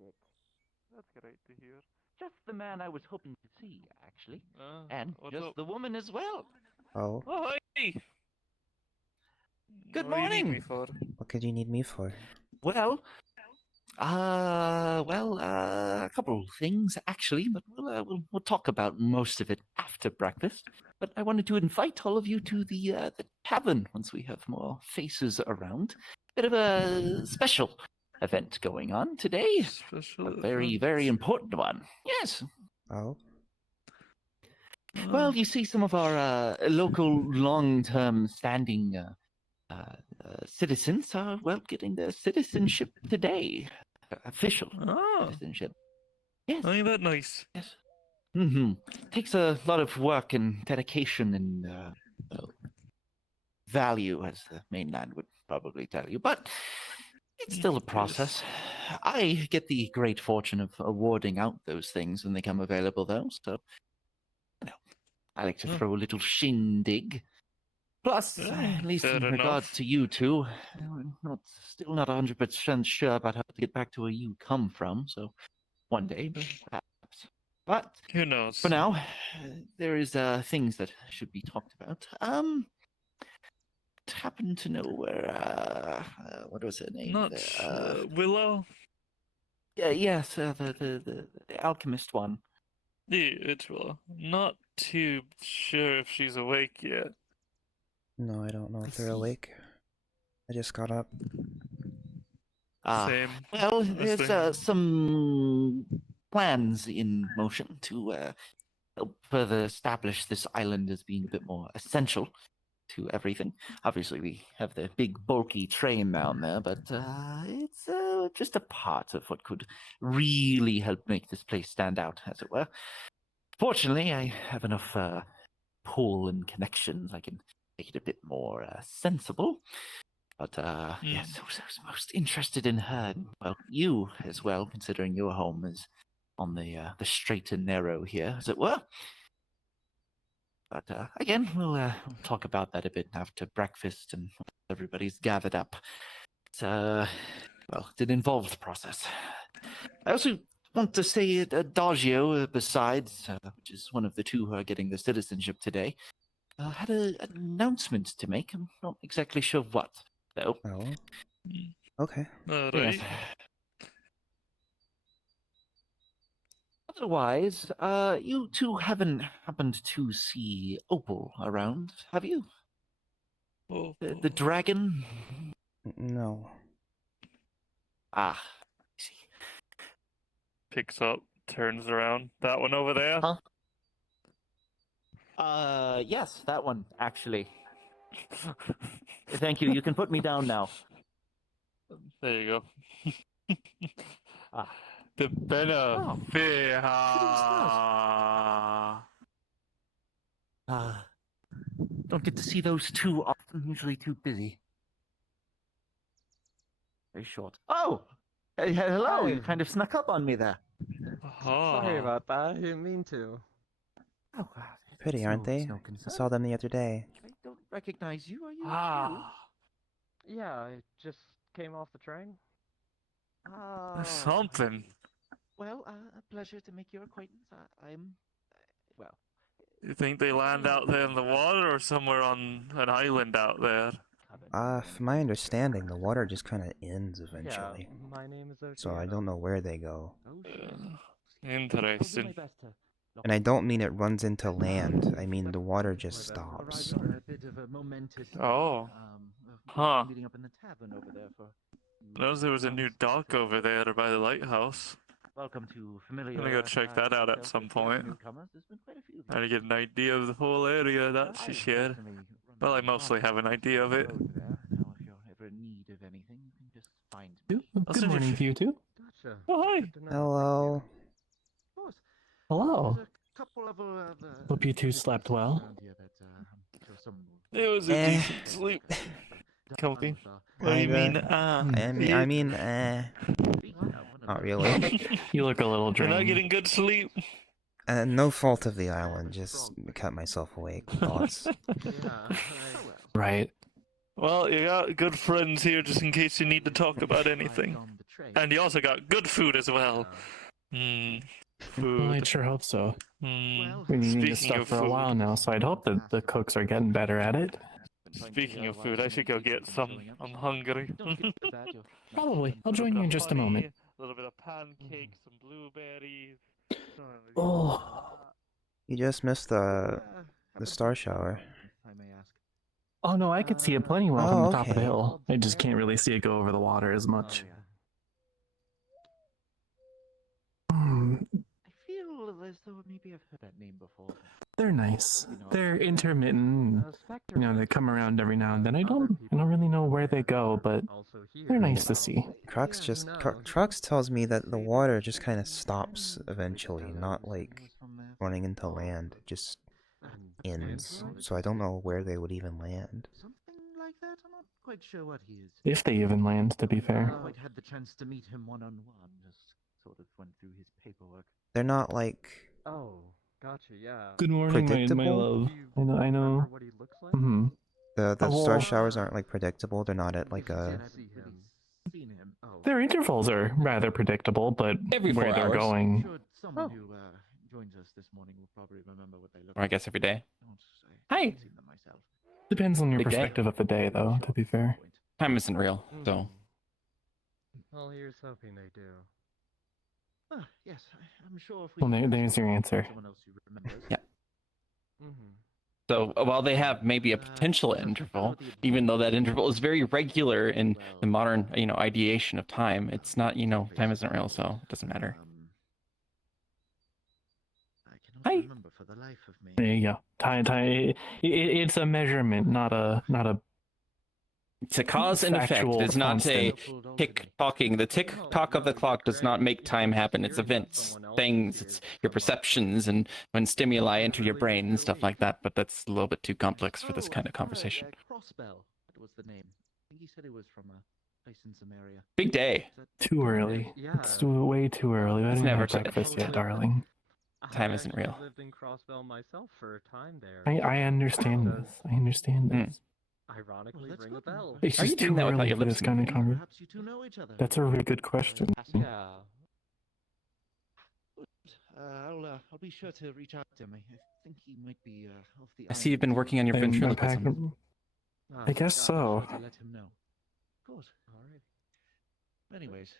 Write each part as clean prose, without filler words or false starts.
That's great to hear. Just the man I was hoping to see, actually. And What's just up? the woman as well. Oh, Oh, hi! Good What do you need me morning. for? what could you need me for? Well, a couple of things actually, but we'll talk about most of it after breakfast. But I wanted to invite all of you to the tavern once we have more faces around. Bit of a special event going on today. Special A very, event? very important one. Yes. Oh, Well, you see, some of our local long-term standing citizens are, well, getting their citizenship today. Official Oh, citizenship. Yes, ain't that nice? yes. Mm-hmm. Takes a lot of work and dedication and value, as the mainland would probably tell you. But it's still a process. I get the great fortune of awarding out those things when they come available, though. So, you know, I like to throw a little shindig. Plus, at least Fair in regards enough. to you two, I'm still not 100% sure about how to get back to where you come from. So, one day, perhaps. But Who knows? for now, there is things that should be talked about. Happen to know where what was her name? Not Willow? Yeah, yes, the alchemist one. Yeah, it's Willow. Not too sure if she's awake yet. no, I don't know I if they're see. awake. I just got up. Same. Well, This there's thing. some plans in motion to help further establish this island as being a bit more essential to everything. Obviously, we have the big bulky train down there, but it's just a part of what could really help make this place stand out, as it were. Fortunately, I have enough pull and connections. I can make it a bit more sensible. But yes, I was most interested in her. Well, you as well, considering your home is on the straight and narrow here, as it were. But again, we'll talk about that a bit after breakfast and everybody's gathered up. It's well, it's an involved process. I also want to say Adagio, besides, which is one of the two who are getting the citizenship today, had an announcement to make. I'm not exactly sure what, though. Oh, okay. Alright. Yes. Otherwise, you two haven't happened to see Opal around, have you? Oh, The dragon? No. Ah, I see. picks up, turns around. That one over there? Huh? Yes, that one, actually. Thank you, you can put me down now. There you go. Ah. The benefit. Don't get to see those two often, usually too busy. Very short. Oh! Hello, Hi. you kind of snuck up on me there. Sorry about that. I didn't mean to. Oh, wow. Pretty, It's aren't they? it's no I concern. saw them the other day. I don't recognize you, are you? Yeah, I just came off the train. Oh. Something. Well, a pleasure to make your acquaintance. I'm, well. You think they land out there in the water or somewhere on an island out there? From my understanding, the water just kind of ends eventually. Yeah, my name is Oki. So I don't know where they go. Interesting. And I don't mean it runs into land. I mean the water just stops. Oh. Huh. Meeting up in the tavern over there for. Knows there was a new dock over there by the lighthouse. Welcome to familiar. Gonna go check that out at some point. Trying to get an idea of the whole area, that's for sure. Well, I mostly have an idea of it. Now, if you're ever in need of anything, you can just find me. Good morning to you too. Gotcha. Oh, hi. Good to know. Hello. Hello. Couple of Hope you two slept well. It was a decent sleep. Comfy. What do you mean, I mean, not really. You look a little You're not drained. getting good sleep? No fault of the island, just kept myself awake with thoughts. Right. Well, you got good friends here just in case you need to talk about anything. And you also got good food as well. Well, Food. I'd sure hope so. Mm. We've been eating this Speaking stuff of for a while food. now, so I'd hope that the cooks are getting better at it. Speaking of food, I should go get some. I'm hungry. Probably. I'll join you in just a moment. A little bit of pancakes, some blueberries. Oh. You just missed the star shower. Oh no, I could see it plenty well from Oh, the top of the okay. hill. I just can't really see it go over the water as much. Hmm, I feel as though maybe I've heard that name before. they're nice. They're intermittent. You know, they come around every now and then. I don't really know where they go, but they're nice to see. Crux tells me that the water just kind of stops eventually, not like running into land, just ends. So I don't know where they would even land. Something like that. I'm not quite sure what he is. If they even land, to be I fair. haven't quite had the chance to meet him one-on-one. Just sort of went through his paperwork. They're not like Oh, gotcha. Yeah. Good morning, my Predictable? love. I know. Remember what he looks like? Mm-hmm. the Oh, star well- showers aren't like predictable. They're not at like a. Seen him. Oh. Their intervals are rather predictable, but Every where 4 they're hours. going. Sure, someone who joins us this morning will probably remember what they look Or I guess every day. I Hi. haven't seen them myself. Depends on your Big day. perspective of the day, though, to be fair. Time isn't real, so. Well, here's hoping they do. Ah, yes, I'm sure if we Well, could there's your answer. someone else who remembers. Yeah. Mm-hmm. So while they have maybe a potential interval, even though that interval is very regular in the modern, ideation of time, it's not, time isn't real, so it doesn't matter. I cannot Hi. remember for the life of me. There you go. Time. It's a measurement, not a. It's a cause and effect. Factual It's not a constant. tick-tocking. The tick-tock of the clock does not make time happen. It's events, things, it's your perceptions, and when stimuli enter your brain and stuff like that, but that's a little bit too complex for this kind of conversation. Crossbell. That was the name. I think he said it was from a place in some area. Big day. Is that Too early. Yeah. It's way too early. I It's didn't never have too- breakfast yet, darling. Time I isn't actually real. lived in Crossbell myself for a time there. I understand Does this. I understand Mm. this. ironically that's ring a good then. bell. It's Are you just doing too that without early your for lips this kind of moving? conversation. Perhaps you two know each other. That's a really good question. Yeah. I'll be sure to reach out to him. I think he might be off the. I see you've been working on your I'm ventriloquism. packing- I guess so. To let him know. Of course. All right. Anyways,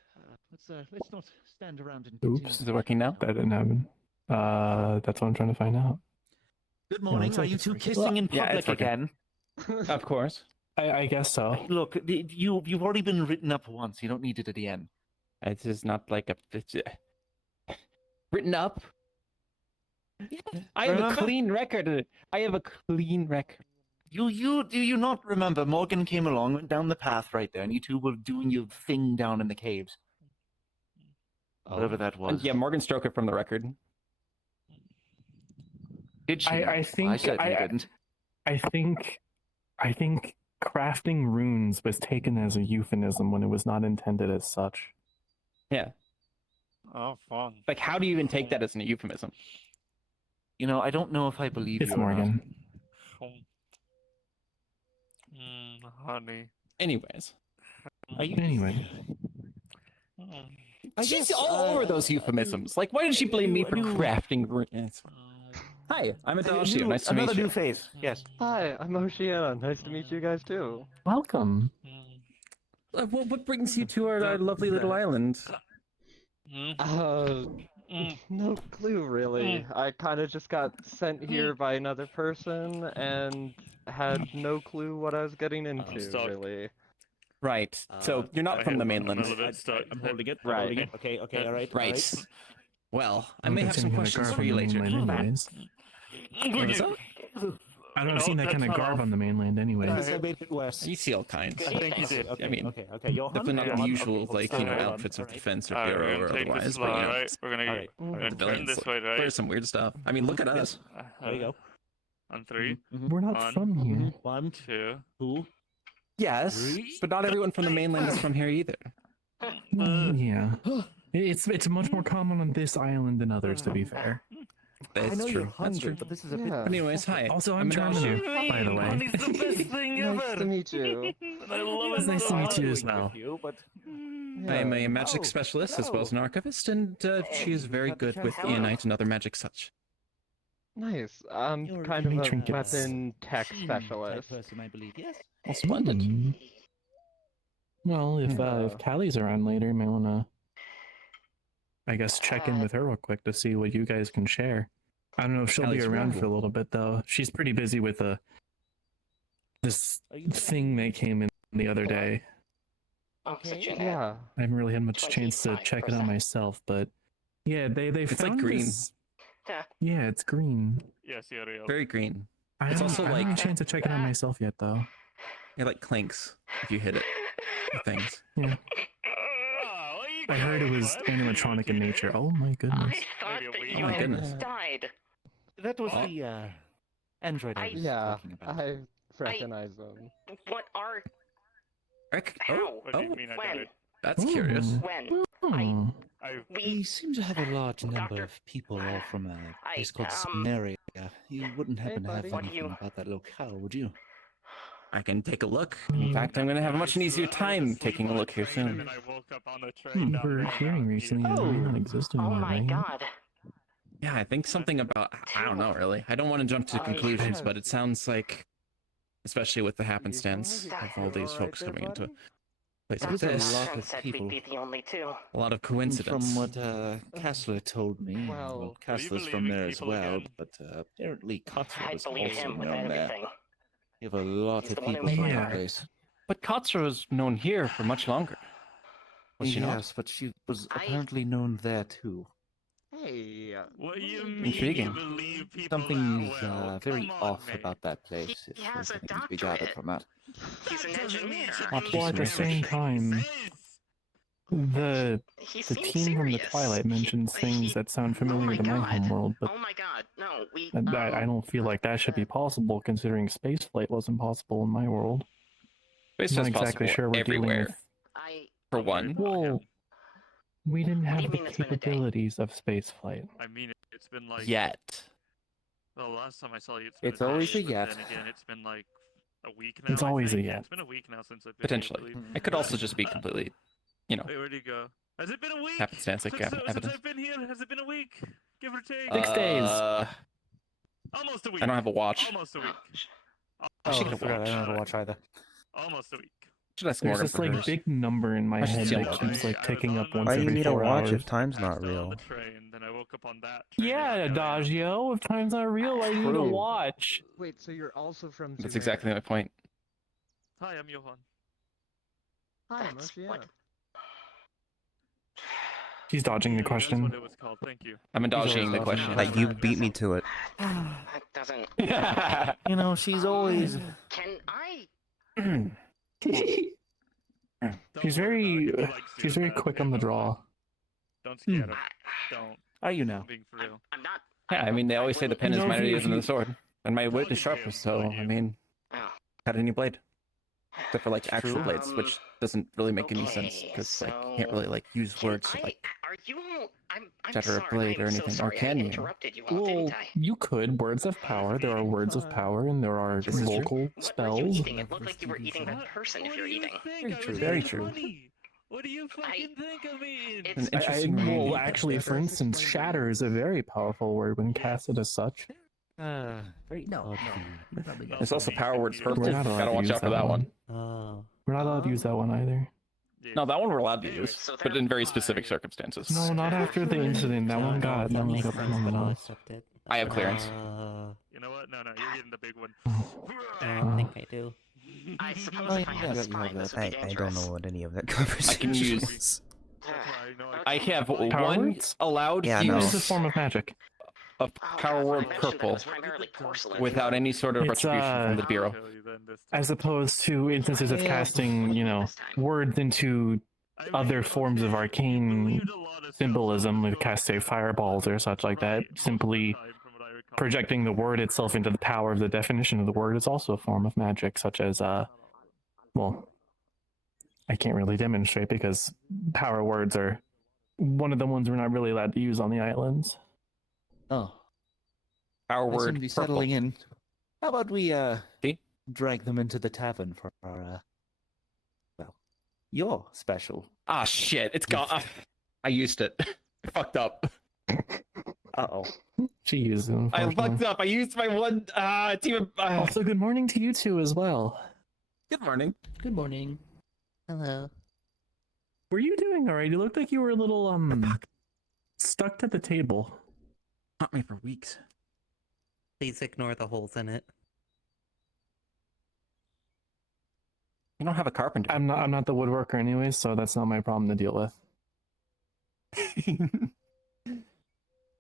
let's not stand around and. Oops. continue Is it working now? That didn't happen. That's what I'm trying to find out. Good Yeah, morning. looks Are like you it's two working. kissing in Yeah, it's public working. again? Of course. I guess so. Look, you've already been written up once. You don't need it at the end. It's just not like it's written up. I have a Remember? clean record. I have a clean record. Do you not remember Morgan came along, went down the path right there, and you two were doing your thing down in the caves. Whatever that was. Yeah, Morgan Stroker from the record. Did she? I think certainly didn't. I think crafting runes was taken as a euphemism when it was not intended as such. Yeah. Oh, fun. Like, how do you even take that as an euphemism? You know, I don't know if I believe It's you or not. Morgan. Honey. Anyways. Anyway, She's all over those euphemisms. Like, why did she blame me for crafting runes? Hi, I'm Adagio. Nice to meet Another you. new face. Yes. Hi, I'm Oceana. Nice to meet you guys too. welcome. What brings you to our lovely little island? No clue really. I kind of just got sent here by another person and had no clue what I was getting into stuck. really. Right. So you're not from the mainland. I'm holding it. Right. Holding it. Okay. Okay. All right. all Right. Well, I don't may think have it's some any kind of questions garb for on you the later. mainland anyways. What's up? I don't No, see that that's kind of not garb all. on the mainland anyways. I made it worse. You see all kinds. I think you did. Okay, I mean, okay. Johan? Definitely not the Johan? usual, Okay, like, hold on, outfits of all right. defense or Alright, hero we're or gonna take this otherwise. slow, But, alright? We're gonna, All right. we're gonna turn Civilians, this way, right? there's some weird stuff. I mean, look at us. There you go. On 3, We're not One. from here. 1, 2. 2. Yes, but not everyone from the mainland is from here either. Yeah. It's much more common on this island than others, to be fair. That's I know true. you're That's true. hungry, but this is a bit. Yeah. But anyways, hi. Also, I'm Adagio, by the way. Honey's the best thing Nice to ever. meet you. I love It's it nice so to meet much. you as well. But I am a Yeah. magic Oh, specialist as well as hello. an archivist, and she is very Got the good with chance to- Eonite and other magic such. Nice. I'm You're kind of me a trinkets. weapon tech Machine type specialist. person, I believe. Yes. Well, splendid. Well, if Yeah. Callie's around later, you might wanna, I guess, check in with her real quick to see what you guys can share. I don't know if she'll Callie's be around real. for a little bit though. She's pretty busy with this Are you thing that came in the other day. Oxygen. Yeah. I haven't really had much chance to check it out 25%. myself, but yeah, they It's like found green. this- Yeah. Yeah, it's green. Yes, Ariel. Very green. I It's haven't, also I haven't like- had a chance to check it out myself yet though. It like clinks if you hit it with things. Yeah, Oh, what are you I heard it doing? was What? animatronic in nature. Oh my I goodness. thought Maybe a that wee you Oh my had goodness. died. That was Oh. the android I was Yeah. talking about. I recognize them. What are? Eric, How? What do you oh, mean I When? died? that's curious. Ooh. When? Hmm. We We. seem to have a large number Doctor, of people all from a I, place called um, Samaria. You wouldn't Hey, happen to have buddy. What do anything you- about that locale, would you? I can take a look. Hmm. In fact, I'm going to have a much easier I was time asleep taking a on look here train, and soon. then I woke up on the train down For there hearing about recently, here. it may not exist Oh anymore, my right? god. Yeah, I think something about, I don't know really. I don't want to jump to I- conclusions, but it sounds like, especially with the happenstance You of all these alright folks there, coming into a buddy? place like There's a this, lot Catherine of said people. we'd be the only two. a lot of And coincidence. from what Kessler told me, Well, well, do you Kessler's believe from in there as people well, again? but apparently Kotzer I was believe also him with known there. everything. You have a lot He's of the one who people from was that right. place. But Kotzer was known here for much longer. Was she not? Yes, but she was I- apparently known there too. Hey. What do you mean Intriguing. you believe people Something that is well? very Come on, off mate. about that place. He if has there's a anything to be gathered doctorate. from that. He's an That doesn't mean engineer. you should Well, believe at the everything same he time, says. The He the seems team from the serious. Twilight mentions He- things that sound oh familiar my to my God. homeworld, but Oh my god, no, we. I don't feel like that should be possible considering spaceflight wasn't possible in my world. Space I'm is not exactly possible sure we're dealing everywhere. with. I. For one, Well, we didn't What do have you the mean it's been a day? capabilities of spaceflight. I mean, it's been like. yet. Well, last time I saw you, It's been always day, a but yet. Then again, it's been like a week now. It's I always a think. yet. It's been a week now since I've been Potentially. here, I believe. It could also just be completely, you know, Wait, where'd he go? Has it been a week? happenstance, like since evidence. I've been here, has it been a week? Give or take. 6 days. Almost a week. I don't have a watch. Almost a week. I should I get a forgot, I watch. don't have a watch either. Almost a week. Should ask There's Morgan this for like hers. big number in my I should head see that how keeps long. like ticking up once Why do you every need a 4 watch hours. if time's Passed not out on real? the train, then I woke up on that train Yeah, and now I am- Adagio. If time's not real, I need a True. watch. Wait, so you're also from That's Sumeria? exactly my point. Hi, I'm Johan. Hi, That's Moshe, what- yeah. He's dodging the That's question. what it was called. Thank you. I'm dodging the always question. Like, you beat me to it. That doesn't. You know, she's always. Can I? Don't She's worry about it. very, He likes you, she's very but quick on the don't- draw. Don't scare him. I Don't. Are you I'm now? being for real. I'm not. Yeah, I mean, they always say the pen You is know, if mightier you- than the sword, and my wit is Bug sharper. you, So bug I you. mean, Oh. cut any blade, except for like actual True. blades, which doesn't really make any sense Okay, because like you can't so really like use Can words to I? like. Are you? I'm shatter a sorry. blade or I'm anything, or So sorry. can I you? interrupted you all, Well, didn't I? you could. Words of power. There are words of power, and there are This is true. vocal What were you spells. eating? It looked like you were eating that person if you're eating. Very true. What do you fucking think of me? It's- An interesting Well, way. actually, for instance, shatter is a very powerful word when casted as such. Very odd. There's also power words We're purple. not allowed Gotta to watch use out for that one. We're not allowed to use that one either. No, that one we're allowed to Anyway, use, so but there- in very specific circumstances. No, not after the incident. That one got put on the list. I have clearance. You know what? No, you're getting the big one. I think I do. I suppose Oh, if I yeah, had a you spine, have this that. would be I don't dangerous. know what any of that conversation can use- was. That's why I know I have Power one words? allowed Yeah, It no. is a use form of magic. of Oh, power God, word I mentioned that it purple was primarily porcelain. without any sort of It's, retribution from the bureau. As opposed to instances of Yeah. casting, words into other forms of arcane symbolism, like cast say fireballs or such like that. Simply projecting the word itself into the power of the definition of the word is also a form of magic, such as, well, I can't really demonstrate because power words are one of the ones we're not really allowed to use on the islands. Oh, Power they seem word to be purple. settling in. How about we See? drag them into the tavern for our You're special. Ah, shit. It's gone. I used it. I fucked up. Uh-oh. Jeez. I fucked up. I used my one. It's even. Also, good morning to you two as well. Good morning. Good morning. Hello. Were you doing all right? You looked like you were a little stuck to the table. Haunt me for weeks. Please ignore the holes in it. You don't have a carpenter. I'm not the woodworker anyway, so that's not my problem to deal with.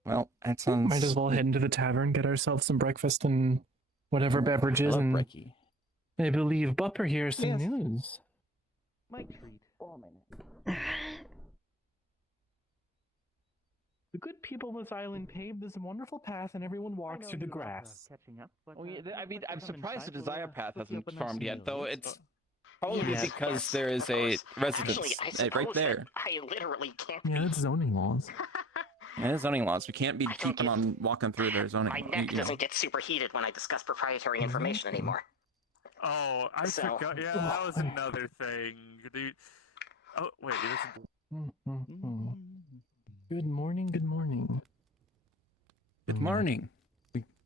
Well, that sounds. Might as well head into the tavern, get ourselves some breakfast and whatever beverages, and Brekkie. I believe Bupper here has some Yes. news. My treat. 4 minutes. The good people of this island paved this wonderful path, and everyone walks through the grass. Oh, yeah, I mean, I'm surprised the Desire Path hasn't formed yet, though. It's probably because there is a residence Actually, I right suppose there. that I literally can't. Yeah, that's zoning laws. Yeah, there's zoning laws. We can't be I don't keeping get- on walking through their zoning. My neck doesn't get superheated when I discuss proprietary information anymore. Oh, I So- forgot. Yeah, that was another thing. Dude. Oh, wait, it isn't. Good morning, good morning. Good morning.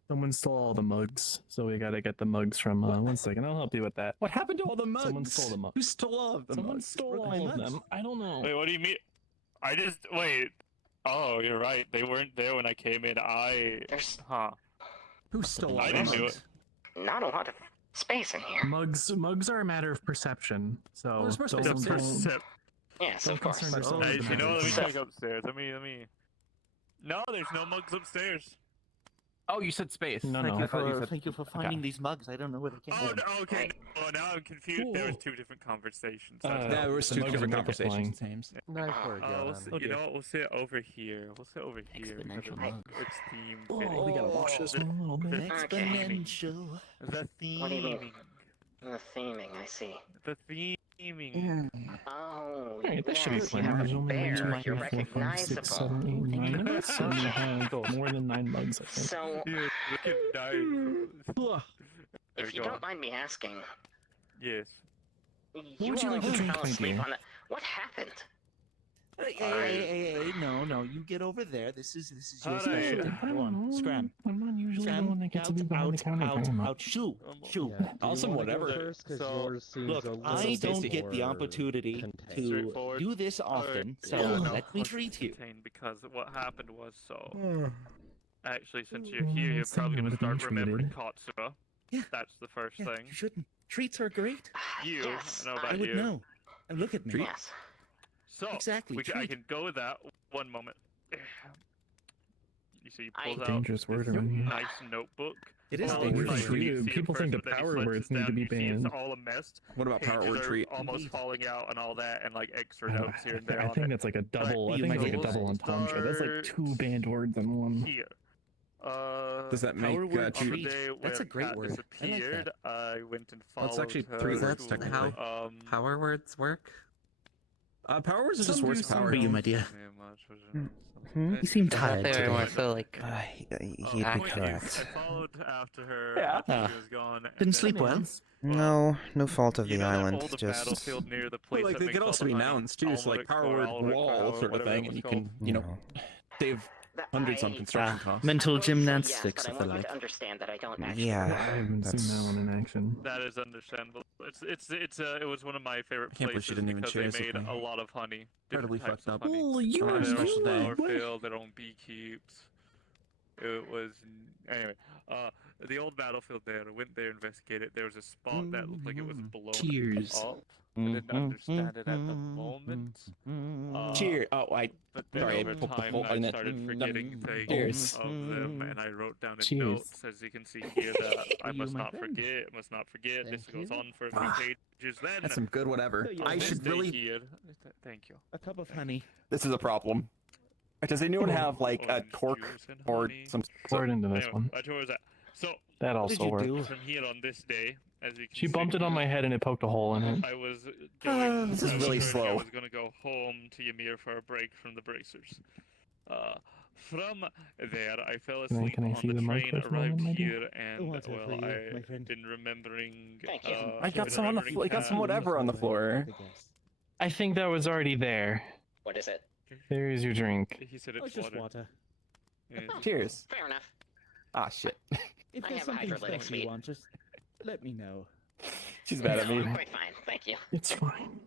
Someone stole all the mugs, so we gotta get the mugs from, one second, I'll help you with that. What happened to all the mugs? Someone stole them. Who stole all of them? Someone stole all of them. I don't know. Wait, what do you mean? I just wait. Oh, you're right. They weren't there when I came in. There's Who stole all I the didn't do mugs? it. not a lot of space in here. Mugs are a matter of perception, so Well, there's more space The upstairs. Yes, Don't of course. concern yourself Hey, with you know what? Let me the check upstairs. Let me. No, there's no mugs upstairs. Oh, you said space. No, Thank no. you I thought you for said- thank you for finding these mugs. I don't know where they came Oh, from. no, okay. Right. No, now I'm confused. There was two different conversations. That's Uh, all. Yeah, there was the two mugs different are multiplying. conversations, James. Nice work, We'll Johan. sit, you know what? We'll sit over here. We'll sit over here. because Exponential it's- mugs. It's themed. Oh, we gotta wash this one a little bit. Exponential. The What do you mean? theming. The theming, I see. The theming. Oh, Alright, that should be yes, fine. you have There's a only bear. 1, 2, You're 3, 4, 5, 6, recognizable. 7, 8, 9 of us, and we have more than 9 mugs, I think. So, Yeah, recognize. There if we you go. don't mind me asking, Yes. you would you all like to drink, fell my asleep dear? on it. What happened? Hey, no, you get over there. This is your Alright. special thing. Go on, scram. I'm not usually the Scram, one that gets to out, be behind the counter. out, very much. out, shoo, shoo. Yeah. Do Awesome, you wanna go whatever. First, 'cause So, yours seems Look, a little I don't tasty. get the more opportunity contained. to Straightforward. do this often, so Yeah, no, let me it's treat you. contained because what happened was so. Hmm. Actually, since you're here, you're So probably you gonna would've been start remembering treated. Katsura. Yeah. That's the first Yeah, thing. you shouldn't. Treats are great. You, Yes, I know I about would you. know. And look at me. Yes. So Exactly, I treat. can go with that. One moment. You see, he I- pulls out Dangerous this word around here. nice notebook. It is Well, dangerous. it's like dangerous. when you True. see it People think first, the but then he power slices words it need to down, be you see banned. It's all a mess. What about power Pages word are treat? almost Indeed. falling out and all that, and like extra I notes here and there I on think it. that's like a double. I you think it's might like a get double entendre. That's like 2 banned words in one. Here. Does that make Power word on the treat. day That's a where great Kat word. I like disappeared, that. I went and Well, followed it's actually her 3 to, words technically. Power words work? Power words is just Some words do, of some power. How are you, my dear? Hmm? You seem I thought tired they were today. more so like. He'd Point be is, correct. I followed after her Yeah. after she was gone. and Didn't then sleep well. once- No, no fault of you the know that island. old Just battlefield near the place Well, like that they makes could all also the be honey? nouns too, so like Almeric power or word Almeric wall or sort of whatever it thing, was and you called. can, you know, no. save hundreds on construction costs. mental I will say gymnastics, yes, if but I I want you like. to understand that I don't actually Yeah. I remember. haven't seen That's- that one in action. That is understandable. It was one of my favorite I can't believe places she didn't even because chase they with made me. a lot of honey. Incredibly Different types fucked of up. honey. Oh, you They are had their own special day. flower field, their own beekeeps. It was anyway. The old battlefield there. I went there, investigated. There was a spot that looked like it was blown Cheers. up. I didn't understand it at the moment. Cheer. Oh, But then Sorry, I over put the time, hole I in it. started forgetting things Cheers. of them, and I wrote down in Cheers. notes, as you can see here, that I You, must my not friend. forget. Must not forget. This Thank goes you. on for a few pages. Then that's some good whatever. So you I want should stay really. here. Thank you. A cup of honey. This is a problem. Does anyone have like a Orange torque juice and or honey. some? Pour it into this Anyway, one. where was that? So That What did also you worked. do? from here on this day, as you can She see, bumped it on my head and it poked a hole in it. I was going. This is I was really going- I slow. was going to go home to Ymir for a break from the bracers. From there, I fell Can I- asleep can I on see the the mic train, for a moment, arrived my dear? here, and water for well, you, my I've friend. been remembering. Thank you. I got been some on the. remembering I got some Kat. whatever on the floor. I think that was already there. What is it? There is your drink. He said Oh, it's it's just water. Yeah, it's- Cheers. Fair enough. Ah, shit. If I there's have a something hydrolytic special speed. you want, just let me know. She's mad at me. I'm quite fine, thank you. It's fine.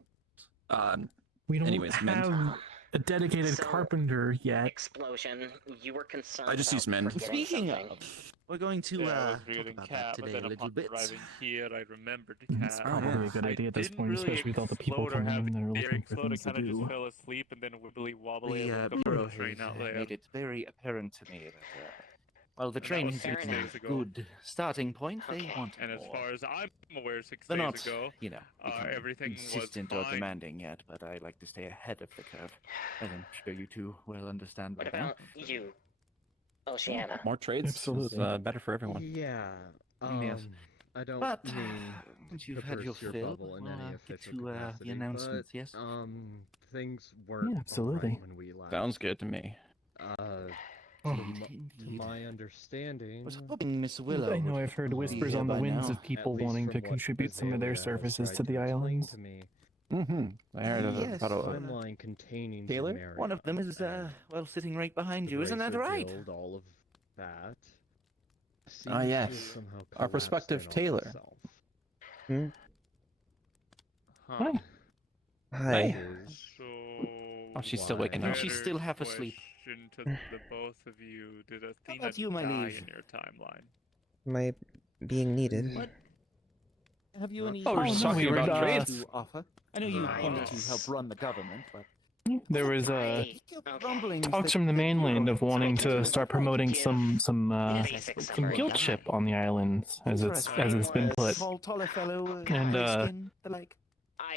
We don't Anyways, have Mint. a dedicated So- carpenter yet. Explosion. You were concerned. I just about used men. forgetting Speaking something. of, we're going to Yeah, I was talk reading about Cat, that but today then a little upon bit. arriving here, I remembered It's Cat. probably a good I idea at this didn't point, really especially with all the people explode or coming have in that are air looking for explode, things I to kind of do. just fell asleep and then wibbly wobbly. The I looked up bureau at the train has out there. made it very apparent to me that while the And that train was has 6 been a days ago. good starting point, they Okay. want And as more. far as I'm aware, 6 They're days not, ago, you know, becoming everything was insistent or fine. demanding yet, but I like to stay ahead of the curve. As I'm sure you two will understand by What now. about you, Oceana? More trades Absolutely. is better for everyone. Yeah. Yes. I don't But mean once you've to had your burst your fill, bubble in we'll any get official to capacity, the announcements, but, yes? things weren't absolutely. right when we left. Sounds good to me. Oh, To my understanding, I was hoping Miss Willow I know would I've heard be whispers here on the by winds now. of people at least wanting from to what contribute some of their Azalea has services tried to the explain islands. to me, Mm-hmm. I heard Yes, about a timeline containing Taylor? Samaria, One of them is, and well, sitting right behind the you, isn't that Bracer right? Guild, all of that. seems to yes. have somehow Our collapsed prospective in on Taylor. itself. Huh. Hi. Is So. Oh, she's still why- waking I up. think she's still half asleep. Question to the both of you: did Athena about you, my die liege? in your timeline? Am I being needed? What? Have you any Oh, we're just no, talking we were, about trades. to offer? I know you wanted to help run the government, but There was Right. rumblings talks that from the mainland of wanting to start promoting Give some basic some summary. guildship on the islands, as it's been put. Tall, taller fellow, And, gray skin, the like.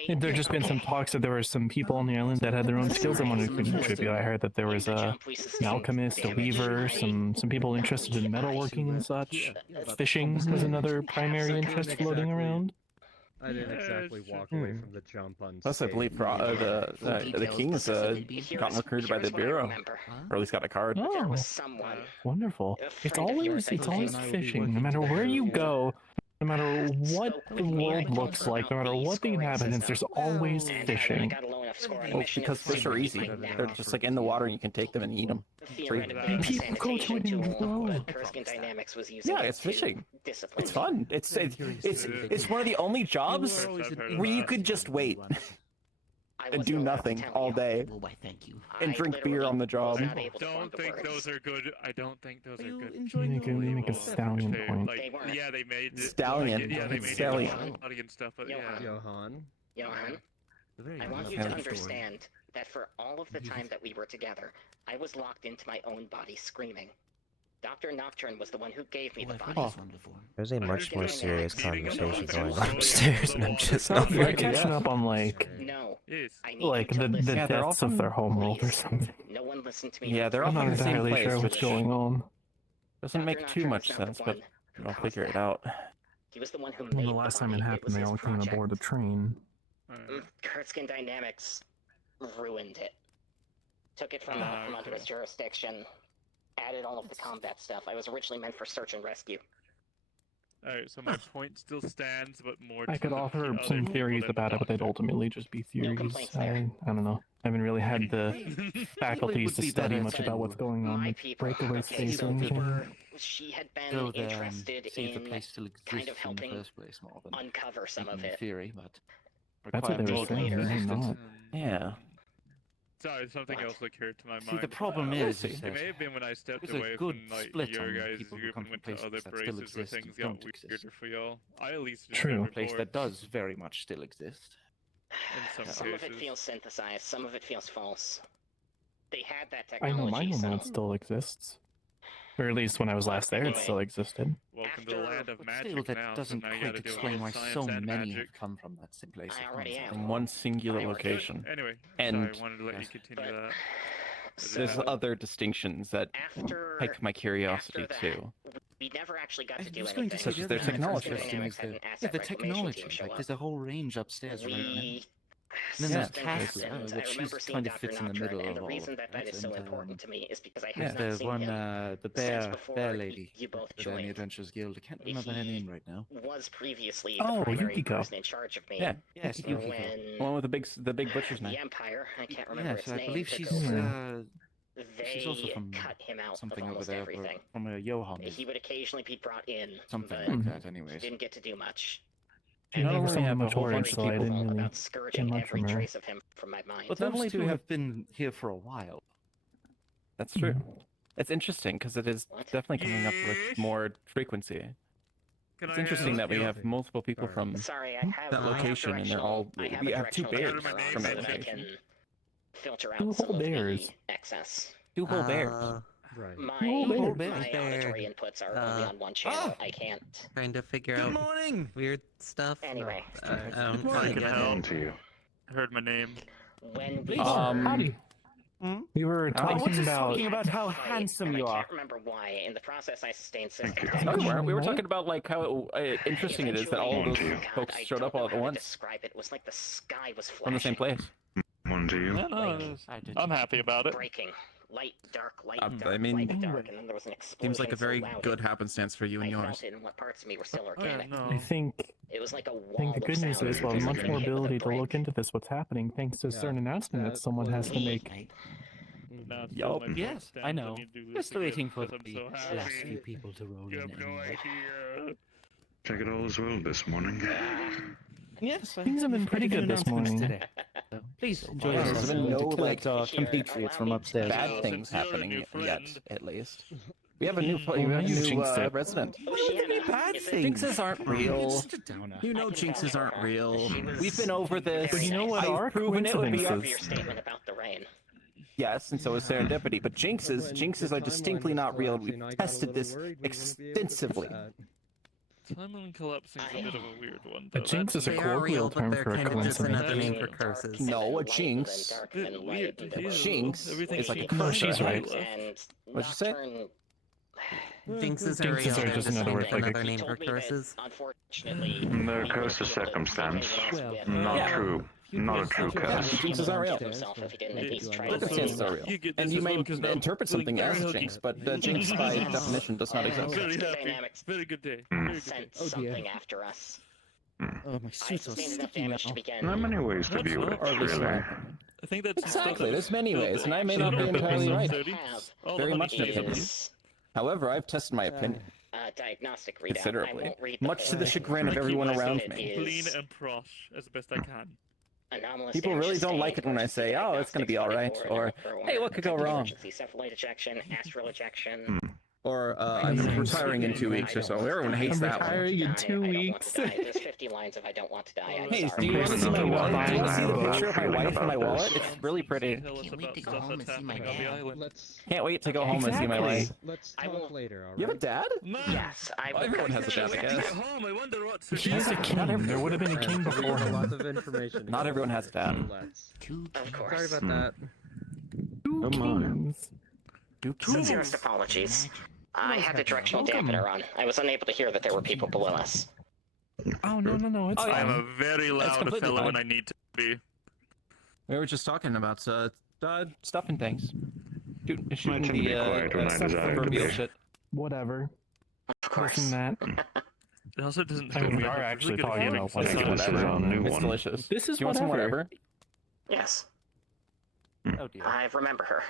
And there just been some talks that there were some people on the island that had their own skills and wanted to contribute. I heard that there was an alchemist, a weaver, some people interested in metalworking and such. Fishing was another primary interest floating around. I didn't Yeah, exactly sure. walk away from the jump on. Plus, I believe the king's gotten recruited by the bureau, or at least got a card. There Oh, was someone. wonderful! A It's friend of yours, always I believe. fishing. No matter where you go, no matter what the world looks like, no matter what the inhabitants, there's always fishing. Oh, because fish are easy. They're just like in the water, and you can take them and eat them. People go to it and grow. Yeah, it's fishing. It's fun. It's one of the only jobs where you could just wait and do nothing all day Well, why, thank you. and drink beer on the job. I don't think those are good. I don't think those Are are you good. enjoying Make a- your make a beverage? stallion They- point. Like, They weren't. yeah, they made it. Stallion. Like, yeah, they It's made stallion. it and stuff, but Johan. yeah. Johan. Johan, Very I want good you to story. understand that for all of the time that we were together, I was locked into my own body screaming. Dr. Nocturne was the one who gave me the body. There's a much more serious Meeting of conversation the going Lords on of upstairs, the and I'm Water. just Sounds not We're like ready. catching up on like No, Yes. I need like you to the listen. Yeah, they're all deaths of their from- homeworld or something. No one listened to me. Yeah, they're for all I'm from not the same entirely place, sure what's which going on. doesn't make too much sense, but I'll figure it out. He was the one who When made the last time body. it happened, was they his all came project. aboard a train. Kurtzkin Dynamics ruined it. Took it from under its jurisdiction. Added all of the combat stuff. I was originally meant for search and rescue. Alright, so my point still stands, but more. I to could the offer other some people theories than about it, but they'd Doctor. ultimately just be theories. complaints there. I don't know. I haven't really had the faculties would to be study better much to about what's going on My with people. breakaway Okay, space so or anything. she had been Go there and interested see if the in place still exists kind of in the helping first place more than uncover some of thinking in it. theory, but That's what they were require saying. more They may existence. not. Yeah. Sorry, something else occurred to my mind. See, the problem We'll is see. that it may have been when I stepped there's a away good from like split your on guys' people who group come and from went to places other that still places where exist and things got don't weirder exist. for y'all. I at least True. remember a place that does very much still exist. in some Some of it cases. feels synthesized, some of it feels false. They had that I know technology, my homeworld so still exists. Or at least when I was last there, it still existed. Welcome to the After- land of But magic still, that now, so doesn't now you quite gotta deal explain with why science so and many magic. have come from that same place. I of already concept. am. In one singular I already- location. Anyway, And sorry, I wanted to let you Yes. continue But- that. There's other distinctions that after pique my curiosity after that, too. we never actually got I to do was going to anything. say Such as the their other thing that's technology. interesting Dynamics is had the- an Yeah, asset the reclamation technology. team show Like, up. there's a whole range upstairs right now. We Then Yeah, there's Cass, and I which remember she's seeing kind of Dr. fits in the Notran, middle and of the all reason of that that. is so And, important to me is because I have there's not the seen one, him the since bear before lady. you both for the joined. Adventures Guild. I can't remember her He name right now. was previously Oh, the primary Yukiko. person in charge of me. Yeah. Yes, when Yukiko. The one with the big butcher's the knife. Empire, I can't remember Yes, its I name, believe took she's over, she's also they from cut him out of something over almost there everything. from a Johan. He would occasionally be brought in, Something but like that, he anyways. didn't get to do much. I And don't never really saw have a much whole word, bunch of so I people didn't really about get scourging much every from her. trace of him from my mind. But Some those two who have. have been here for a while. That's true. It's interesting because it is What? definitely coming up with more frequency. Can It's I, interesting that we steal? have multiple people Sorry. from Sorry, I have The I have location, and they're all. I have We a have two directional bears camera from so that that I location. can filter Two out some whole of bears. the excess. Two whole bears. Right. My, whole my bears. auditory inputs are only on one channel. I can't. Trying to figure out morning. weird stuff. Anyway, I don't Good quite morning. get Help. it. To you. Heard my name. when we Howdy. We were I was talking just about. talking about how fight, handsome and you I are. can't remember why. In the process, I sustained Thank systems you. No, we damage. weren't. We were What? talking about like how interesting it is that all of those Eventually- folks God, I showed up don't all know at how to once describe it. It was like the sky was flashing. from the same place. One to you. No, no, Like, it is. I did. I'm happy about it. Breaking. Light, dark, light, I dark, mean, light, dark, and then there was an explosion Seems like a so very loud good it- happenstance for you and I yours. felt it in what parts of me were still Oh, yeah, organic. no. I think It was like a wall the of good news sound. is we'll It have was much like more getting hit with a ability to look brick. into this, what's happening, thanks to a Yeah, certain announcement that that someone has to was- make. Now it's Yup. still my Yes, job I stands, know. need to do this Just again waiting for because I'm the so last happy. few people to roll You in. have no anyway. idea. Check it all as well this morning. Yes, Things have been pretty good this morning. Today. So please enjoy Well, yourself. there's been no like Here, compatriots allow from me upstairs. to- bad Well, things since you're a happening new yet, friend. at least. We have a new, Well, we have now a you new jinxed it. resident. Oceana bad is a- things. Jinxes aren't real. Downer. You know I can jinxes vouch for aren't her. real. She was We've been over this. very But you know nice. what I've are proven it would be For up. your statement about the rain. Yes, and so is serendipity. But jinxes are distinctly not real. We've tested this extensively. Timeline collapsing is a bit of a weird one. A Though. jinx is a They are colloquial real, but term they're for a kind of just coincidence. another name That's for curses. No, a jinx. Bit weird to hear. Jinx Everything is like a seems curse, she's right. And What'd you say? Nocturne- Jinxes are Jinxes real, are they're just just another word for another He name told for me that, curses. unfortunately, No we curse would of be able to take circumstance. anyone else with Not Yeah. true. Not a true Yeah, curse. jinxes are real. himself if he didn't at least try to Circumstances save are himself. real. You get And this you as may well, 'cause now I'm interpret feeling something as very jinx, huggy. but jinx by definition does not Yeah. exist. Very happy. Dynamics. Very good day. Hmm. Very good day. Sent Oh, dear. something after us. Oh, my I suit's all sustained enough sticky now. damage to begin. There are many ways to That's view not- it, Or at least really. I think that's Exactly, there's many still ways, and I may still not be don't entirely know right. thirty. Have All Very the much honey an opinion. is However, I've tested my opinion diagnostic readout. I considerably, won't read the much to whole the thing. chagrin of I keep everyone myself around It me. clean is and prosh as best I can. anomalous People damage really don't like sustained, it when I emergency say, "Oh, it's gonna be all right," diagnostics or, 24, "Hey, what could go wrong?" Emergency cephalite ejection, astral ejection. Or I'm retiring in 2 weeks or so. Everyone hates I'm that one. retiring in 2 weeks. There's 50 lines of I don't want to die. I'm Hey, sorry. do you want to see my Thinking about wallet? Do you want to see the buying picture of my wife and my about wallet? this. It's really pretty. Tell us Can't wait about to go stuff home that's and see my happening on the dad. island. Let's Can't wait to go home and see my wife. let's I talk won't- later, alright? You have a dad? Yes, I will. Everyone has a dad, I guess. home. I wonder what's for He's a dinner. king. There would have been a king before Lots him. of information. Not everyone has a dad. Let's. Of course. Sorry about that. Two Come on. kings. Sincerest apologies. I had the directional Welcome. dampener on. I was unable to hear that there were people below us. Oh, no, it's Oh, yeah. I am fine. a very loud completely fellow fine. when I need to be. We were just talking about stuff and things. Shooting I tend to be quiet when I stuff desire to proverbial be. shit. Whatever. Of course. Listen that. It also doesn't I mean, feel we weird. are It's actually really good talking feeling. about It's what I not can bad. consider a new It's one. delicious. This is Do you want some whatever. whatever? Yes, Oh dear. I remember her.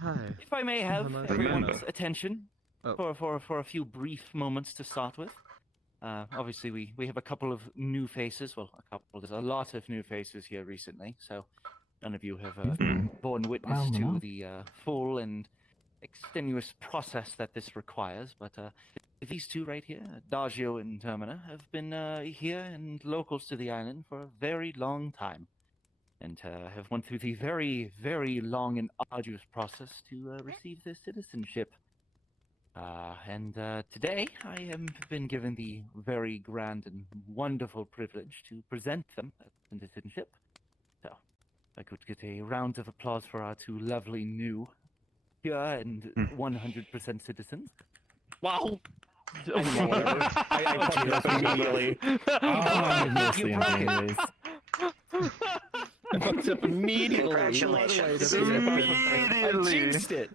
Hi. If I may have Hello. everyone's Remember. attention Oh. for a few brief moments to start with. Obviously, we have a couple of new faces. Well, there's a lot of new faces here recently, so none of you have borne witness Wow, to no. the full and extenuous process that this requires. But these two right here, Adagio and Termina, have been here and locals to the island for a very long time, and have went through the very, very long and arduous process to receive their citizenship. And today I have been given the very grand and wonderful privilege to present them as citizenship. So, if I could get a round of applause for our two lovely new, pure and 100% citizens. Wow. I fucked it up immediately. I'm mostly You broke it. anyways. I fucked up immediately. Congratulations. I jinxed it.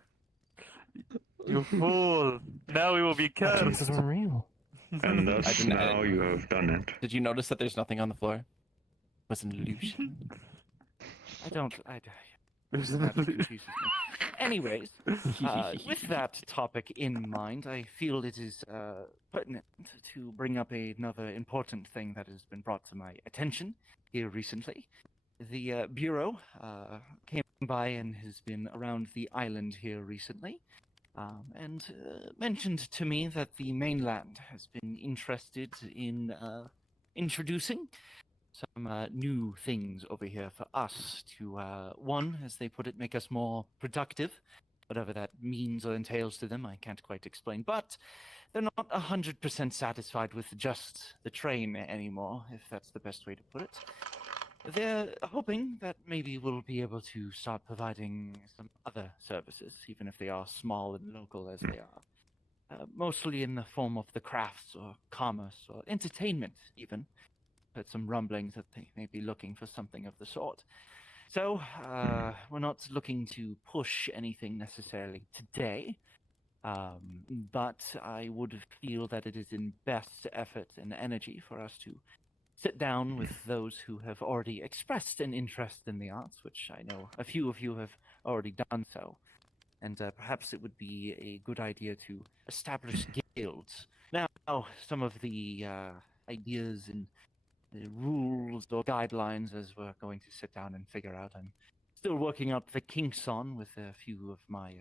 You fool! Now we will be cursed. Jesus, we're real. And I thus didn't- now you have done it. Did you notice that there's nothing on the floor? It was an illusion. That confuses me. Anyways, with that topic in mind, I feel it is pertinent to bring up another important thing that has been brought to my attention here recently. The Bureau came by and has been around the island here recently, and mentioned to me that the mainland has been interested in introducing some new things over here for us to, one, as they put it, make us more productive, whatever that means or entails to them, I can't quite explain, but they're not 100% satisfied with just the train anymore, if that's the best way to put it. They're hoping that maybe we'll be able to start providing some other services, even if they are small and local as they are. Mostly in the form of the crafts or commerce or entertainment, even. Heard some rumblings that they may be looking for something of the sort. So, we're not looking to push anything necessarily today, but I would feel that it is in best effort and energy for us to sit down with those who have already expressed an interest in the arts, which I know a few of you have already done so. And perhaps it would be a good idea to establish guilds. Now, some of the ideas and the rules or guidelines as we're going to sit down and figure out. I'm still working out the kinks on with a few of my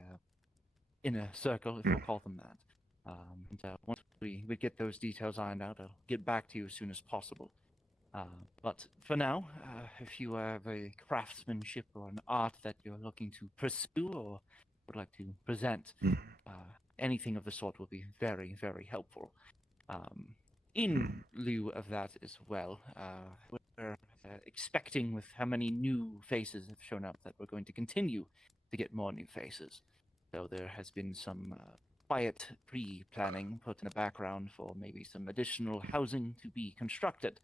inner circle, if we'll call them that. And once we get those details ironed out, I'll get back to you as soon as possible. But for now, if you have a craftsmanship or an art that you're looking to pursue or would like to present, anything of the sort will be very, very helpful. In lieu of that as well, we're expecting with how many new faces have shown up that we're going to continue to get more new faces. So there has been some quiet pre-planning put in the background for maybe some additional housing to be constructed.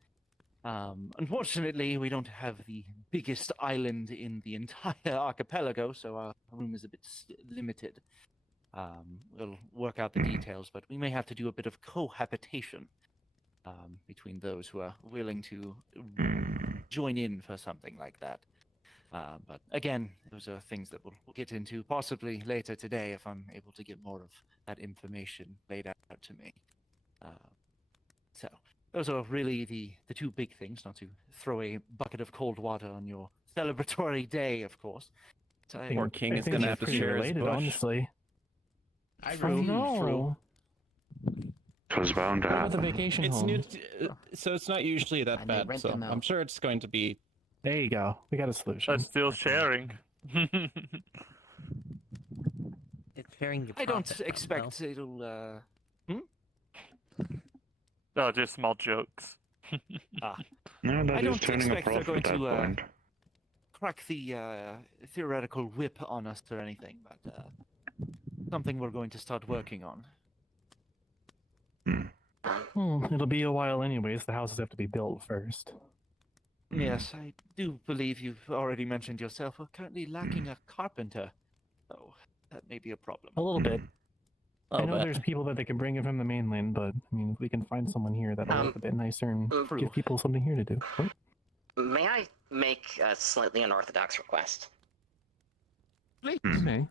Unfortunately, we don't have the biggest island in the entire archipelago, so our room is a bit limited. We'll work out the details, but we may have to do a bit of cohabitation between those who are willing to join in for something like that. But again, those are things that we'll get into possibly later today if I'm able to get more of that information laid out to me. So those are really the two big things, not to throw a bucket of cold water on your celebratory day, of course. Poor king is going to have to share his bush. Honestly. I Oh, really no. It was bound to What about the happen. vacation It's home? new, so it's not usually that bad. So I'm sure it's going to be. There you go. We got a solution. That's still sharing. It's sharing your I don't profit, expect though. it'll. No, just small jokes. No, that I is don't turning a expect they're profit going at that to point. crack the theoretical whip on us or anything, but something we're going to start working on. It'll be a while anyways. The houses have to be built first. Yes, I do believe you've already mentioned yourself. We're currently lacking a carpenter, so that may be a problem. A little bit. I know but there's people that they can bring in from the mainland, but I mean, if we can find someone here that'll look a bit nicer and give people something here to do. What? May I make a slightly unorthodox request? Please. Okay.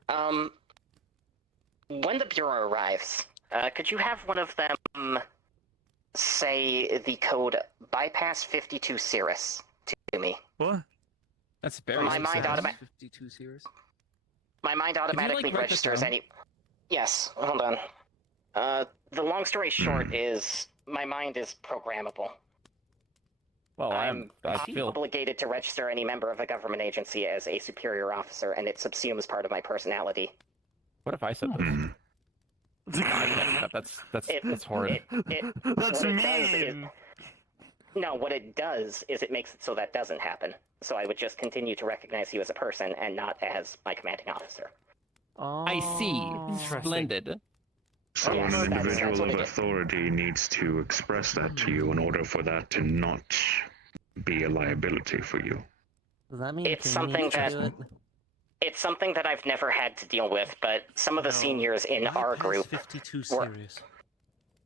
When the Bureau arrives, could you have one of them say the code bypass 52 Cirrus to me? What? That's very My mind specific. 52 series? My mind automatically write this registers down? any... Yes, hold on. The long story short is, my mind is programmable. Well, I feel obligated to register any member of a government agency as a superior officer, and it subsumes part of my personality. What if I said this? That's horrid. That's what it does is- mean. No, what it does is it makes it so that doesn't happen. So I would just continue to recognize you as a person and not as my commanding officer. I see. Splendid. So Yes, an that's individual what of it is. authority needs to express that to you in order for that to not be a liability for you. Does that mean It's teammates something do that- it? It's something that I've never had to deal with, but some of the seniors in our group 52 were- serious.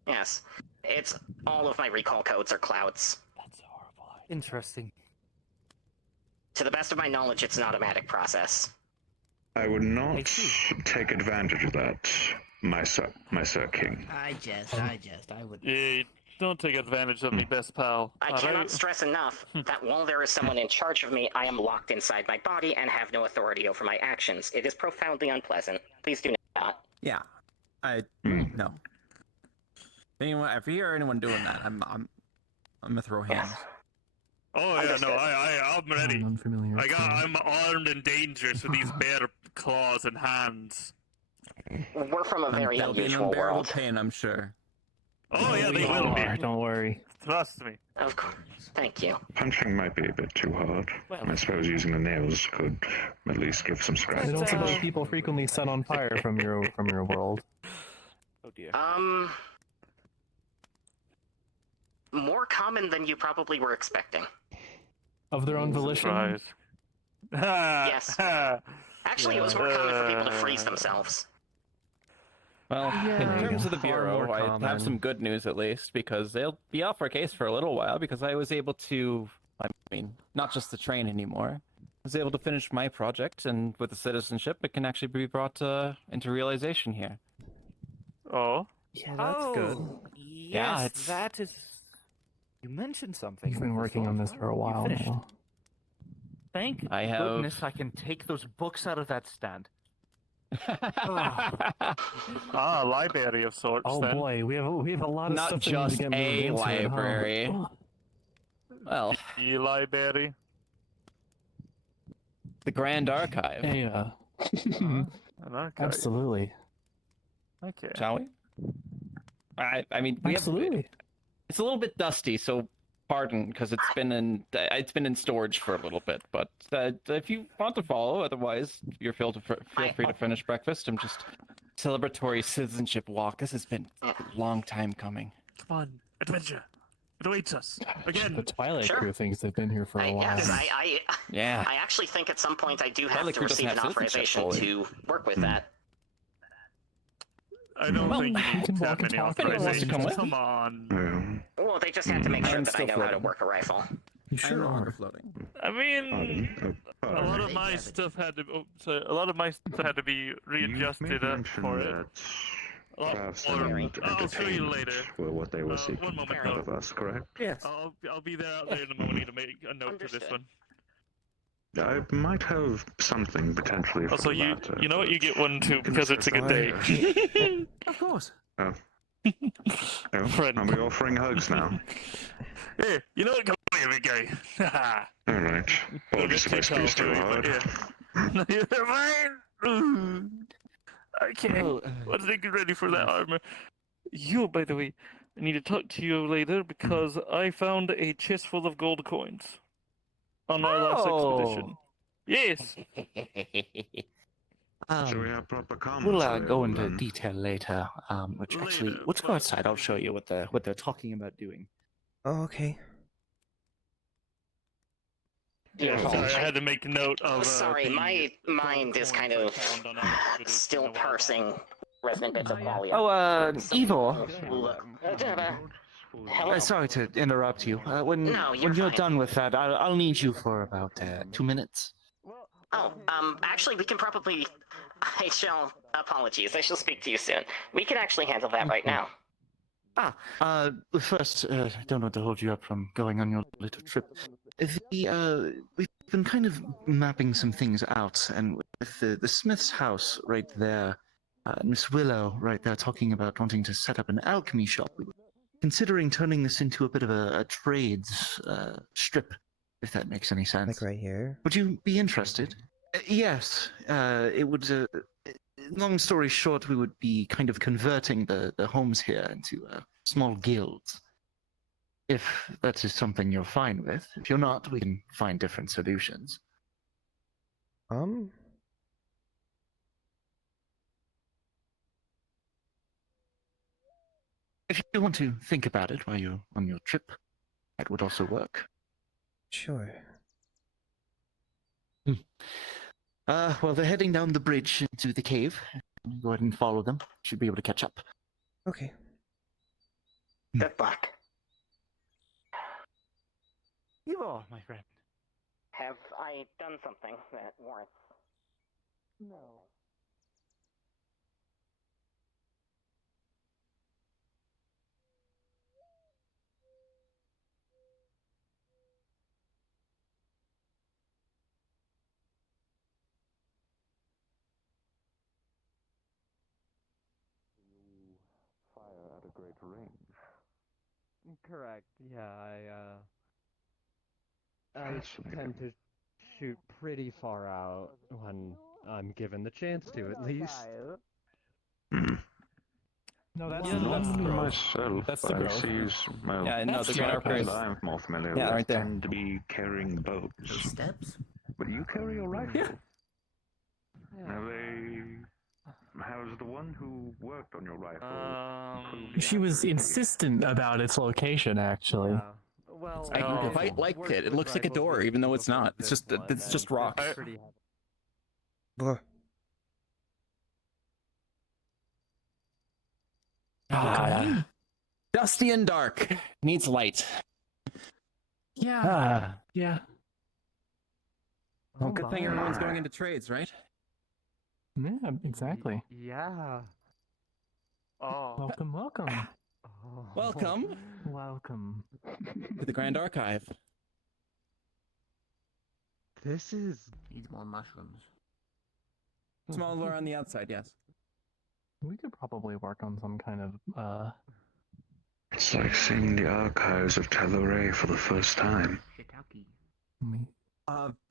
Yes. It's all of my recall codes are clouds. That's horrible. Interesting. To the best of my knowledge, it's an automatic process. I would not I see. take advantage of that, my sir king. I would. Yeah, don't take advantage of me, best pal. I cannot stress enough that while there is someone in charge of me, I am locked inside my body and have no authority over my actions. It is profoundly unpleasant. Please do not. Yeah, no. If you hear anyone doing that, I'm gonna throw hands. Oh yeah, no, I'm ready. Unfamiliar. I'm armed and dangerous with these bare claws and hands. We're from a very There'll be an unusual unbearable world. pain, I'm sure. Oh yeah, they will be. Don't worry. Trust me. Of course. Thank you. Punching might be a bit too hard. I suppose using the nails could at least give some I scratches. don't suppose people frequently set on fire from your world. Oh dear. More common than you probably were expecting. Of their own volition. Surprise. Yes. Actually, it was more common for people to freeze themselves. Well, Yeah, in terms of the far Bureau, more I common. have some good news at least, because they'll be off our case for a little while, because I was able to, not just the train anymore. I was able to finish my project, and with the citizenship, it can actually be brought into realization here. Oh. Yeah, that's good. Yes, Yeah, it's- that is. You mentioned something. You've been working on this for a while finished. now. Thank I have- goodness I can take those books out of that stand. Ah, a library of sorts. Oh then. boy, we have a lot of Not stuff just that needs to get a moved into it, huh? library. Well, The library. the Grand Archive, Yeah, An archive. absolutely, Okay. shall we? I mean, we have, absolutely. it's a little bit dusty, so pardon, because it's been in storage for a little bit. But if you want to follow, otherwise you're feel free to finish breakfast. I'm just celebratory citizenship walk. This has been a long time coming. Come on, adventure. It awaits us The again. Twilight Sure. Crew thinks they've been here for a while. Yes, now. Yeah. I actually think at some point I do have Probably to Crew doesn't receive an have citizenship authorization fully. to work with that. I don't Well, think you you can need walk that many and talk. Anyone wants to authorizations. come with? Come on. Yeah. Well, they just have to make I sure am that I still know how to floating. work a rifle. You I'm sure no longer are. floating. I mean, a Pardon. lot of my stuff had to. Oh, sorry, a lot of my stuff had to be readjusted up for it. A lot Crafts more. and I'll show you later. entertainment were what they were One seeking moment, out of us, correct? Yes. I'll be there out there in a moment. I need to make a note for this Understood. one. I might have something potentially for Also, the you latter, you know what? but You get one too we can because it's a good day. discuss later. Of course. Oh, Friend. are we offering hugs now? Hey, you know what? Come here, big guy. All right. Apologies if I squeezed too hard. No, you're fine. Okay. Well, Let's get ready for that armor. You, by the way, I need to talk to you later because I found a chest full of gold coins on our last expedition. Yes. Shall we have proper comments? We'll go into then? detail later. Which actually, Later, let's go but- outside. I'll show you what they're talking about doing. Oh, okay. Yeah, Oh, sorry, I had to make note of. Sorry, the my gold mind is coins kind I of found on our expedition still a while back. parsing resonant bits of qualia. Oh, Ivor. Look. Hello. Sorry to interrupt you. When No, you're when you're fine. done with that, I'll need you for about 2 minutes. Oh, actually, we can probably. Apologies, I shall speak to you soon. We can actually handle that right now. First, don't want to hold you up from going on your little trip. We've been kind of mapping some things out, and with the Smith's house right there, Miss Willow right there talking about wanting to set up an alchemy shop. We were considering turning this into a bit of a trades strip, if that makes any sense. Like right here. Would you be interested? Yes. It would. Long story short, we would be kind of converting the homes here into small guilds. If that is something you're fine with. If you're not, we can find different solutions. If you want to think about it while you're on your trip, that would also work. Sure. Well, they're heading down the bridge into the cave. Go ahead and follow them. Should be able to catch up. Okay. Good luck. Evo, my friend. Have I done something that warrants? No. Fire at a great range. Correct. Yeah, I Fascinating. tend to shoot pretty far out when I'm given the chance to, at least. Hmm. No, that's Yeah, the Normally grove. myself, That's the I grove. see, well, Yeah, no, That's the the Grand archive. Archives. that I'm more familiar Yeah, with right there. tend to be carrying Those bows. steps? But you carry a rifle. Yeah. How's the one who worked on your rifle? She was insistent about its location, actually. Yeah. Well, I No. quite like worked it. It with looks like a rifles door, with even though it's before not. It's this just one, it's just and rocks. it's pretty heavy. Blah. Ah, dusty and dark. Needs light. Yeah. Yeah. Well, good thing everyone's going into trades, right? Yeah, exactly. Yeah. Oh. Welcome, welcome. Oh. Welcome Welcome. to the Grand Archive. This is Needs more mushrooms. Smaller on the outside, yes. We could probably work on some kind of, It's like seeing the archives of Teleray for the first time. Shiitake.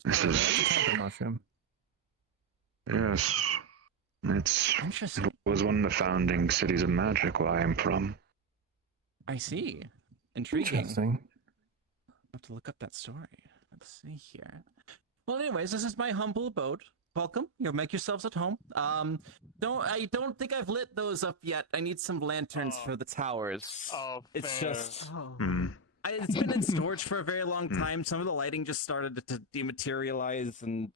This is type of mushroom. yes. It Interesting. was one of the founding cities of magic where I am from. I see. Intriguing. Interesting. I'll have to look up that story. Let's see here. Well, anyways, this is my humble abode. Welcome. You'll make yourselves at home. I don't think I've lit those up yet. I need some lanterns for the towers. Oh, It's fair. just Hmm. it's been in storage for a very long time. Some of the lighting just started to dematerialize and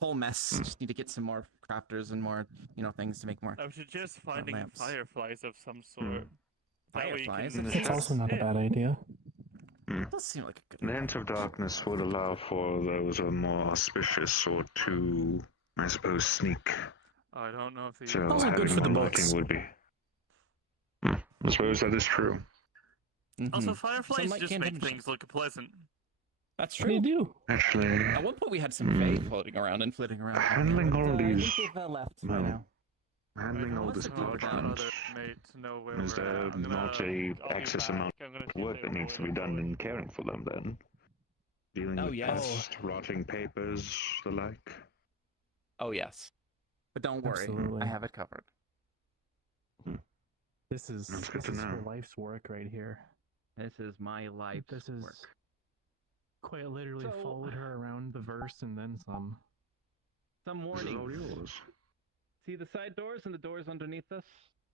whole mess. Just need to get some more crafters and more, things to make more. I was just finding lamps. fireflies of some sort. That way you Fireflies can- in the That's also not a bad idea. It does seem like a good The hint of darkness would allow for those who are more auspicious or to, I suppose, sneak. I don't know if the So Also good having for the one books. working would be. I suppose that is true. Also, Mhm. fireflies Sunlight just can't make hit- things look pleasant. That's They true. do. Actually, At one point, we had some fae floating around and flitting around. handling all I these, think they've left by well, now. handling all this parchment, is there not a excess amount of work that needs to be done in caring for them then? Dealing Oh, with yes. dust, rotting papers, the like? Oh yes, but don't worry, Absolutely. I have it covered. This is That's good this to is her know. life's work right here. This is my life's This is work. quite literally So- followed her around the verse and then some. Some This is all warnings. yours. See the side doors and the doors underneath us?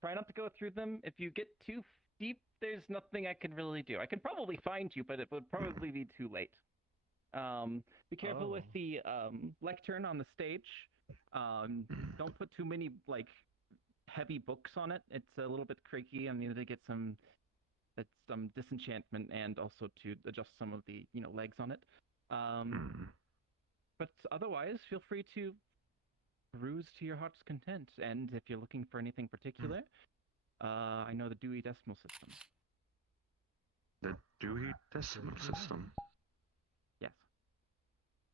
Try not to go through them. If you get too deep, there's nothing I can really do. I can probably find you, but it would probably be too late. Be careful with the lectern on the stage. Don't put too many heavy books on it. It's a little bit creaky. I need to get some disenchantment and also to adjust some of the legs on it. But otherwise, feel free to peruse to your heart's content. And if you're looking for anything particular, I know the Dewey Decimal System. The Dewey Decimal System. Yes.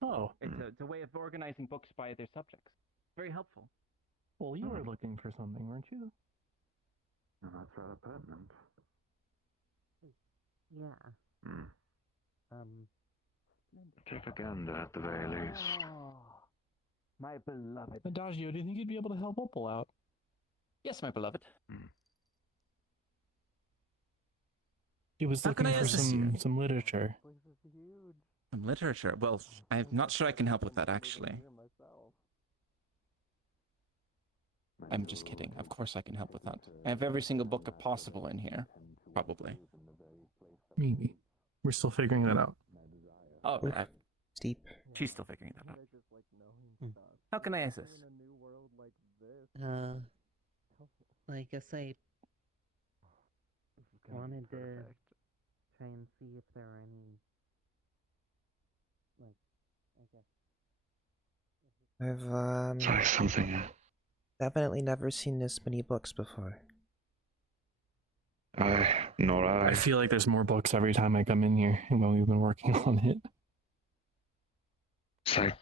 Oh, It's a way of organizing books by their subjects. Very helpful. well, you were looking for something, weren't you? And that's rather pertinent. Yeah. Check again at the very least. My beloved. Adagio, do you think you'd be able to help Opal out? Yes, my beloved. He was How can looking I for assist you? some literature. Some literature. Well, I'm not sure I can help with that actually. I'm just kidding. Of course I can help with that. I have every single book possible in here. Probably. Maybe. We're still figuring that out. Oh, Oof. Steep. she's still figuring that out. How can I assist? I guess I wanted to try and see if there are any, like, I guess. Try something. Definitely never seen this many books before. Nor I. I feel like there's more books every time I come in here when we've been working on it. It's like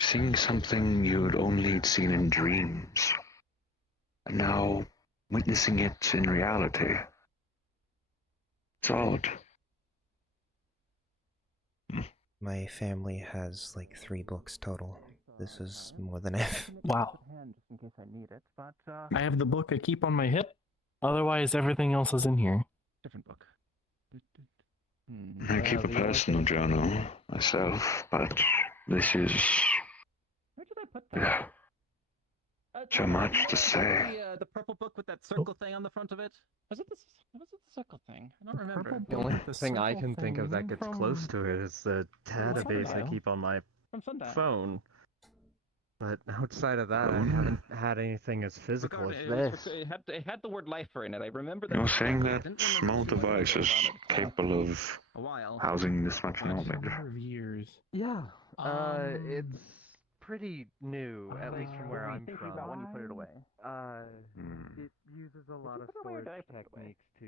seeing something you'd only seen in dreams, and now witnessing it in reality. It's odd. My family has like 3 books total. This is more than F. Wow. Just in case I need it, but I have the book I keep on my hip. Otherwise, everything else is in here. different book. I keep a personal journal myself, but this is Where did I put that? too much to say. The purple book with that circle thing on the front of it. Was it the circle thing? I don't remember. The only thing I can think of that gets close to it is the database I keep on my From Sundial. phone. But outside of that, I haven't had anything as physical as this. It had the word lifer in it. I remember that. You're saying I that didn't remember small too much device is about it. capable of A while. housing this much But- knowledge? Number of years. Yeah, it's pretty new, at least from where I'm thinking from. about when you put it away. It uses a lot of put it away or storage did I put it away? techniques to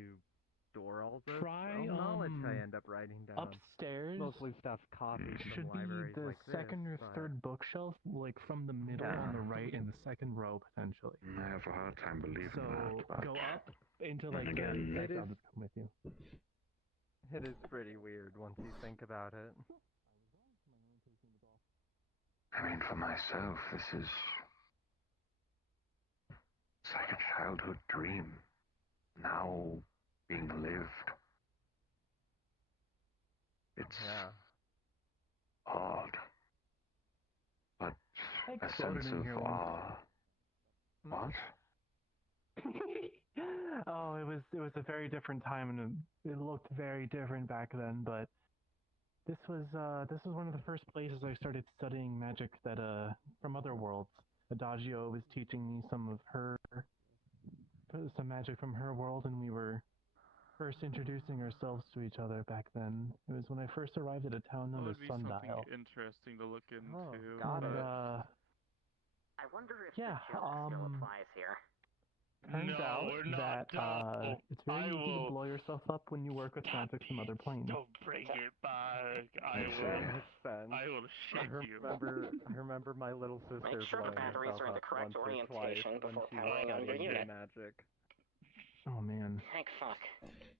store all the Try, knowledge I end up writing down. Upstairs Mostly stuff copied should from be libraries the like second this, or but- third bookshelf, like from the middle Yeah. on the right in the second row, potentially. I have a hard time believing So that, but go up into like again, the. it I'll is- just come with you. It is pretty weird once you think about it. I mean, for myself, this is it's like a childhood dream now being lived. It's Yeah. odd, but I a exploded sense in of here once. awe. What? Oh, it was a very different time, and it looked very different back then. But this was one of the first places I started studying magic that from other worlds. Adagio was teaching me some magic from her world, and we were first introducing ourselves to each other back then. It was when I first arrived at a town known as That would be Sundial. something interesting to look into. got And, it. I wonder if Yeah, the joke still applies here. turns No, out we're not. that No, it's very I easy will- to blow yourself up when you work with magic from other planes. Don't bring it back. I Yes, will. That makes sense. I will I shake you. remember my little sister Make sure the blowing batteries herself are in the up correct once or twice orientation when before she was powering on your studying unit. magic. Oh man. Thank fuck.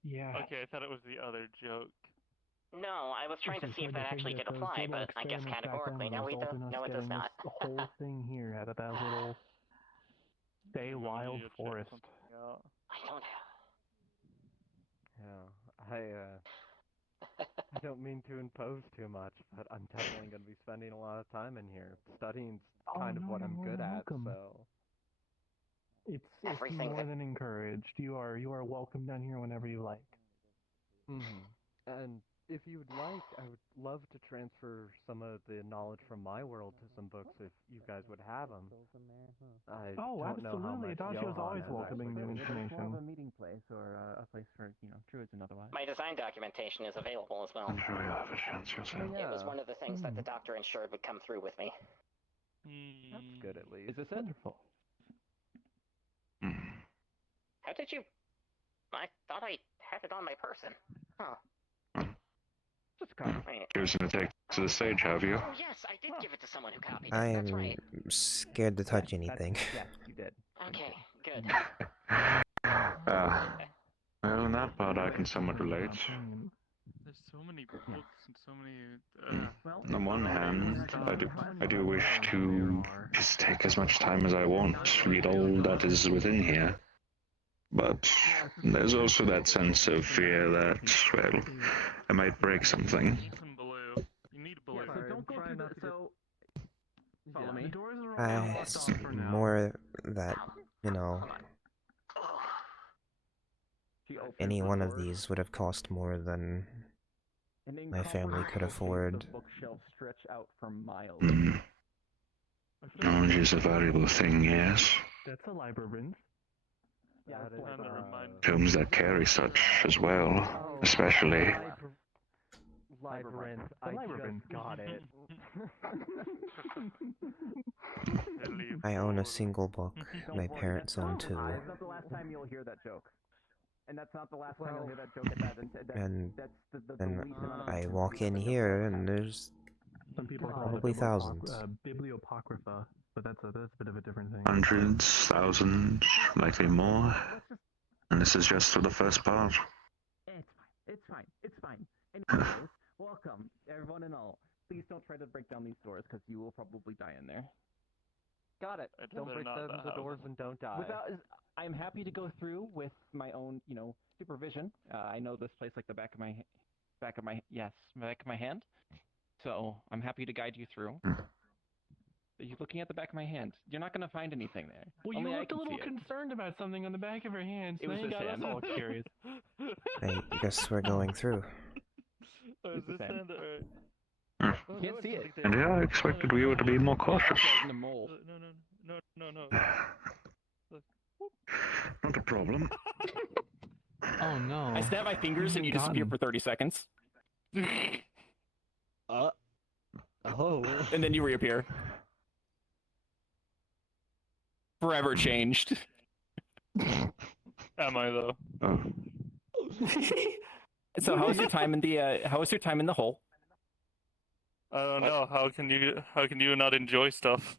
Yeah. Okay, I thought it was the other joke. No, I was trying to This see is if trying that to actually think could that those apply, little but I guess experiments back then categorically, would no, result in us it does getting not. this whole thing here out of that little Fey I'm gonna wild need to check forest. something out. I don't Yeah, I don't mean to impose too much, but I'm definitely going to be spending a lot of time in here. Studying's kind of no, what you're I'm more good than at, welcome. so... It's Everything more that- than encouraged. You are welcome down here whenever you like. And if you would like, I would love to transfer some of the knowledge from my world to some books if you guys would have them. I Oh, don't know how absolutely. much Adagio's Johan always has welcoming actually new been It's more of a information. meeting place or a place for druids and otherwise. My design documentation is available as well. I'm sure you'll have a chance yourself. It was Yeah. one of the things that the doctor ensured would come through with me. That's good at least. Is this it? Wonderful. How did you... I thought I had it on my person. Huh. Just a copy. Wait. Yours gonna take to the stage, have you? Oh yes, I did give it to someone who copied it. I That's am right. scared to touch anything. Yes, you did. Okay, good. Well, in that part I can somewhat relate. There's so many books and so many. Well, On one hand, I do wish to just take as much time as I want, read all that is within here. But there's also that sense of fear that, well, I might break something. You need some blue. You need blue. yeah, so don't go through the... So, follow me. The doors are all blocked It's off for now. more that, you know, She opened any the one of door. these would have cost more than my family could afford. The bookshelves stretch out for miles. Knowledge is a valuable thing, yes. That's a labyrinth. Yeah, Tomes that carry such as well, especially. Labyrinth. The labyrinth. Got it. I own a single book. My parents own two. That's not the last time you'll hear that joke. And that's not the last time you'll hear that joke at that. And That's the then least amount of I people walk who in like here, and there's Some people call probably it thousands. bibliopocrypha, but that's a bit of a different thing. Hundreds, thousands, likely more. And this is just for the first part. It's fine. Anyways, welcome, everyone and all. Please don't try to break down these doors, because you will probably die in there. Got it. Don't break down the doors and don't die. I'm happy to go through with my own, supervision. I know this place like the back of my hand. So I'm happy to guide you through. You're looking at the back of my hand. You're not going to find anything there. Well, Only you I looked a can little see it. concerned about something on the back of her hand. It So was now you his got us hand. all curious. I guess we're going through. Is this Sam. hand alright? Can't see it. And yeah, I expected we were to be more cautious. In a mole. No. Not a problem. Oh no. I snap my fingers and you disappear for 30 seconds. Oh. And then you reappear. Forever changed. Am I though? Oh. So how was your time in the hole? I don't know. How can you not enjoy stuff?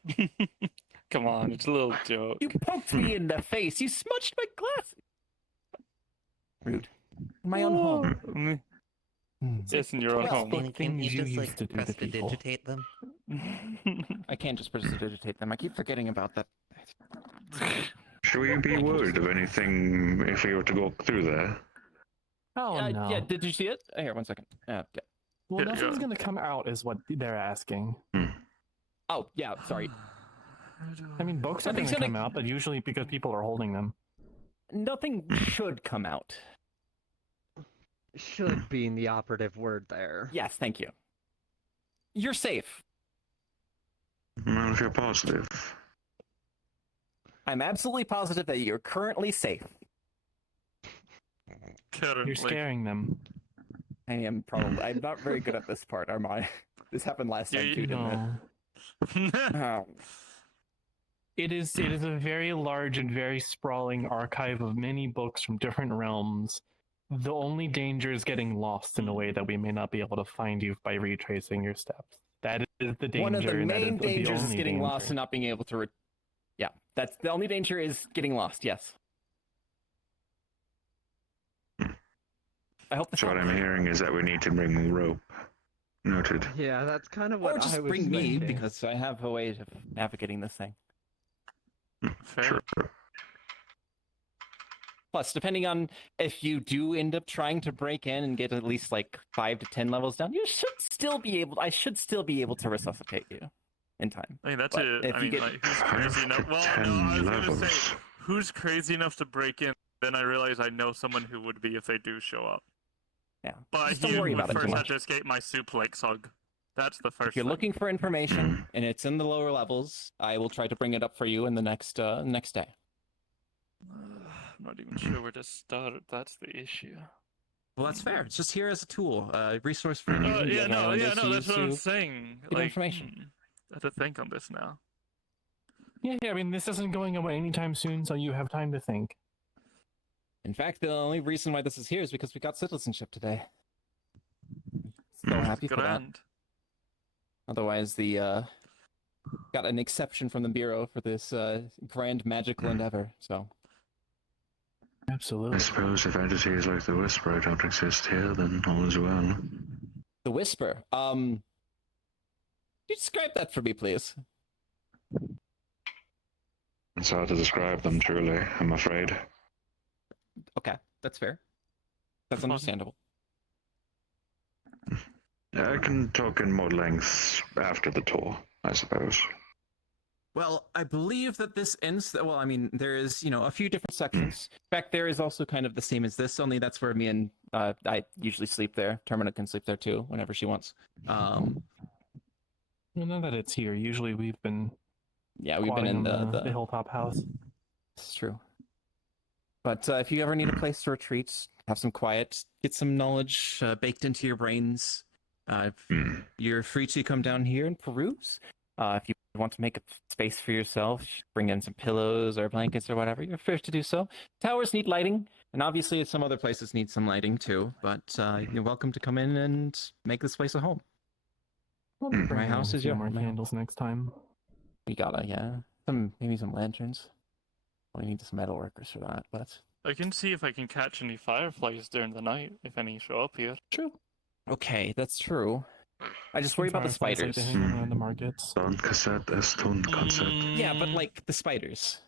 Come on, it's a little joke. You poked me in the face. You smudged my glasses. Rude. In my own home. Yes, in your own home. Can you just used to do press to to people. digitate them? I can't just prestidigitate them. I keep forgetting about that. Should we be worried of anything if we were to go through there? Oh no. Yeah, did you see it? Here, 1 second. Yeah. Well, Yeah, nothing's yeah. gonna come out, is what they're asking. Oh, yeah, sorry. I mean, books are Nothing's gonna come gonna- out, but usually because people are holding them. Nothing should come out. Should being the operative word there. Yes, thank you. You're safe. Well, if you're positive. I'm absolutely positive that you're currently safe. Currently. You're scaring them. I am probably. I'm not very good at this part, am I? This happened last time too, didn't it? No. Oh. It is a very large and very sprawling archive of many books from different realms. The only danger is getting lost in a way that we may not be able to find you by retracing your steps. That is the danger. One of the and that main is the dangers is only getting danger. lost and not being able to. Yeah, that's the only danger is getting lost. Yes. I hope this So what helps. I'm hearing is that we need to bring rope. Noted. Yeah, that's kind of what Or just I was bring me thinking. because I have a way of navigating this thing. Fair. Sure. Plus, depending on if you do end up trying to break in and get at least like 5 to 10 levels down, you should still be able. I should still be able to resuscitate you in time. I mean, that's But it. if I you mean, get like, who's crazy enough? Well, no, 10 I was gonna levels. say, who's crazy enough to break in? Then I realize I know someone who would be if they do show up. Yeah. But Just he don't worry would about it too first have much. to escape my suplex hug. That's the first If you're thing. looking for information and it's in the lower levels, I will try to bring it up for you in the next day. I'm not even sure where to start. That's the issue. Well, that's fair. It's just here as a tool, resource for you. Yeah, no, that's what I'm to saying. get Like, information. I have to think on this now. Yeah, I mean, this isn't going away anytime soon, so you have time to think. In fact, the only reason why this is here is because we got citizenship today. So happy for that. Grand. Otherwise, got an exception from the Bureau for this grand magical endeavor. So I Absolutely. suppose if entities like the Whisperer don't exist here, then all is well. the Whisper. Can you describe that for me, please? It's hard to describe them, truly, I'm afraid. Okay, that's fair. That's understandable. I can talk in more length after the tour, I suppose. Well, I believe that this ends. Well, I mean, there is, a few different sections. Back there is also kind of the same as this, only that's where me and I usually sleep there. Termina can sleep there too, whenever she wants. Well, now that it's here, usually we've been we've been in the hilltop house. It's true. But if you ever need a place to retreat, have some quiet, get some knowledge baked into your brains, you're free to come down here and peruse. If you want to make a space for yourself, bring in some pillows or blankets or whatever, you're free to do so. Towers need lighting, and obviously some other places need some lighting too, but you're welcome to come in and make this place a home. My house is yours. More candles next time. We gotta, maybe some lanterns. We need some metal workers for that, but... I can see if I can catch any fireflies during the night, if any show up here. True. Okay, that's true. I just worry about the spiders. Around the markets. Yeah, but like the spiders.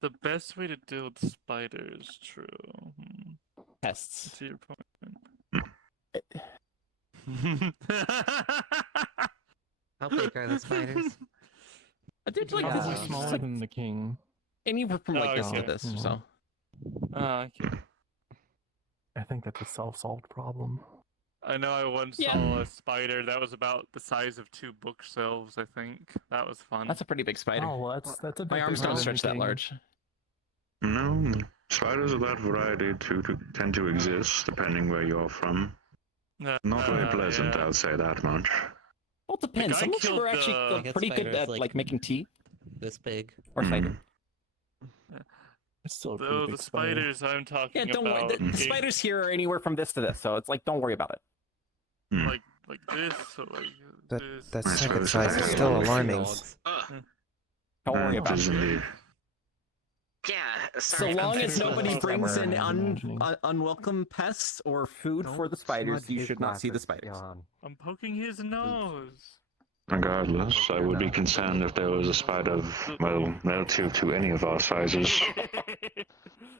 The best way to deal with spiders, true. Pests. To your point. How big are the spiders? They're like Probably smaller than the king. And you were from like this to okay. this, so. Okay. I think that's a self-solved problem. I know I once saw a spider that was about the size of 2 bookshelves, I think. That was fun. That's a pretty big spider. Oh, well, that's a bit My arms bigger don't than stretch the that king. large. No, spiders of that variety tend to exist depending where you're from. Not very pleasant, yeah. I'll say that much. Well, it depends. The guy Some of them are killed actually the- pretty good spiders, at like- making tea This big. or fighting. It's still a pretty Though big the spider. spiders I'm talking Yeah, don't worry. about. The spiders here are anywhere from this to this, so it's like, don't worry about it. Like this, or like this. That I second suppose size that's is still fine. alarming. Don't worry about it. Indeed. Yeah, So sorry. long as I'm nobody brings in imagining. unwelcome pests or food for the spiders, you should not see the spiders. I'm poking his nose. Regardless, I would be concerned if there was a spider, well, relative to any of our sizes.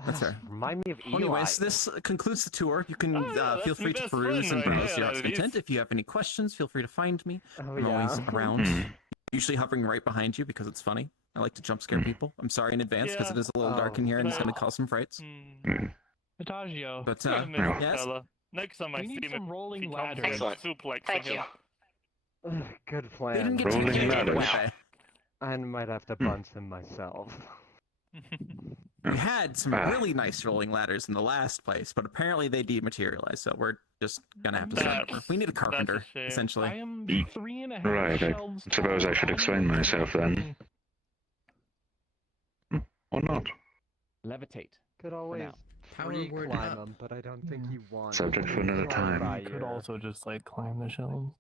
That's fair. Remind me of Eli. Anyways, this concludes the tour. You can that's feel free my to best peruse friend and right browse there. your heart's He's- content. If you have any questions, feel free to find me. Oh, I'm always yeah. around. Usually hovering right behind you because it's funny. I like to jump scare people. I'm sorry in advance because Yeah. it is a little dark in here and it's going to cause some frights. Adagio. But, I miss the yes? fella. Next time I We see need him, some rolling he ladders. Excellent. suplexing Thank him. you. Ugh, good They plan. didn't get Rolling to ladders. wow. I might have to bunch him myself. We had some really nice rolling ladders in the last place, but apparently they dematerialized, so we're just gonna have to start over. We need a carpenter, shame. essentially. I am 3.5 Right, I shelves suppose I tall. should explain myself then. Or not. Levitate. Could always now. free Power word climb up. him, but I don't think you want. Subject for another Fly time. by You could ear. also just like climb the shelves.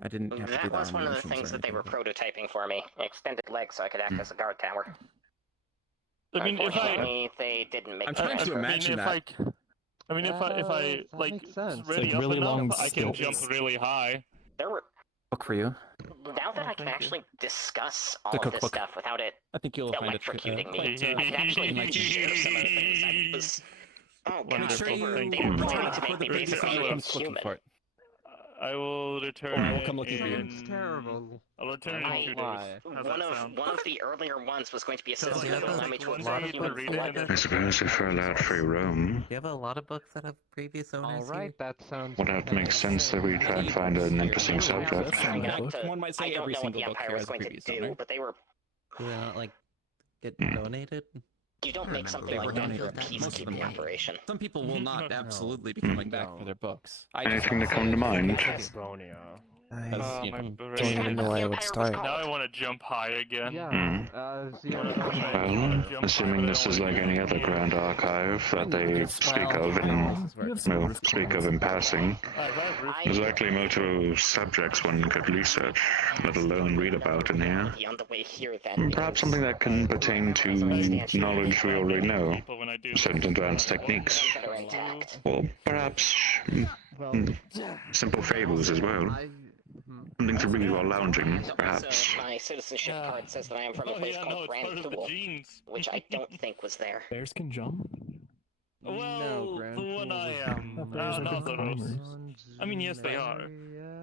I didn't have to do That that was on one of the motions or things that they were anything, prototyping for me. Extended legs so I could act as a guard tower. I mean, if I, Unfortunately, they didn't make I'm the trying to effort. imagine if that. I mean, if I that like makes sense. ready Like up really long enough, I can stilts. jump really high. There were Book for you. now that I can thank you. actually discuss The all of this cookbook. stuff without it I think you'll find it electrocuting me. quite, I can actually enlightening. share some of the things I was. Oh god, Make sure Wonderful, you they thank were you. trying to make me Return- basically return- inhuman. for it. I will return. Or I will come looking for you. Sounds terrible. I'll return I in 2 days. lie. How's One that of sound? the earlier ones was going to be a Because system I that have would allow a me to lot absorb of human books blood. that I suppose if we're allowed free roam, You have a lot of books that have previous owners here. Alright, that sounds. would it make sense that we try and find an interesting subject? Trying not to- One might I say don't every know what the single book Empire here was has a going to previous do, owner. but they were. Do they not like get donated? You don't I make remember something they like were that for a donated. Most of them peacekeeping were. operation. Some people will not No. absolutely be coming back for No. their books. Anything to come to mind? Estonia. As, you my know, brain. Don't even know where I would The start. Empire was Now I called. want to jump high again. Yeah. Well, assuming this is like any other grand archive that they speak of in passing, there's likely multiple subjects one could research, let alone read about in here. On the way here, then. Perhaps something that can pertain to knowledge we already know, People when I do certain advanced techniques, That are intact. or perhaps Well, simple fables as well. Something to read while lounging, perhaps. Also, my citizenship card says that I am from a place no, called it's part Grand of the Thule, genes. which I don't think was there. Bears can jump. Well, Grand the one Thule I was am. Thought bears were Not good the climbers. roast. I mean, yes, they are.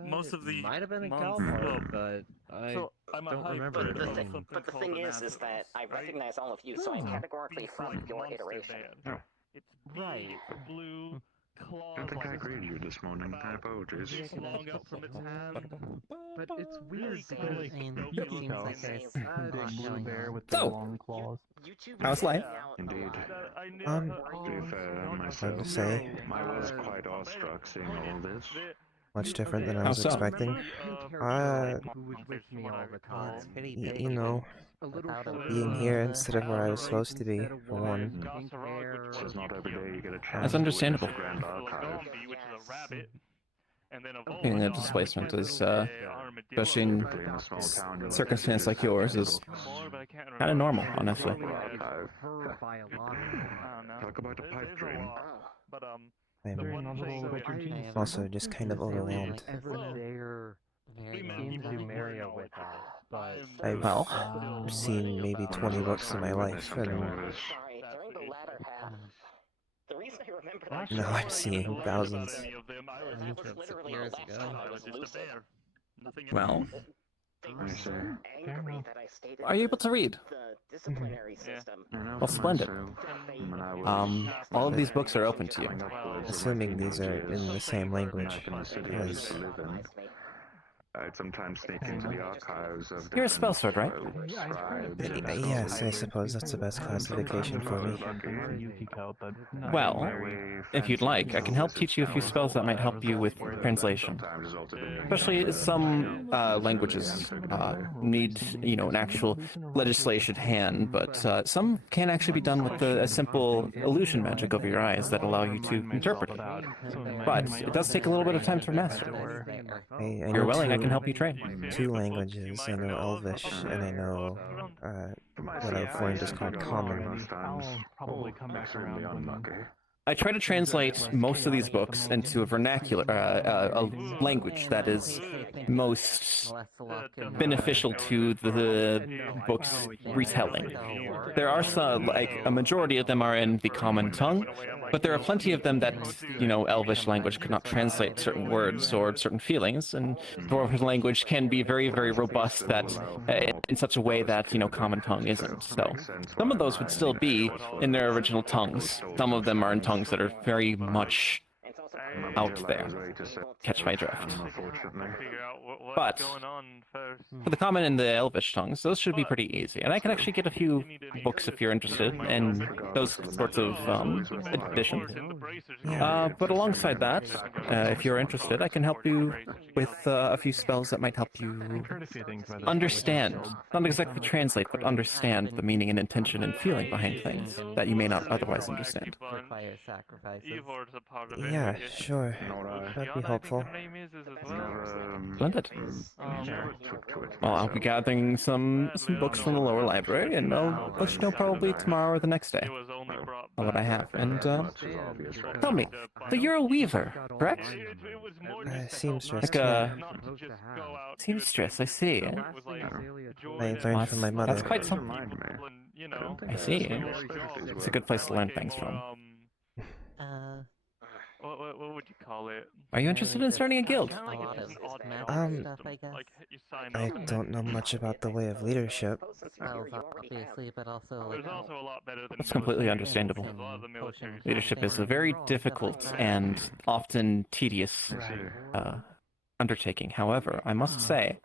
most of the might have been in months. Calpart, but I So I'm a don't high remember friend it of being. something But the called thing is inhabitants, that I right? recognize all of you, so I'm categorically from Beast-like your monster iteration. man. It's big, Right. it's blue, I claws don't think I like greeted you this morning. I apologize. this long up from its hand. But it's weird Really because cool, I mean, dopey it looking seems like thing. there's Uh, a lot Big blue going bear on. with the So- long claws. YouTube How's life? out a Indeed. lot. I knew Um, To be fair, hard myself, to say. I was quite awestruck seeing all this. Much different than I How was so? expecting. who was with me what all I the recall. time. It's pretty You big. know, A little Without a shorter being lot here of instead of where I was supposed to be, instead of for white, one. pink hair. It's not every day you get a chance That's to understandable. witness a grand archive. Which is a rabbit. And then a Being a Volodon, displacement which is, a especially in Typically in a small town, you're circumstance like yours, is kind of normal, honestly. archive. Her biological. Talk about a pipe dream. Oh. I'm The one thing which I have also just kind of overwhelmed. Ever there very we long seemed to time. marry a with us, but I've Well, seen maybe 20 books in my life, and Sorry, during the latter half, the reason I remember that now I'm seeing thousands. that was literally the years last ago. time I was lucid. well, They were so angry that I stated are you able to read? the disciplinary system. I know Well, for splendid. myself, when I was All of these books are open to you. coming up with Assuming these are in the same language. back in the city I used to Yes. live in, I'd sometimes sneak into the archives of You're a spell different, sword, right? scribes and Yes, I scholars. suppose that's the best classification for me. Well, if you'd like, I can help teach you a few spells that might help you with translation. Sometimes resulted in me Especially some languages need, an actual legislation hand, but some can actually be done with a simple illusion magic over your eyes that allow you to interpret it. But it does take a little bit of time to master. I If know you're willing, I can help you train. two languages. I know Elvish, and I know what I've learned is called Common. Probably come back around when I try to translate most of these books into a vernacular, a language that is most beneficial to the book's retelling. There are some, like a majority of them are in the common tongue, but there are plenty of them that, Elvish language could not translate certain words or certain feelings, and Dwarvish language can be very, very robust that in such a way that, common tongue isn't. So some of those would still be in their original tongues. Some of them are in tongues that are very much out there. Catch my drift. But for the common and the Elvish tongues, those should be pretty easy. And I can actually get a few books if you're interested in those sorts of editions. But alongside that, if you're interested, I can help you with a few spells that might help you understand, not exactly translate, but understand the meaning and intention and feeling behind things that you may not otherwise understand. Require sacrifices. Yeah, sure. That'd be helpful. Splendid. Well, I'll be gathering some books from the lower library, and I'll let you know probably tomorrow or the next day on what I have. And tell me, so you're a weaver, correct? Seamstress. Like a seamstress, I see. I learned from my mother. That's quite something. I see. It's a good place to learn things from. What would you call it? Are you interested in starting a guild? A lot of magic stuff, I guess. I don't know much about the way of leadership. Spells, obviously, but also like a lot better than That's completely understandable. Leadership is a very difficult and often tedious undertaking. However, I must say,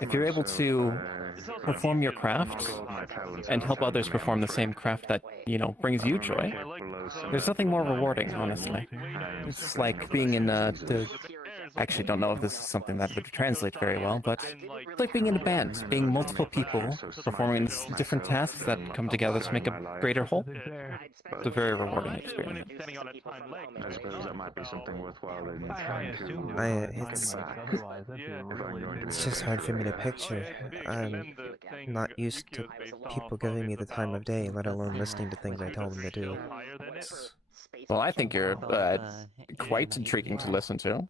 if you're able to perform your craft and help others perform the same craft that, brings you joy, there's nothing more rewarding, honestly. It's like being in I actually don't know if this is something that would translate very well, but it's like being in a band, being multiple people performing different tasks that come together to make a greater whole. It's a very rewarding experience. I suppose that might be something worthwhile in trying to. It's just hard for me to picture. I'm not used to people giving me the time of day, let alone listening to things I tell them to do. Well, I think you're quite intriguing to listen to.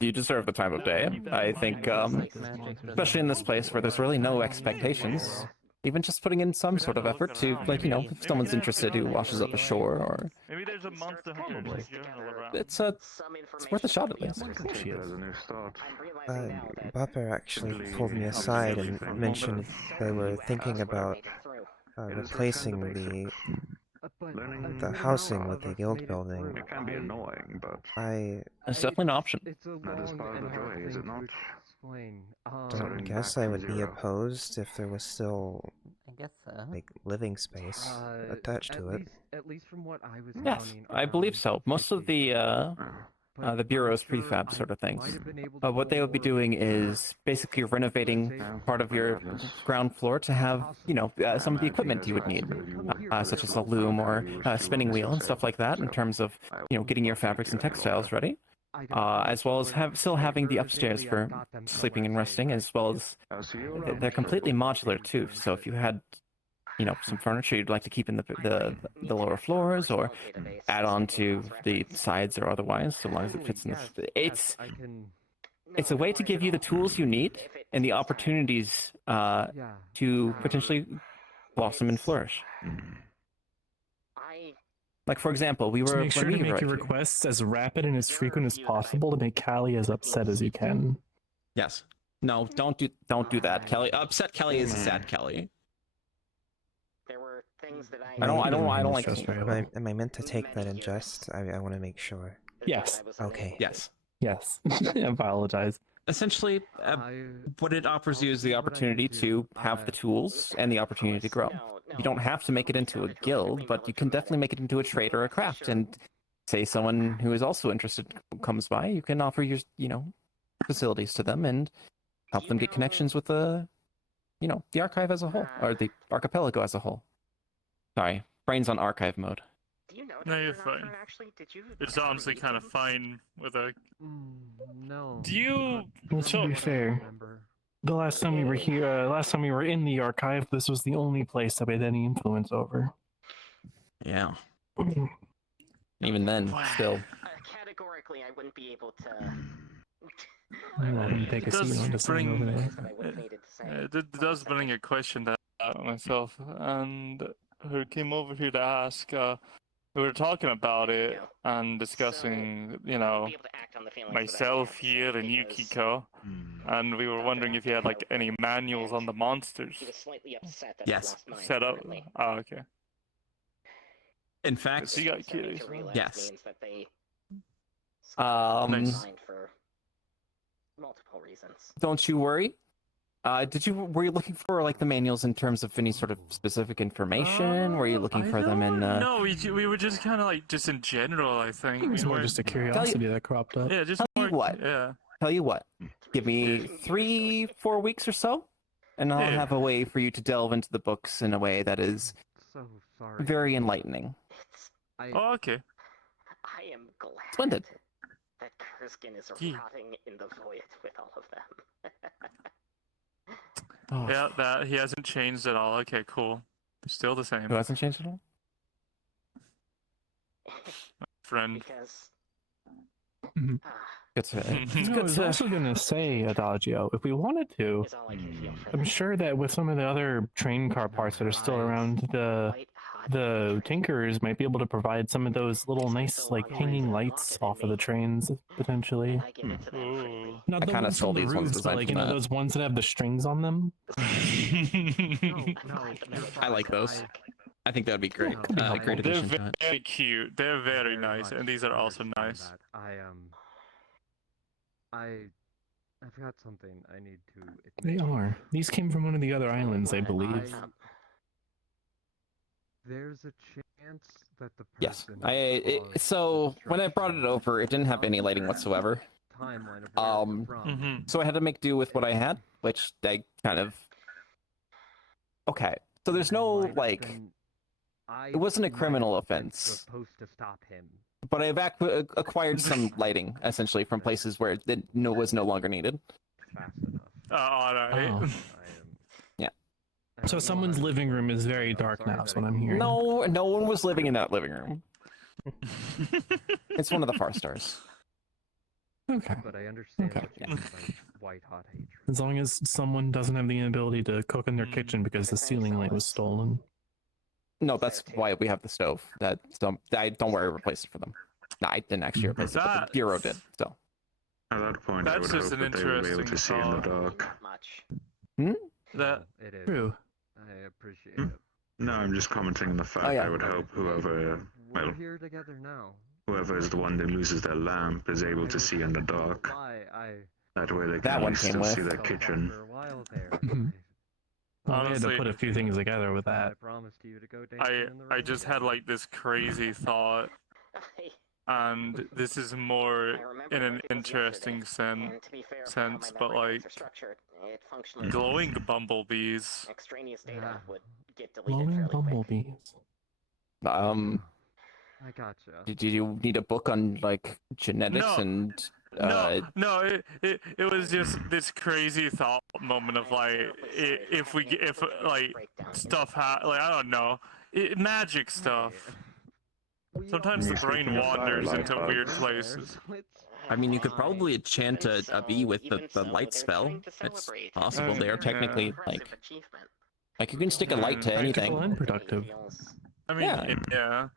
You deserve the time of day. I think, especially in this place where there's really no expectations, even just putting in some sort of effort to, like, you know, if someone's interested who washes up ashore, or Maybe there's a monster hunter journal around. it's worth a shot at least. Bupper actually pulled me aside and mentioned they were thinking about replacing the housing with the guild building. It can be annoying, but It's definitely an option. It's a that is long part of and the hard joy, is thing it not? to explain. Don't guess I would be opposed if there was still I guess so. like living space attached to it. At least from what I was Yes, counting I believe around so. Most of the bureau's prefab sort of things. What they would be doing is basically renovating part of your ground floor to have, you know, some of the equipment you would need, such as a loom or a spinning wheel and stuff like that, in terms of, you know, getting your fabrics and textiles ready, as well as still having the upstairs for sleeping and resting, as well as they're completely modular too. So if you had, you know, some furniture you'd like to keep in the lower floors, or add on to the sides or otherwise, so long as it fits in the... It's a way to give you the tools you need and the opportunities to potentially blossom and flourish. Like, for example, we were... Just make sure to make your arrived here- requests as rapid and as frequent as possible to make Callie as upset as you can. Yes. No, don't do that, Kelly. Upset Kelly is sad Kelly. I don't like Just Am I meant to take that in jest? I want to make sure. Yes. Okay. Yes. Yes. I apologize. Essentially, what it offers you is the opportunity to have the tools and the opportunity to grow. You don't have to make it into a guild, but you can definitely make it into a trade or a craft. And say someone who is also interested comes by, you can offer your, you know, facilities to them and help them get connections with the, you know, the archive as a whole, or the archipelago as a whole. Sorry, brain's on archive mode. No, you're fine. It's honestly kind of fine with a... No. Do you... Well, to be fair, the last time we were here, last time we were in the archive, this was the only place that we had any influence over. Yeah. Even then, still. Categorically, I wouldn't be able to... Take a seat on the side over there. It does bring a question that myself, and who came over here to ask, we were talking about it and discussing, you know, myself here and Yukiko, and we were wondering if you had like any manuals on the monsters. Yes. Set up. Oh, okay. In fact, so you got curious. Yes. Nice. Multiple reasons. Don't you worry. Were you looking for like the manuals in terms of any sort of specific information? Were you looking for them in? No, we were just kind of like just in general. I think It was more just a curiosity that cropped up. Yeah, just Tell more, you what. Yeah. Tell you what. Give me 3-4 weeks or so, and I'll have a way for you to delve into the books in a way that is very enlightening. Oh, okay. I am glad Splendid. that Kurskin is rotting in the void with all of them. Oh. Yeah, that he hasn't changed at all. Okay, cool. Still the same. Who hasn't changed at all? Friend. It's I was also going to say, Adagio, if we wanted to, I'm sure that with some of the other train car parts that are still around, the Tinkerers might be able to provide some of those little nice, like, hanging lights off of the trains, potentially. Not I the kind of ones stole on the these ones roofs, but, like, you know, those ones that have the strings on them. I like those. I think that would be great. Great addition to They're it. very cute. They're very nice, and these are also nice. I've got something I need to admit. They are. These came from one of the other islands, I believe. There's a chance that the Yes. person So when I brought it over, it didn't have any lighting whatsoever. timeline of where it's from. So I had to make do with what I had, which I kind of... Okay. So there's no, like... It wasn't a criminal offense. Supposed to stop him. But I've acquired some lighting, essentially, from places where it was no longer needed. Alright. Oh. Yeah. So someone's living room is very dark now, is what I'm hearing. No one was living in that living room. It's one of the far stars. Okay. But I understand Okay. what you mean by white hot hatred. As long as someone doesn't have the ability to cook in their kitchen because the ceiling light was stolen. No, that's why we have the stove. Don't worry, I replaced it for them. No, I didn't actually replace it, but the bureau did. So At that point, I would That's just hope an that they would be able to see in the interesting dark. That It is. True. I appreciate it. No, I'm just commenting on the fact. Oh, yeah. I would hope whoever, well, We're here together now. whoever is the one that loses their lamp is able to see in the dark. Why That way they That can one at least came still with. see their kitchen. For a while there. Well, we had Honestly, to put a few things together with I that. promised you to go dancing in the I rain just again. had like this crazy thought, and this is more in an interesting sense, but like glowing bumblebees. Extraneous data would get deleted Glowing fairly quick. bumblebees. I gotcha. did you need a book on like genetics No. and No, it was just this crazy thought moment of like if like stuff like I don't know, magic stuff. Sometimes the You're brain speaking of wanders firelight into weird bugs. places. I mean, you could probably enchant a bee with the light spell. It's possible. They are technically like you can stick a light to Practical anything. and productive. I mean, yeah.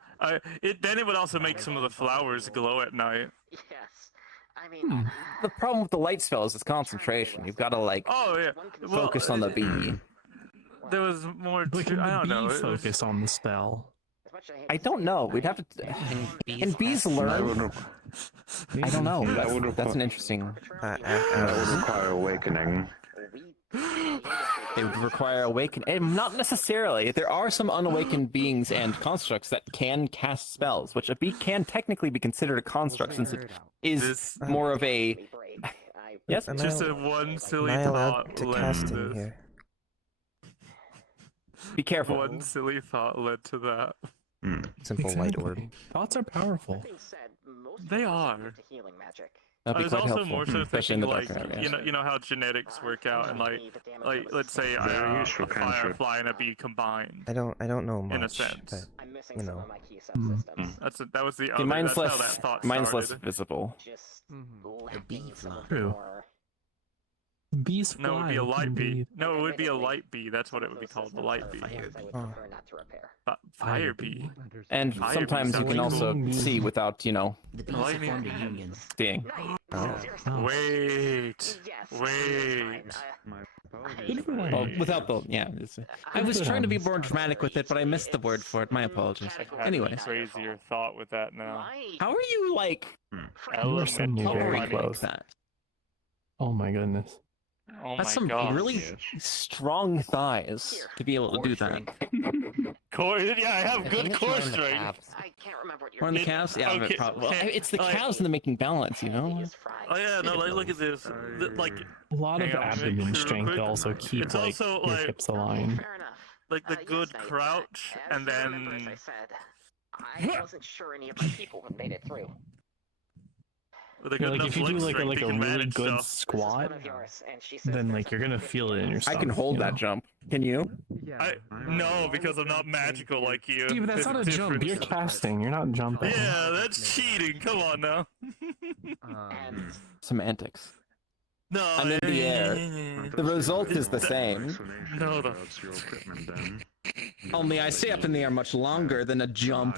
Then it would also make some of the flowers glow at night. Yes. I mean, The problem with the light spell is its concentration. You've got to like Oh yeah. Well, focus on the bee. There was more. But can I the don't know. bee it was- focus on the spell? I don't know. We'd have to. And bees learn. I don't know. That's an interesting. That would require awakening. It would require awakening. Not necessarily. There are some unawakened beings and constructs that can cast spells, which a bee can technically be considered a construct since it is This- more of a. Yes. Am Just I, a one am silly I allowed thought to led cast to in this. here? Be careful. One silly thought led to that. Simple light orb. Exactly. Thoughts are powerful. They are. That'd I be was quite also helpful, more so especially in thinking the dark like area. you know how genetics work out and like let's say Very a useful cantrip. firefly and a bee combined. I don't know much. In a sense. But, you know. That was the See, other. mine's that's how less. that thought Mine's less started. visible. True. Bees fly. No, it would be a light bee. indeed. No, it would be a light bee. That's what it would be called, the light bee. Oh. Fire bee. And Fire sometimes bees you can sound also cool. see without, Lightning. seeing. Wait. Wait. Well, without the I was trying to be more dramatic with it, but I missed the word for it. My apologies. Anyways, Crazier thought with that now. how are you like? You are suddenly How are very you close. like that? Oh my goodness. Oh That's my some god. really strong thighs to be able to do that. Core, yeah, I have good core strength. I can't remember what Or in the calves? Yeah, okay, probably. okay, It's the like- cows that are making balance, you know? Oh yeah, no, like look at this. Like A lot of Hang on, abdomen real strength quick. to also keep It's like also, your like- hips aligned. Fair enough. like the good Yes, Knight, crouch as and you remember, as then I said, I wasn't sure any of my people had made it through. with a Yeah, good like enough if you do leg like strength, a you can really manage good stuff. squat, One of yours, and she says then there's like you're gonna feel it in your I stomach. can hold you that know? jump. Can you? No, because I'm not magical like you. Dude, that's There's not a jump. difference. You're casting. You're not jumping. Yeah, that's cheating. Come on now. Semantics. No, I'm in the air. The result is the same. No, the. Only I stay up in the air much longer than a jump.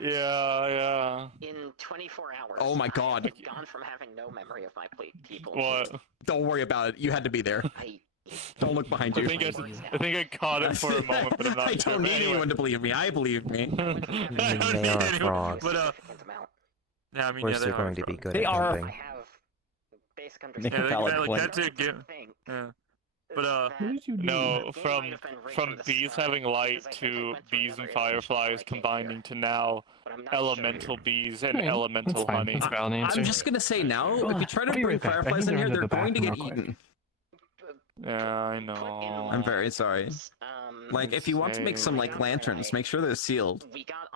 Yeah. In 24 hours. Oh my god. I've gone from having no memory of my people. What? Don't worry about it. You had to be there. Don't look behind you. I think I caught it for a moment, but I'm not I sure. don't need Anyway. anyone to believe me. I believe me. I don't They need are anyone, frogs. but yeah, I mean, Of course yeah, they're going to be good They at are. jumping. I have basic They understanding. can valid like point. that's a give. Yeah. But What did you do? no, from bees having light to bees and fireflies combining to now elemental bees and Alright, elemental that's fine. honey. That's a valid answer. I'm just gonna say now, if you try to I'll be bring right back. I fireflies need in to here, run to they're the going to get bathroom real quick. eaten. Yeah, I know. I'm very sorry. Like, if you want to make some like lanterns, make sure they're sealed.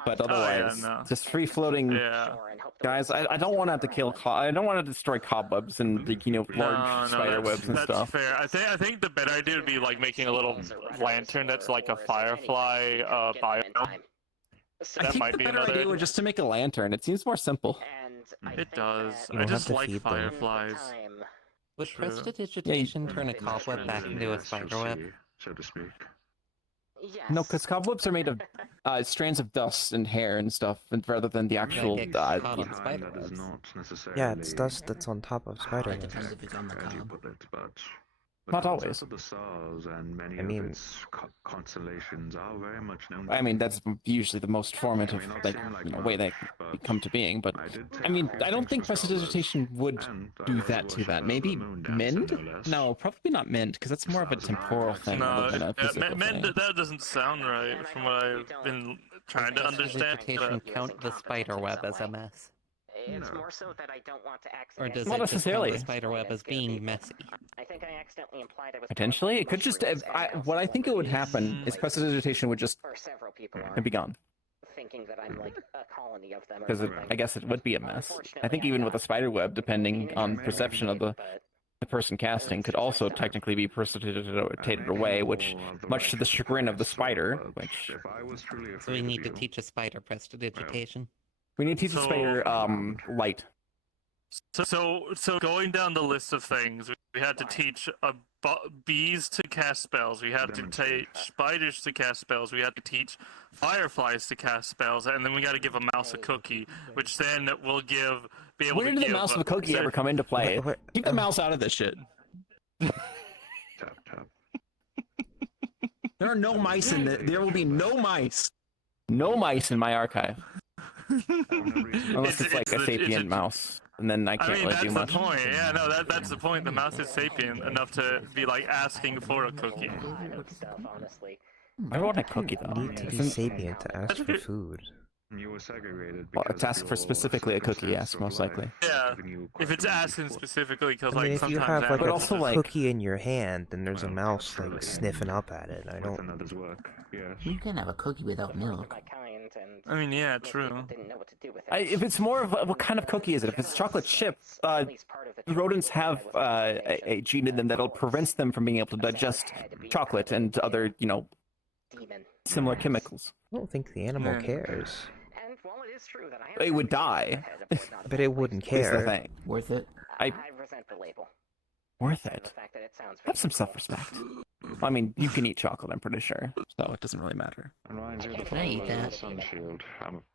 But otherwise, no. just free floating. Yeah. Guys, I don't want to have to kill. I don't want to destroy cobwebs and like, large spider webs and that's stuff. fair. I think the better idea would be like making a little lantern that's like a firefly biome. I That think might the be better idea another. would just to make a lantern. It seems more simple. It does. You I don't just have to like feed them. fireflies. Would True. prestidigitation turn a cobweb back into a spiderweb? So to speak. Yes. No, because cobwebs are made of strands of dust and hair and stuff, and rather than the actual. get caught on Behind spider that is webs. not necessarily. Yeah, it's dust that's on top of spider It webs. depends if it's on the as you cob. put it, but the Not concept always. of the stars and many I mean- of its constellations are very much known. I mean, that's usually the most formative, May not like, seem like you know, way they much, come to being. But did I take mean, a I don't think few scholars, prestidigitation would and I do was that to worshipper that. of Maybe the moon dancer, mend? no less. No, probably not mend, because that's more of a Stars and temporal planets. thing No, rather than a physical mend, thing. that doesn't sound right from what I've been trying to understand. Prestidigitation But count the spider web as a mess? It's No. more so that I don't want to Or accidentally. does Not it just count necessarily. the spider web as being messy? I think I accidentally implied I was. Potentially, it could just. What I think it would happen is prestidigitation would just Or several people are and be gone. thinking that I'm like a colony of them. Because I guess it would be a mess. I think even with a spider web, depending on perception of the person casting, could also technically be precipitated away, which, much to the chagrin of the spider, which If I was truly So we afraid need of to you, teach a spider prestidigitation. we need to teach the So- spider light. So going down the list of things, we had to teach bees to cast spells. We had to teach spiders to cast spells. We had to teach fireflies to cast spells, and then we got to give a mouse a cookie, which then will be able Where to did the give. mouse of a cookie ever come into play? Keep the mouse out of this shit. tap tap. There are no mice in it. There will be no mice. No mice in my archive, I have no reason unless it's like a sapient mouse, and then I can't I mean, really that's do the much. point. Yeah, no, that's the point. The mouse is sapient enough to be like asking for a cookie. Stuff, honestly. I want a cookie though. Need to be Isn't- sapient to ask for food. You were segregated. Well, because it's asked of for your specifically a cookie, circumstance yes, of most life, likely. Yeah, giving you if quite it's a asking useful- specifically, because I mean, like if you sometimes have like But a also, like- cookie in your hand and there's a mouse like sniffing up at it, I with don't. another's work. Yes. You can have a cookie without milk. My kind, and I mean, yeah, most true. people didn't know what to do with it. If it's more of what kind of cookie is it? If it's chocolate chip, At least part of the rodents truth have is that I was a gene in them that'll prevent them from being able to digest chocolate and other, demon. similar chemicals. I don't think the animal Yeah. cares. And while it is true that I am It would die, but it wouldn't is the care. thing. Worth it? I- I resent the label. Worth And it. the fact that it sounds Have some very cool. self-respect. I mean, you can eat chocolate, I'm pretty sure, so it doesn't really matter. Reminds you of the Can I eat followers of that? the Sun Shield.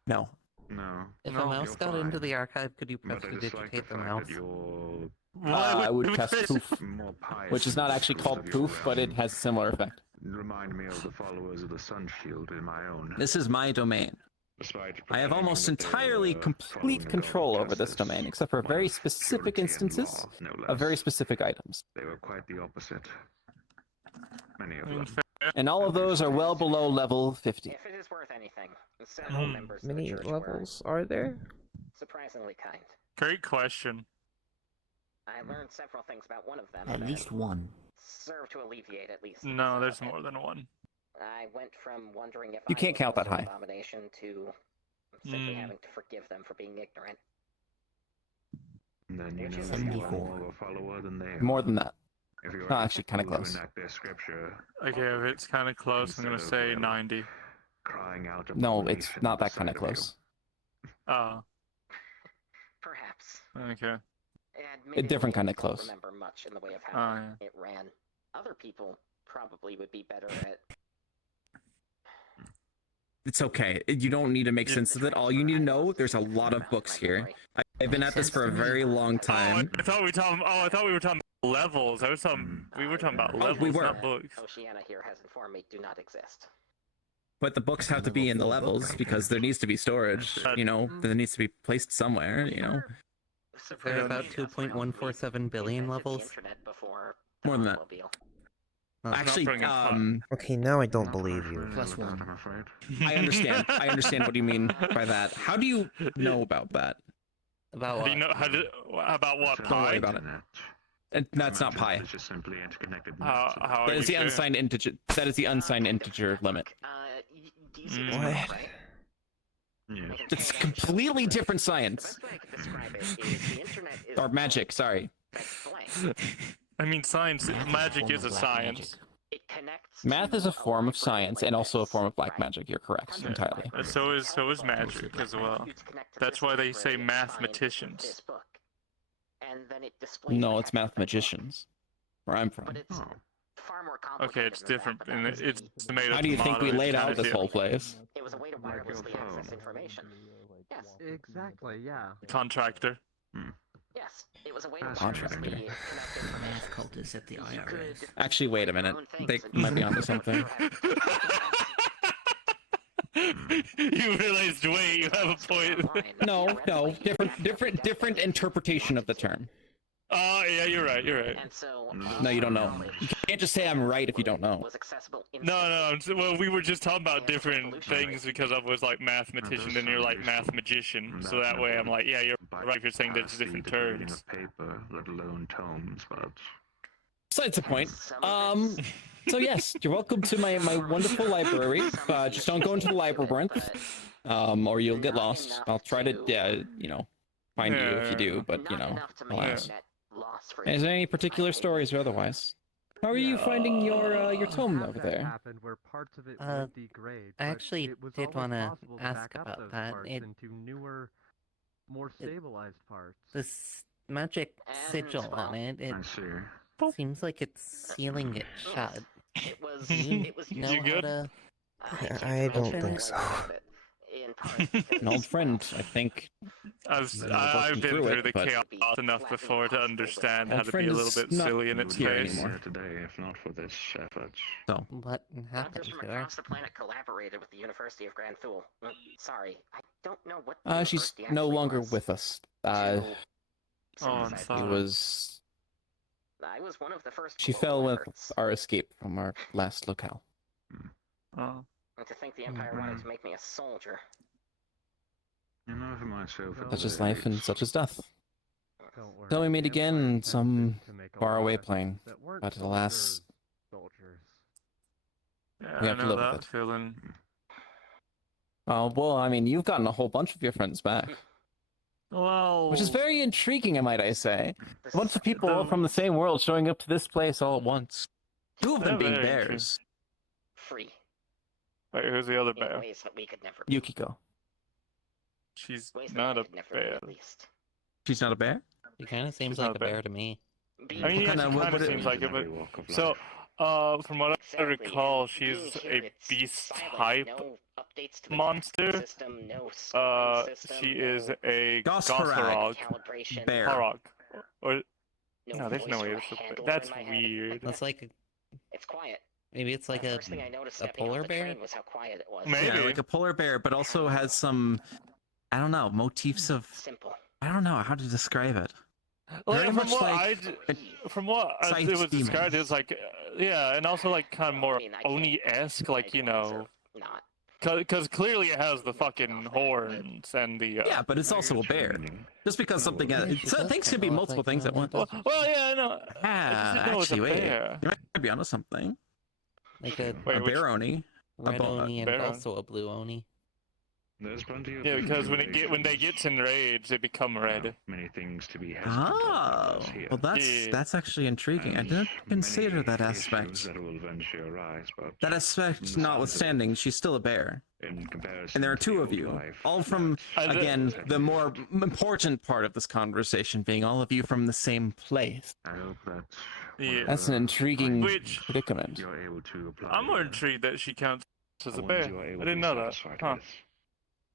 No. No. If No, a mouse you're got fine. into the archive, could you But I dislike the prestidigitate the fact mouse? that you're I would test say- poof, more pious which is not actually because called of your poof, but it realm. has a similar effect. Remind me of the followers of the Sun Shield in my own. This is my domain. Despite I have proclaiming almost that they entirely were Complete following the control God of over this justice, domain, except for one very of specific purity and instances law, no of very less. specific items. They were quite the opposite. Many of I mean, them. fair. And all of those are well below level 50. If it is worth anything, several members How of the many church were levels are there? surprisingly kind. Great question. I learned several things about one of them. At that least one. served to alleviate at least. No, some there's of it. more than one. I went from wondering if You I can't was count that also an high. abomination to simply Hmm. having to forgive them for being ignorant. And then you Which know is that you are 74. more of a follower than they are. More than that. If you No, are actually, kinda able to close. enact their scripture, Okay, if it's kind of close, I'm gonna Instead of, say well, 90. crying out No, abomination it's not that beside kind of of you. close. Oh, Perhaps. okay. And different kind kinda close. Remember much in the way of how Oh, yeah. it ran. Other people probably would be better at. It's okay. You don't need to make Yeah. sense of it. All you need to know, there's a lot of books here. I've been at this for a very long time. I thought we were talking about levels. We were talking about Oh, levels, we were. not books. Oceana here has informed me do not exist. But the books have to be in the levels because there needs to be storage. There needs to be placed somewhere. There are about 2.147 billion levels. More than that. Huh. Actually, Okay, now I don't believe you. Plus one. I'm afraid. I understand. I understand what you mean by that. How do you know about that? About Do what? you know about what It's Don't worry pi? about it. internet. That's not pi. It's just simply interconnected How nets of- are That you is the sure? unsigned integer. That is the unsigned integer limit. Do you see this Mm. map, What? right? Yeah. It's completely different The science. best way I could describe it is the internet is Or magic, sorry. blank. I mean, science, Math magic form is a of black science. magic. It connects. Math to is a form of science and library also a form of black right? magic. You're correct Hundreds of entirely. libraries. So is magic as well. You connect to That's this why they library say and find mathematicians. this book. and then it displays. No, the it's heck out of that book. mathematicians. Where I'm from. But it's Oh. far more complicated. Okay, it's than that, different. but that And was it's the- made How of do you think we tomato, laid it's out kinda this whole place? It was a way to wirelessly access information. Yes. Exactly, yeah. Contractor. Yes. It was a way to Contractor. wirelessly connect information. Math cultists at the You IRS. could Actually, wait a write your minute. own things They and might be just onto go something. through You realized, wait, you have a point. No, different interpretation of the term. Oh, yeah, you're right, you're right. And so No, you don't know. You can't just say I'm right if you don't know. was accessible No, well, we were just talking about different things because I was like mathematician and you're like math magician. So that way I'm like, yeah, you're right if you're saying there's different terms. Of paper, let alone tomes, but Besides the point. So yes, you're welcome to my wonderful library. Just don't go into the labyrinth, or you'll get lost. I'll try to, find you if you do, but alas. Is there any particular stories or otherwise? How are you finding your tome over there? Happened where parts of it Uh, would degrade, I but actually it was did always wanna possible to ask back up about those that. parts into newer, more stabilized parts. This magic sigil on it, it I see. seems like it's sealing it shut. It was You it was know You good? I don't think so. An old friend, I think. I've working been through through it, the but- chaos enough before to understand how Old to friend be a little is bit not silly in its here face. anymore. Today, if not for this effort. So, what happened Doctors from to her. across the planet collaborated with the University of Grand Thule. Sorry, I don't know what. she's university no actually longer was. with us. To Oh, I'm synthesize sorry. She was. I was one of the first. She global fell with efforts. our escape from our last locale. Oh. And to think the Empire wanted to make me a soldier. You know, for myself, Such is life and such is death. Don't worry, Till we meet the again Empire in some tended to make a faraway lot of plane. things that weren't But alas, soldiers. Yeah, We I have to know live with that it. feeling. oh well, I mean, you've gotten a whole bunch of your friends back, Well, which is very intriguing, might I say. This A bunch is of people all from the same world showing up to this place all at once. Two of them Yeah, being very bears. free Wait, who's the other in bear? ways that we could never. be. Yukiko. She's Ways that not I a could never be, bear. at least. She's not a bear? She kind of seems She's not like a a bear. bear to me. Being I mean, yeah, kinda- she what- kind of what- seems like it, Every but walk of so, life. from what I Exactly, recall, and she's being here, a it's beast silent, type no updates to the monster. tracking system, no scoring system, She no is a Gosharag. Gosharag calibration, Bear. Harog. Or no, there's voice no way or it's a bear. handler That's in my head. weird. That's like It's quiet. maybe it's like the a first thing I noticed a stepping polar off the bear? train was how quiet it was. Maybe. Yeah, like a polar bear, but also has some, I don't know, motifs of, Simple. I don't know how to describe it. Very From much what like from what Scythe's it was described, demons. it's like, yeah, and also like kind of more I mean, I can't Oni-esque, my like, you drawings know, are Not. because clearly it has the fucking horns and the. Yeah, but it's also a bear. Just because something, Yeah, she does things can be kinda look multiple like things at one, once. doesn't Well, yeah, I know. I just Ah, didn't know it was a actually, wait. bear. You might be onto something. like a Wait, a which- bear oni. red bo- oni and bear. also a blue oni. There's plenty of Yeah, because when situations. they get enraged, they become red. Many things to be hesitant of Oh, us here. well, Yeah. that's actually intriguing. I And didn't consider many that issues aspect. That will eventually arise, but That aspect in the notwithstanding, she's still a bear. in comparison And there are to two the of old you, life, all from, I again, the more important part of this conversation being all of you from the same place. I hope that Yeah. That's an intriguing Which predicament. you're able to apply. I'm more intrigued that she counts as a the bear. ones you are able I didn't to be know that. satisfied Huh. with.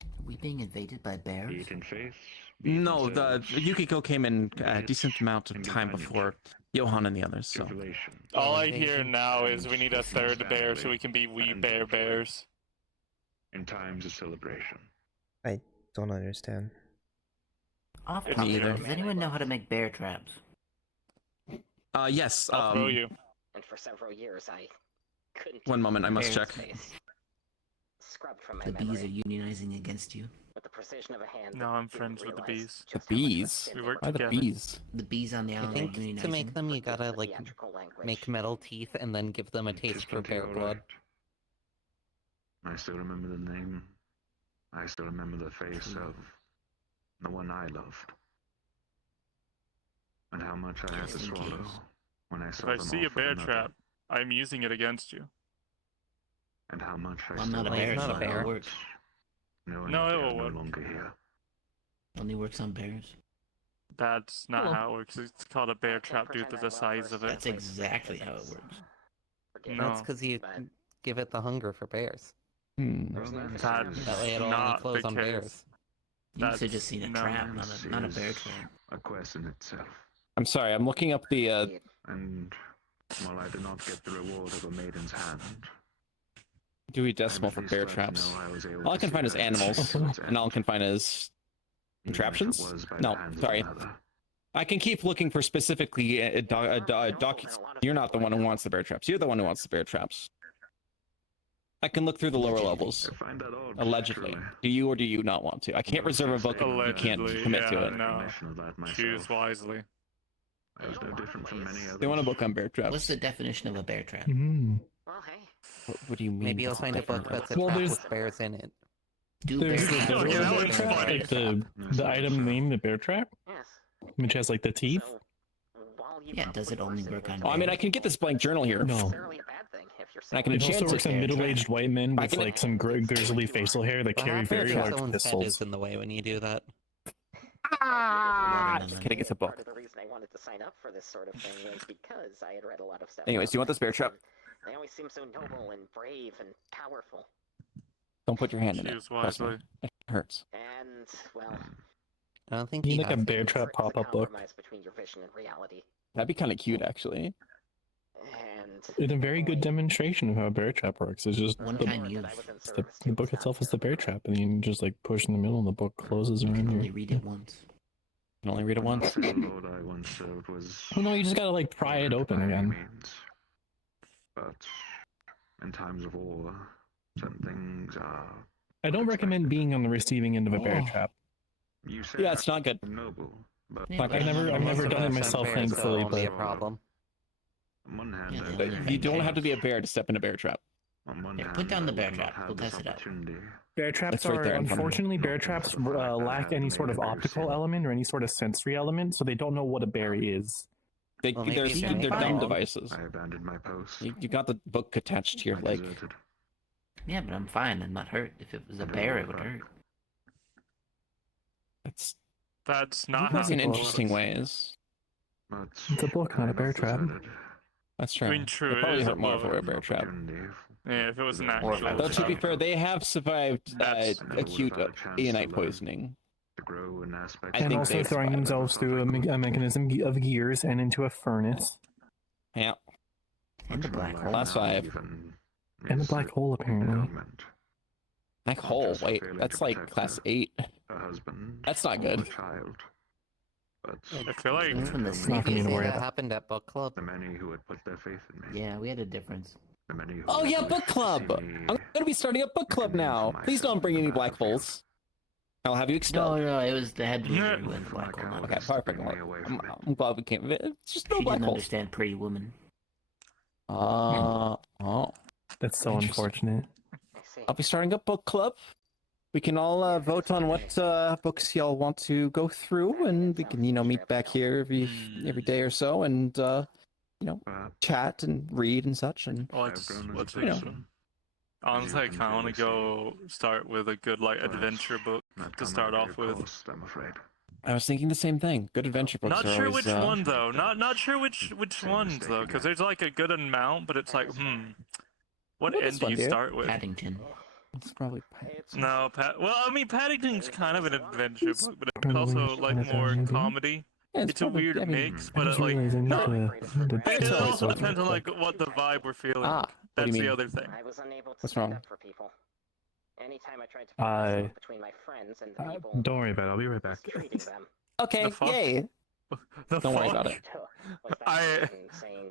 Are we being invaded by Be bears? it in faith. be it in No, the service, Yukiko came in a it decent amount of in time companionship, before Johan and the others, so. tribulation, All I invasion. hear now is we need a third bear so we can be wee And bear victory. bears. in times of celebration. I don't understand. Off Me topic, either. does anyone know how to make bear traps? Yes, I'll throw you. And for several years, I couldn't. one moment, I must Bears. check. Space. Scrubbed from my The bees are memory unionizing against you. with the precision of a hand. No, that I'm didn't friends with the realize bees. The just how much of a bees? sin We they work Why the together. bees? The bees on the I island think are to unionizing. make them, you Forgive gotta the like theatrical language. make metal teeth and then give them a taste for Plenty bear all blood. right. I still remember the name. I still remember the face of the one I loved. And how much I had to Just in swallow case. when I If saw I them see a off with bear another. trap, I'm using it against you. And how much I Well, I'm still not a Well, he's bear, not so a bear. it'll work. knowing No, that it they will are no work. longer here. Only works on bears. That's not how it works. It's called a bear trap due to the size of it. That's exactly how it works. No. That's because you give it the hunger for bears. That's That way it'll only not close the on case. bears. You must have just seen a trap, not a bear trap. A quest in itself. I'm sorry, I'm looking up the. And while I do not get the reward of a maiden's hand, Dewey Decimal for bear traps. All I can find is animals, and all I can find is contraptions. No, sorry. I can keep looking for specifically You're not the one who wants the bear traps. You're the one who wants the bear traps. I can look through the lower levels. Allegedly. Do you or do you not want to? I can't reserve a book if you can't commit to it. No. Choose wisely. They want a book on bear traps. What's the definition of a bear trap? Well, hey. What do you mean? Maybe you'll find a book that's a Well, trap there's- with bears in it. There's the Yeah, bear that was trap, funny. like the item named the bear trap, Yes. which has like the teeth. While you Yeah, does it only work on Oh, I mean, I can get this blank journal here. No. necessarily a bad thing if you're I can It enchant also works it. on middle-aged white men I with can- like some grizzly facial hair that What carry happens very if large someone's head pistols. is in the way when you do that? Just kidding, it's a book. Part of the reason I wanted to sign up for this sort of thing was because I had read a lot of stuff. Anyways, do you want this bear trap? They always seem so noble and brave and powerful. Don't put your hand in it. Choose Trust me. wisely. It hurts. And well, I don't think You you need like a have bear to. trap pop-up book. compromise between your vision and reality. That'd be kind of cute, actually. And It's a very good demonstration of how a bear trap works. It's just One the, time use. the book itself is the bear trap, and you just like push in the middle, and the book closes You can around only you. read it once. You can only read it once. The lord I once served was Oh no, you just gotta like pry it open by any again. means. But in times of war, some things are. I don't recommend being on the receiving end of a bear Oh. trap. You say Yeah, it's not good. noble, but Yeah, Okay. I've never Most of done it us myself, have bears, so thankfully, it won't be a but problem. on one hand, Yeah, I they have- only You don't have to be a bear to step in a bear trap. on one Here, hand, put down I the bear would not trap. have We'll this test it out. opportunity. bear traps It's right are there in front of me. unfortunately bear traps lack any sort of optical element or any sort of sensory element, so they don't know what a bear is. They're maybe you can they're make dumb one. devices. I abandoned my post. You got the book attached to your I leg. deserted. Yeah, but I'm fine. I'm not hurt. If it was a bear, it would hurt. That's not That's how in it interesting works. ways. But It's a book, not I a bear must trap. deserted. That's true. I mean, true, It it probably is a hurt more if it book. were a bear trap. Opportunity Yeah, if it was an Or if I actual Though to be trap. fair, they have survived That's- acute I never would've had a chance aeonite to learn. poisoning. to grow in aspects. I And think also they've throwing survived. themselves through a mechanism of gears and into a furnace. Yeah. And a black hole. Last five. And a black hole, apparently. Black hole. Wait, that's like class 8. A husband. That's not or good. A child. But I feel like It's from the Not snake. for me to See, worry that about. happened at book club. the many who had put their faith in me. Yeah, we had a difference. The many who Oh had yeah, wished book to club. see me I'm gonna be starting a book club now. Please don't bring any black holes. I'll have you No, expelled. no, it was the head Yeah. wizard who went For my black hole. not Okay, cowardice us. to perfect. bring me away from it. I'm glad we came. It's just no She black didn't holes. understand Pretty Woman. Oh. That's so Interesting. unfortunate. I see. I'll be starting a book club. We can all vote on what books y'all want to go through, and we can, meet back here every day or so, and But chat and read and such. And let's I've grown as a let's person. honestly, I kind of want to go start with a good like But adventure book That to come start at a off great with. cost, I'm afraid. I was thinking the same thing. Good adventure books. Not are sure always, which one though. Not sure which Same ones mistake though, because again. there's like a good amount, but it's like, what What end is do one, you dude? start with? Paddington. It's probably. No, well, I mean, Paddington's kind of an adventure book, but it's Probably also like kind of more maybe. comedy. Yeah, It's a probably- weird I mean, mix, I but just it, like, realized I need no, to it check also this depends on over. like what the vibe we're feeling. Ah, what do That's you the mean? other thing. I was unable to What's stand wrong? up for people. Anytime I tried to I- put myself between my friends and the people Don't worry about it. I'll be right back. mistreating them, Okay, The fuck? yay. The Don't worry fuck? about it. was that I- button saying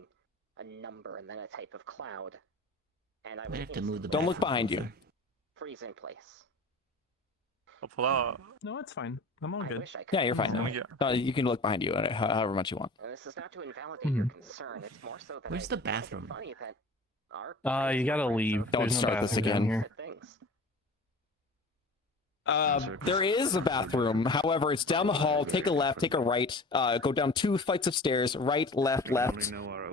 a number and then a type of cloud, and I I would have to move the. Don't look bathroom behind you. closer. freeze in place. I'll pull out. No, it's fine. I'm all I good. wish I could. Yeah, you're fine now. Yeah. You can look behind you however much you want. And this is not to invalidate your concern. It's more so that Where's I the find it bathroom? funny that our You gotta leave. Don't There's no start this bathroom down again. here. things. There is a bathroom. However, it's down the hall. Take a left, take a right. Go down 2 flights of stairs. Right, left, We left. only know our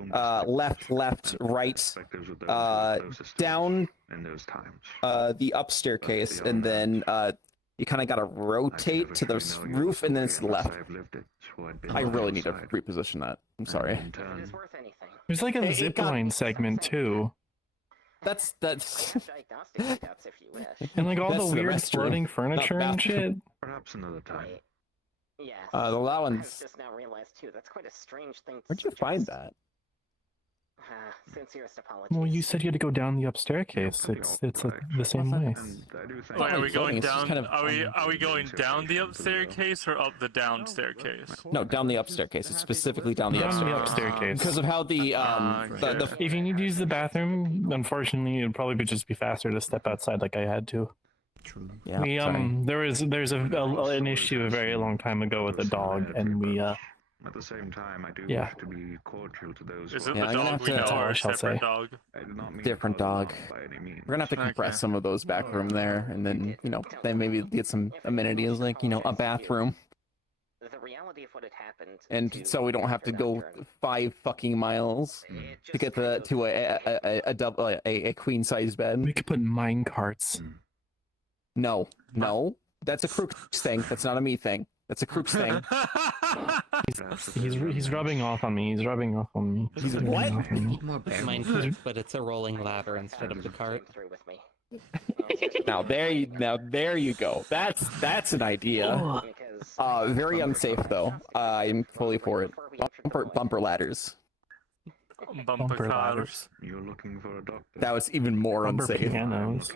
own Left, left, right. perspectives with those who are closest to us Down in those times. the up staircase, and then You kind of got to rotate to the roof and then it's to the left. I really need to reposition that. I'm sorry. There's like a zipline segment too. That's and like all That's the the weird restroom, floating not furniture and shit. Perhaps another time. Yes. the I've allowance. just now realized too. That's quite a strange thing to Where'd you find that? Sincerest apologies. Well, you said you had to go down the up staircase. It's the same way. Wait, are we going It's just down? kind of- Are we going down the up staircase or up the down staircase? No, down the up staircase. It's specifically down the Down the up up staircase. staircase. Because of how the If you need to use the bathroom, unfortunately, it'd probably just be faster to step outside like I had to. True. Yeah, We there's an issue a very long time ago with a dog, and we At the same time, I do Yeah. wish to be cordial to those. Is who it Yeah, the I'm gonna dog have we to- know or a shall separate say. dog? I do not mean different to cause dog. alarm by any means. We're gonna have to compress Okay. some of those back room there, and then then maybe get some amenities like a bathroom, The reality of what had happened. and so we don't have to go 5 fucking miles to get to a queen size bed. we could put mine carts. No, that's a Crooks thing. That's not a me thing. That's a Crooks thing. He's rubbing off on me. He's rubbing off on me. He's rubbing what? off on me. More bear. Mine, but it's a rolling ladder instead of the cart. Through with me. Now there you go. That's an idea. Very unsafe though. I'm fully for it. Bumper ladders. Bumper cars. You're looking for a doctor. That was even more Bumper unsafe. pianos.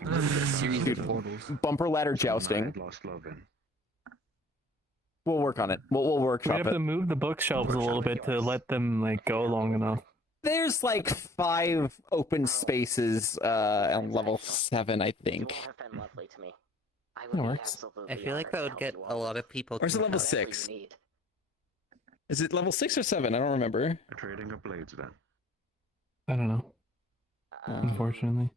Series of portals. Bumper ladder jousting. I'd lost love in. We'll work on it. We'll We workshop have it. to move the bookshelves a little bit to let them go long enough. There's like 5 open spaces on level 7, I think. You all have been lovely to me. I That would be works. absolutely I feel like that honored would to get help a you all. lot of people. Or is it to level help. Whatever 6? you need. Is it level 6 or 7? I don't remember. Trading of blades then. I don't know. Unfortunately,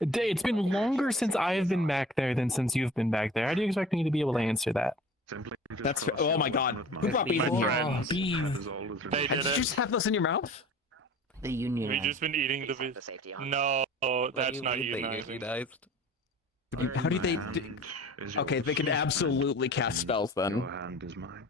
it's been longer since I've been back there than since you've been back there. How do you expect me to be able to answer that? Simply just That's cross oh your my god. line with Who mine. brought bees in My here? friends. Bees. That is all that They remains. did Did you it. just have those in your mouth? The union. We've just been eating the. Set the safety on. No, that's you not mean they unionizing. unionized? How do they? Hand is Okay, yours, they can absolutely cast spells then. Your hand is mine.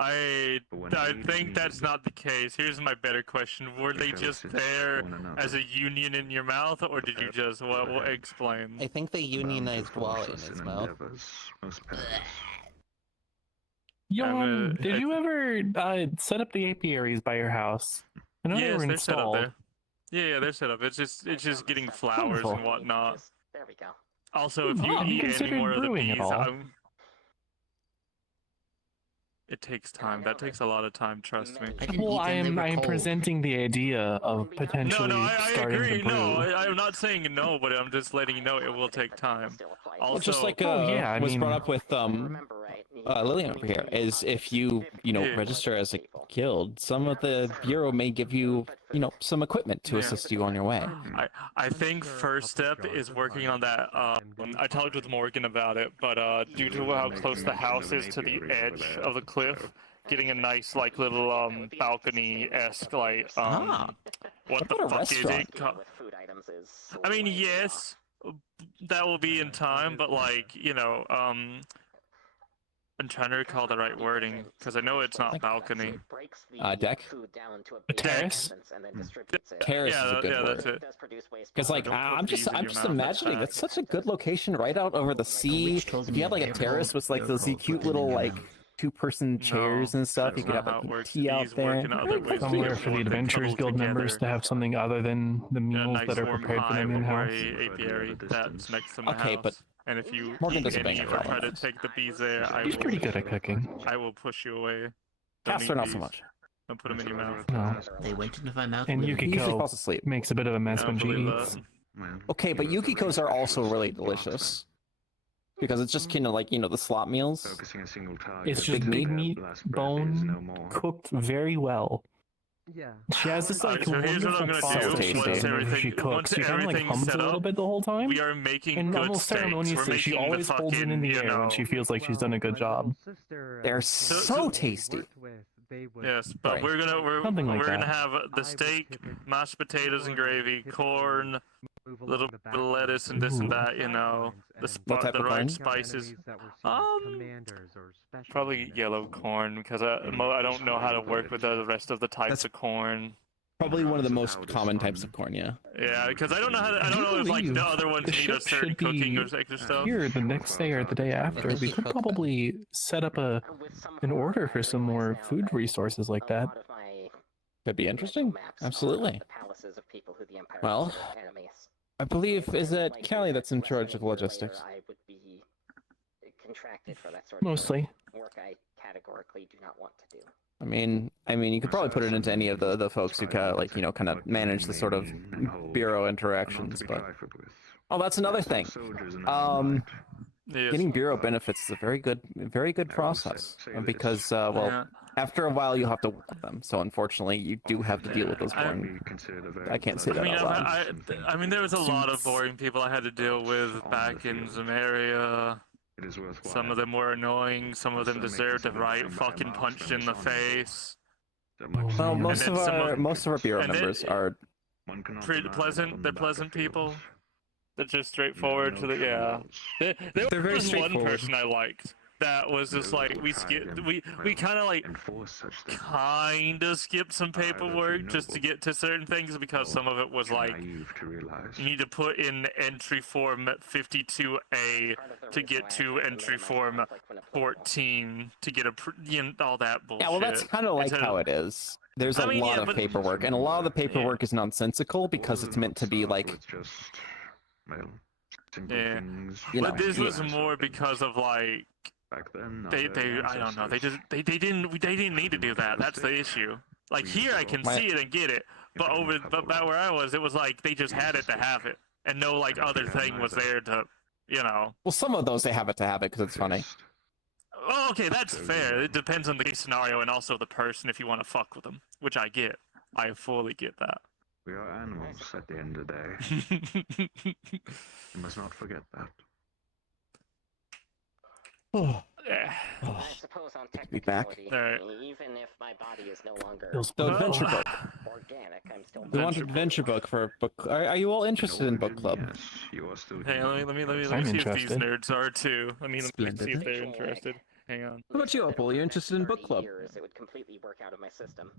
I But when I we think need that's it, not the case. Here's my better question: Were they because just it's there one another. as a union in your mouth, or did you just what explain? I think they Bound to unionized force Wally in us his in mouth. endeavors most perilous. Yon, did I- you ever set up the apiaries by your house? I know they Yes, were they're set up installed. there. Yeah, they're set up. It's just getting flowers Wonderful. and whatnot. There we go. Also, if you Have you eat any considered more of the brewing at bees, all? it takes time. That takes a lot of time. Trust me. I didn't Well, eat I them, am they were cold. presenting the idea of No, potentially no, I starting agree. to brew. No, I'm not saying no, but I'm just letting you know it will take time. Well, Also, just like Oh, yeah, I was mean- brought up with Remember right. Lillian over here, is if you Yeah. register as a guild, some of the bureau may give you some equipment to Yeah. assist you on your way. I think first step is working on that. I talked with Morgan about it, but due to how close the house is to the edge of the cliff, getting a nice little balcony-esque what How the about a fuck is restaurant? it? I mean, yes, that will be in time, but I'm trying to recall the right wording because I know it's not balcony. Deck? A terrace? Terrace is a good yeah, word. that's it. Because Don't put I'm bees just in your mouth, that's imagining bad. that's such a good location right out over the sea. witch told If me you had like a they're terrace cold, with like they're those cold, cute put them in little your like 2-person chairs and stuff, you That's could have not how like it works. tea out Bees there. work in other ways. Somewhere Bees for the work, they Adventurers cuddle Guild members together. to have something other than the A meals nice that are warm prepared for them hive in or house. a apiary that's next to my Okay, house. but And if you Morgan eat doesn't any bang or out try to problems. take the bees there, He's pretty good at cooking. I will push you away. Don't Castor eat not so bees. much. Don't put them in your mouth. No. They went into my mouth. And with He usually Yukiko falls asleep. makes a bit of a mess I when don't she believe eats. that. Well, Okay, but you have the Yukiko's are right also choice really of marksman. delicious. Because it's just kind of like, the slot meals. Focusing a single target. It's just Big big meat, meat, Last breath is no bone, more. cooked very well. Yeah. She has this like so here's what I'm wonderful gonna do. pasta Once station whenever everything- she cooks. once She kind of like everything's hums a set little up, bit the whole time. We are making And good almost steaks. We're ceremoniously, she making always the holds it fucking, in the you air when know- she feels like she's done a good job. They're so tasty. Yes, but Right. we're Something like gonna that. have the steak, mashed potatoes and gravy, corn, little bit of lettuce and this and that, you know, What type the of right corn? spices. Probably yellow corn because I don't know how to work with the rest of the types of corn. Probably one of the most common types of corn, yeah. Yeah, because I don't know how to, I don't know if like the other ones the need a ship certain should cooking be or extra stuff. here the next day or the day after. We could probably set up an order for some more food resources like that. Could be interesting. Absolutely. Well, I believe, is it Kelly that's in charge of logistics? Mostly. Work I categorically do not want to do. I mean, you could probably put it into any of the folks who kind of like, you know, kind of manage the sort of bureau interactions. But oh, that's another thing. Getting bureau benefits is a very good process because after a while you'll have to work with them. So unfortunately, you do have to deal with those boring. I can't say that out loud. I mean, there was a lot of boring people I had to deal with back in Zamaria. Some of them were annoying. Some of them deserved a right fucking punched in the face. Well, most of our bureau members are pretty pleasant. They're pleasant people. They're just straightforward to the There very was one straightforward. person I liked that was just like we kind of like skipped some paperwork just to get to certain things because some of it was like you need to put in entry form 52A to get to entry form 14 to get all that bullshit. Yeah, well, that's kind of like how it is. There's a lot of paperwork, and a lot of the paperwork is nonsensical because it's meant to be like. Yeah, You know, but this was more because of like they I don't know, they didn't need to do that. That's the issue. Like here I can see it and get it, but back where I was, it was like they just had it to have it, and no like other thing was there to, you know. Well, some of those they have it to have it because it's funny. Well, okay, that's fair. It depends on the scenario and also the person if you want to fuck with them, which I get. I fully get that. We are animals at the end of the day. You must not forget that. I suppose on Be back. technicality, even if my body is no longer So adventure book. organic, I'm still. We want adventure book for a book. Are you all interested in book club? Yes, you are still Hey, here. let me I'm see if these interested. nerds are too. Let me see Splendid. if they're interested. Hang on. What about you, Opal? You're interested in book club? Years, it would completely work out of my system.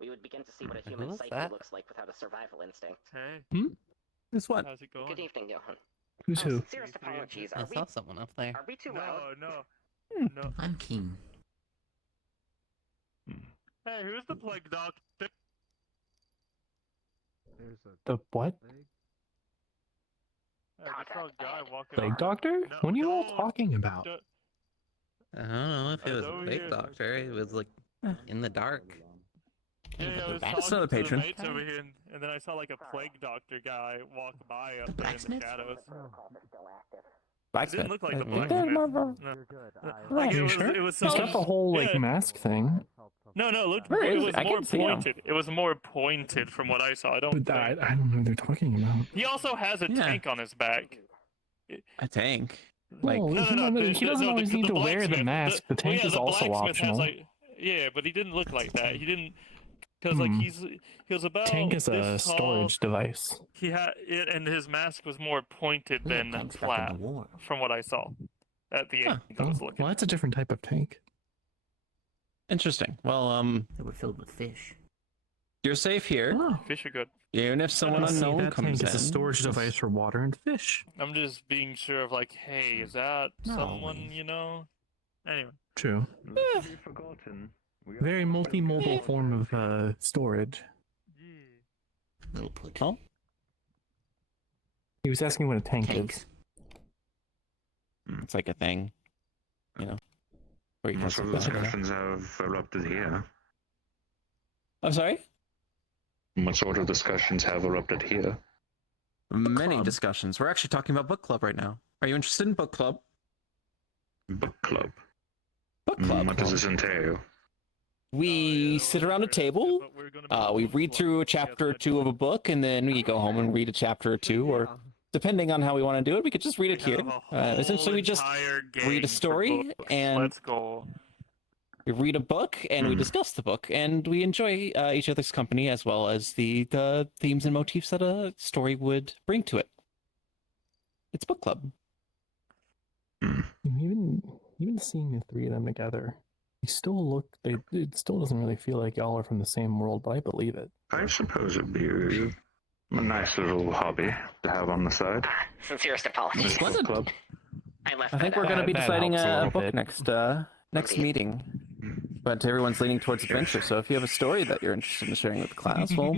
We would begin to see what a human Who's psyche that? looks like without a survival instinct. Hey, This one. how's it going? Good evening, Johan. Who's who? Sincerest apologies. I saw someone up there. Are we too loud? No. I'm keen. Hey, who's the plague doctor? The what? I just saw a guy walking. Plague over. doctor? No, What are you all no. talking about? I don't know if it was a over big here. doctor. It was like in the dark. Yeah, I was That's talking another to the patron. mates over here, and then I saw like a plague doctor guy walk by up there in the Blacksmith? shadows. It Blacksmith. didn't look like the Yeah. blacksmith. No. Like, Are you it sure? was He's some, got the whole like yeah. mask thing. No, it looked. Where It is was it? I more can't see him. pointed. It was more pointed from what I saw. I don't. But I think. don't know what they're talking about. He also has a Yeah. tank on his back. A tank. Like, No, he doesn't always need to wear the mask. The tank is also optional. Yeah, but he didn't look like that. He didn't, because like he was about. Tank is a this tall. storage device. He had it, and his mask was more pointed Yeah, than tank's back in flat, the war. from what I saw. At the end, I Oh, was looking. well, that's a different type of tank. interesting. Well, They were filled with fish. you're safe here. Oh, Fish are good. Even if someone see, unknown that comes tank is a in. storage device for water and fish. I'm just being sure of like, hey, is that No someone way. you know? Anyway. True. You've forgotten. We are Very still here. multimodal form of storage. Little put. Oh? He was asking what a tank Tanks. is. It's like a thing. You know. Where you can Most of sit the down. discussions have erupted here. I'm sorry? What sort of discussions have erupted here? Many club. discussions. We're actually talking about book club right now. Are you interested in book club? Book club. Book club. What does this entail? We sit around a table. We read through a chapter or two of a book, and then we go home and read a chapter or two, or depending on how we want to do it, we could just read it here. Essentially, we just read a story, and Let's go. We read a book and we discuss the book, and we enjoy each other's company as well as the themes and motifs that a story would bring to it. It's book club. Even seeing the three of them together, they still look. It still doesn't really feel like y'all are from the same world, but I believe it. I suppose it'd be a nice little hobby to have on the side. Sincerest apologies. Splendid. Club. I think we're going to be That deciding helps a a little book bit. next meeting. But everyone's leaning towards adventure, so if you have a story that you're interested in sharing with the class, well,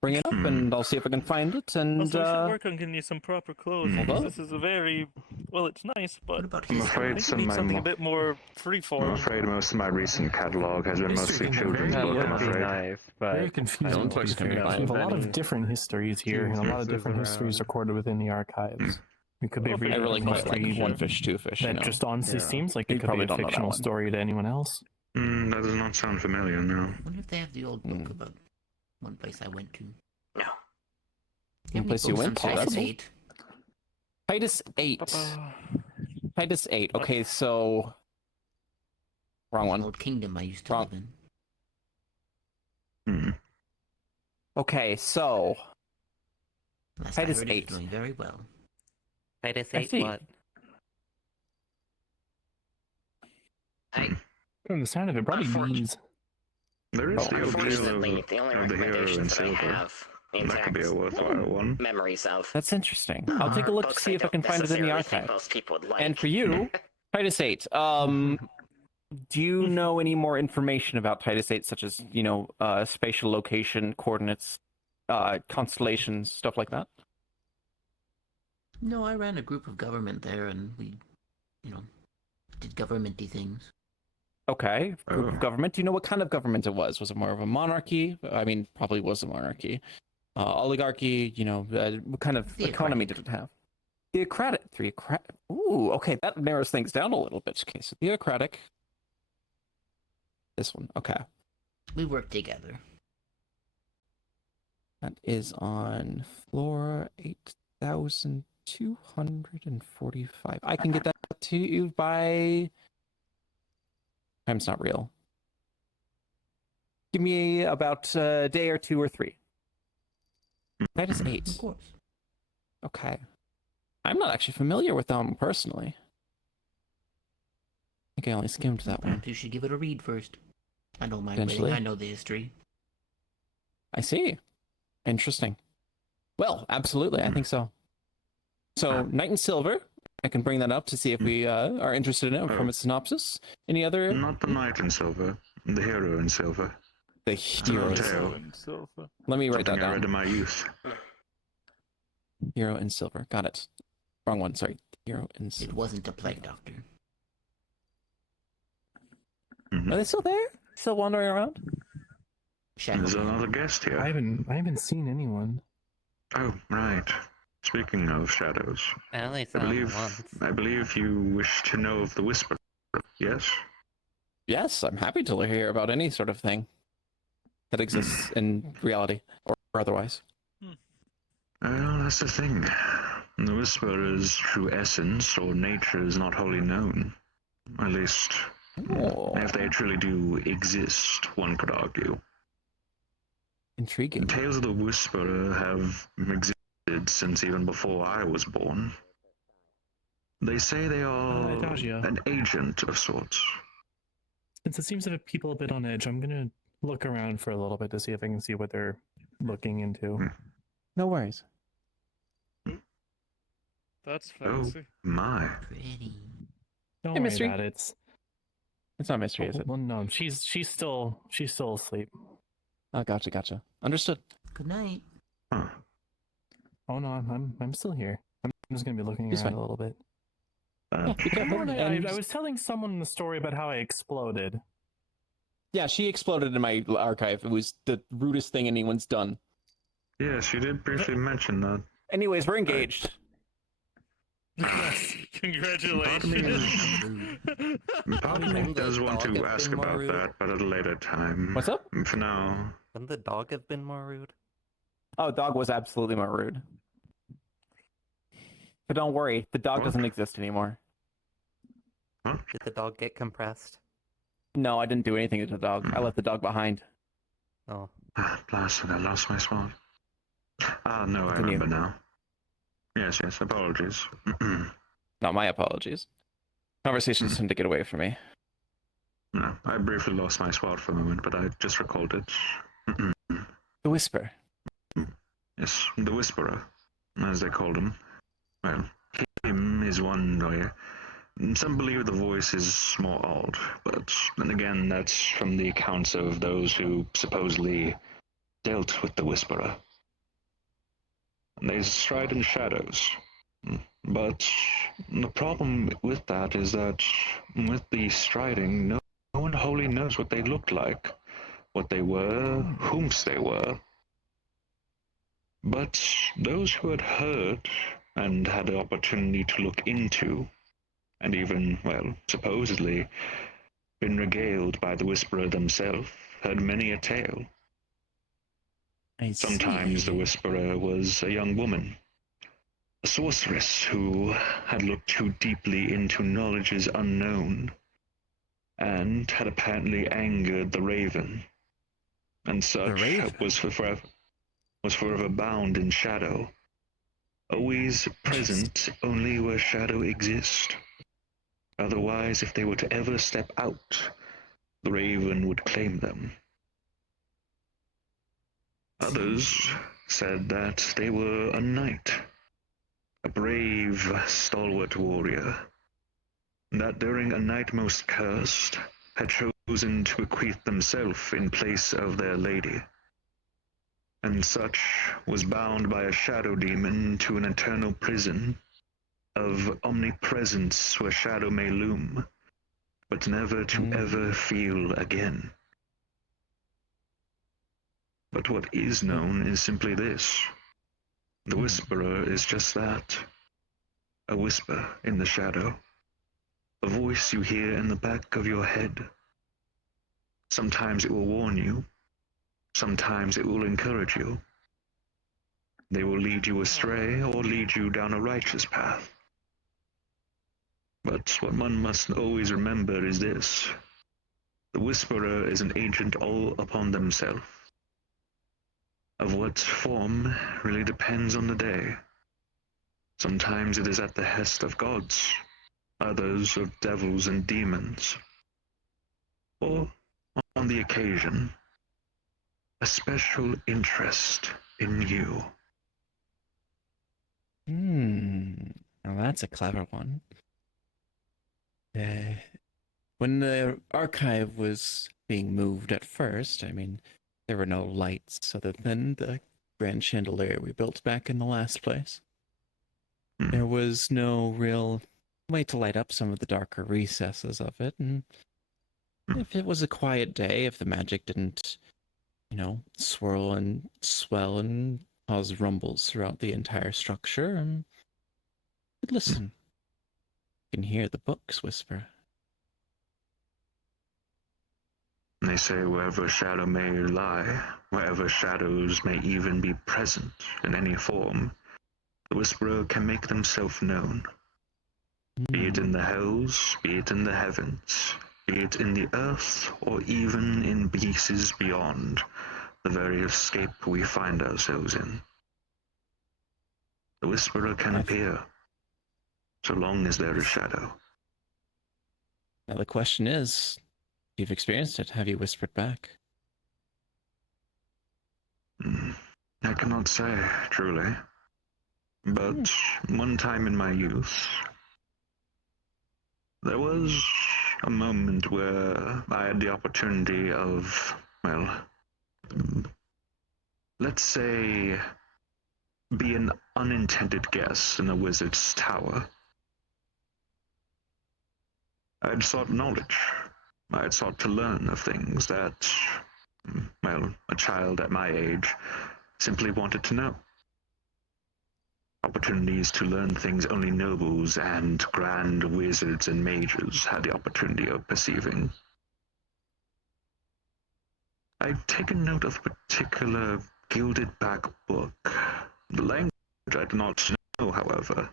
bring it up, and I'll see if I can find it. And Also, we should work on getting you some proper clothes. Well, This is a very well. It's nice, but I'm I afraid think you need something a I'm bit more freeform. afraid most of my recent catalog has been History mostly can be children's very- book, that I'm would be afraid. Nice, but Very confusing. Some books can be We fun. have a lot of different histories here, and a lot of different histories recorded within the archives. We could be Well, reading I really a quite like history One Fish, Two Fish. that just honestly seems like You it could be probably a don't know that fictional one. story to anyone else. That does not sound familiar, no. I wonder if they have the old book about one place I went to. No. One place you went to, Titus that's 8. Titus 8. Titus 8. Okay, so wrong one. Old kingdom I used to live in. Okay, so Last I Titus heard, it 8. was doing very well. Titus I 8 see. what? From the sound of it, probably means. There is the old tale Unfortunately, the only of the hero in recommendations that I silver. have That could be a worthwhile one. memories of. That's interesting. I'll take a look to Books see I if I can don't find it in the necessarily think archive. most people would like. And for you, Titus 8. Do you know any more information about Titus 8, such as, spatial location, coordinates, constellations, stuff like that? No, I ran a group of government there, and we, did governmenty things. Okay, group of government. Do you know what kind of government it was? Was it more of a monarchy? I mean, probably was a monarchy. Oligarchy, what kind of economy did it have? Theocratic. Ooh, okay, that narrows things down a little bit. Okay, so theocratic. This one, okay. We worked together. That is on floor 8,245. I can get that to you by... Time's not real. Give me about a day or 2 or 3. Titus 8. Of course. Okay. I'm not actually familiar with them personally. I think I only skimmed that one. Perhaps you should give it a read first. I don't mind Potentially. reading. I know the history. I see. Interesting. Well, absolutely. I think so. So, Knight in Silver. I can bring that up to see if we are interested in it from its synopsis. Any other? Not the knight in silver, the hero in silver. The hero. Tale. Let me write that Something I read down. in my youth. Hero in Silver. Got it. Wrong one. Sorry. Hero in Silver. It wasn't a plague doctor. Are they still there? Still wandering around? There's another guest here. I haven't seen anyone. Oh, right. Speaking of shadows, I only I saw him once. believe you wish to know of the Whisper, yes? Yes, I'm happy to hear about any sort of thing that exists in reality or otherwise. Well, that's the thing. The Whisperer's true essence or nature is not wholly known. At least, if they truly do exist, one could argue. Intriguing. The tales of the Whisperer have existed since even before I was born. They say they are Adagio. an agent of sorts. Since it seems to have people a bit on edge, I'm gonna look around for a little bit to see if I can see what they're looking into. No worries. That's fancy. My. Pretty. Don't Hey, worry mystery. about it. It's not mystery, is it? Well, no, she's still asleep. Oh, gotcha. Understood. Good night. Oh no, I'm still here. I'm just gonna be looking He's around fine. a little bit. Be careful. I was telling someone the story about how I exploded. Yeah, she exploded in my archive. It was the rudest thing anyone's done. Yes, you did briefly mention that. Anyways, we're engaged. Yes, congratulations. Part of me does want to ask about that, but at a later time. What's up? For now. Wouldn't the dog have been more rude? Oh, dog was absolutely more rude. But don't worry, the dog doesn't exist anymore. Huh? Did the dog get compressed? No, I didn't do anything to the dog. I left the dog behind. Oh. Blasted, I lost my sword. Ah, no, I Continue. remember now. Yes, apologies. Not my apologies. Conversations tend to get away from me. No, I briefly lost my sword for a moment, but I just recalled it. The Whisper. Yes, the Whisperer, as they called him. Well, him is one way. Some believe the voice is more odd, but then again, that's from the accounts of those who supposedly dealt with the Whisperer. And they stride in shadows. But the problem with that is that with the striding, no one wholly knows what they looked like, what they were, whomst they were. But those who had heard and had the opportunity to look into, and even, well, supposedly, been regaled by the Whisperer themselves, heard many a tale. Sometimes the Whisperer was a young woman, a sorceress who had looked too deeply into knowledges unknown, and had apparently angered the Raven, and such was forever bound in shadow, always present only where shadow exists. Otherwise, if they were to ever step out, the Raven would claim them. Others said that they were a knight, a brave, stalwart warrior, that during a night most cursed, had chosen to bequeath themselves in place of their lady, and such was bound by a shadow demon to an eternal prison of omnipresence where shadow may loom, but never to ever feel again. But what is known is simply this. The Whisperer is just that. A whisper in the shadow. A voice you hear in the back of your head. Sometimes it will warn you. Sometimes it will encourage you. They will lead you astray or lead you down a righteous path. But what one must always remember is this. The Whisperer is an agent all upon themselves. Of what form really depends on the day. Sometimes it is at the behest of gods, others of devils and demons. Or, on the occasion, a special interest in you. Now that's a clever one. When the archive was being moved at first, I mean, there were no lights other than the grand chandelier we built back in the last place. There was no real way to light up some of the darker recesses of it, and if it was a quiet day, if the magic didn't, swirl and swell and cause rumbles throughout the entire structure, you'd listen. You can hear the books whisper. They say wherever shadow may lie, wherever shadows may even be present in any form, the Whisperer can make themselves known. Be it in the hells, be it in the heavens, be it in the earth, or even in beasts beyond the very escape we find ourselves in. The Whisperer can appear, so long as there is shadow. Now the question is, if you've experienced it, have you whispered back? I cannot say, truly. But one time in my youth, there was a moment where I had the opportunity of, well, let's say, be an unintended guest in a wizard's tower. I had sought knowledge. I had sought to learn of things that, well, a child at my age simply wanted to know. Opportunities to learn things only nobles and grand wizards and mages had the opportunity of perceiving. I'd taken note of a particular gilded back book. The language I did not know, however.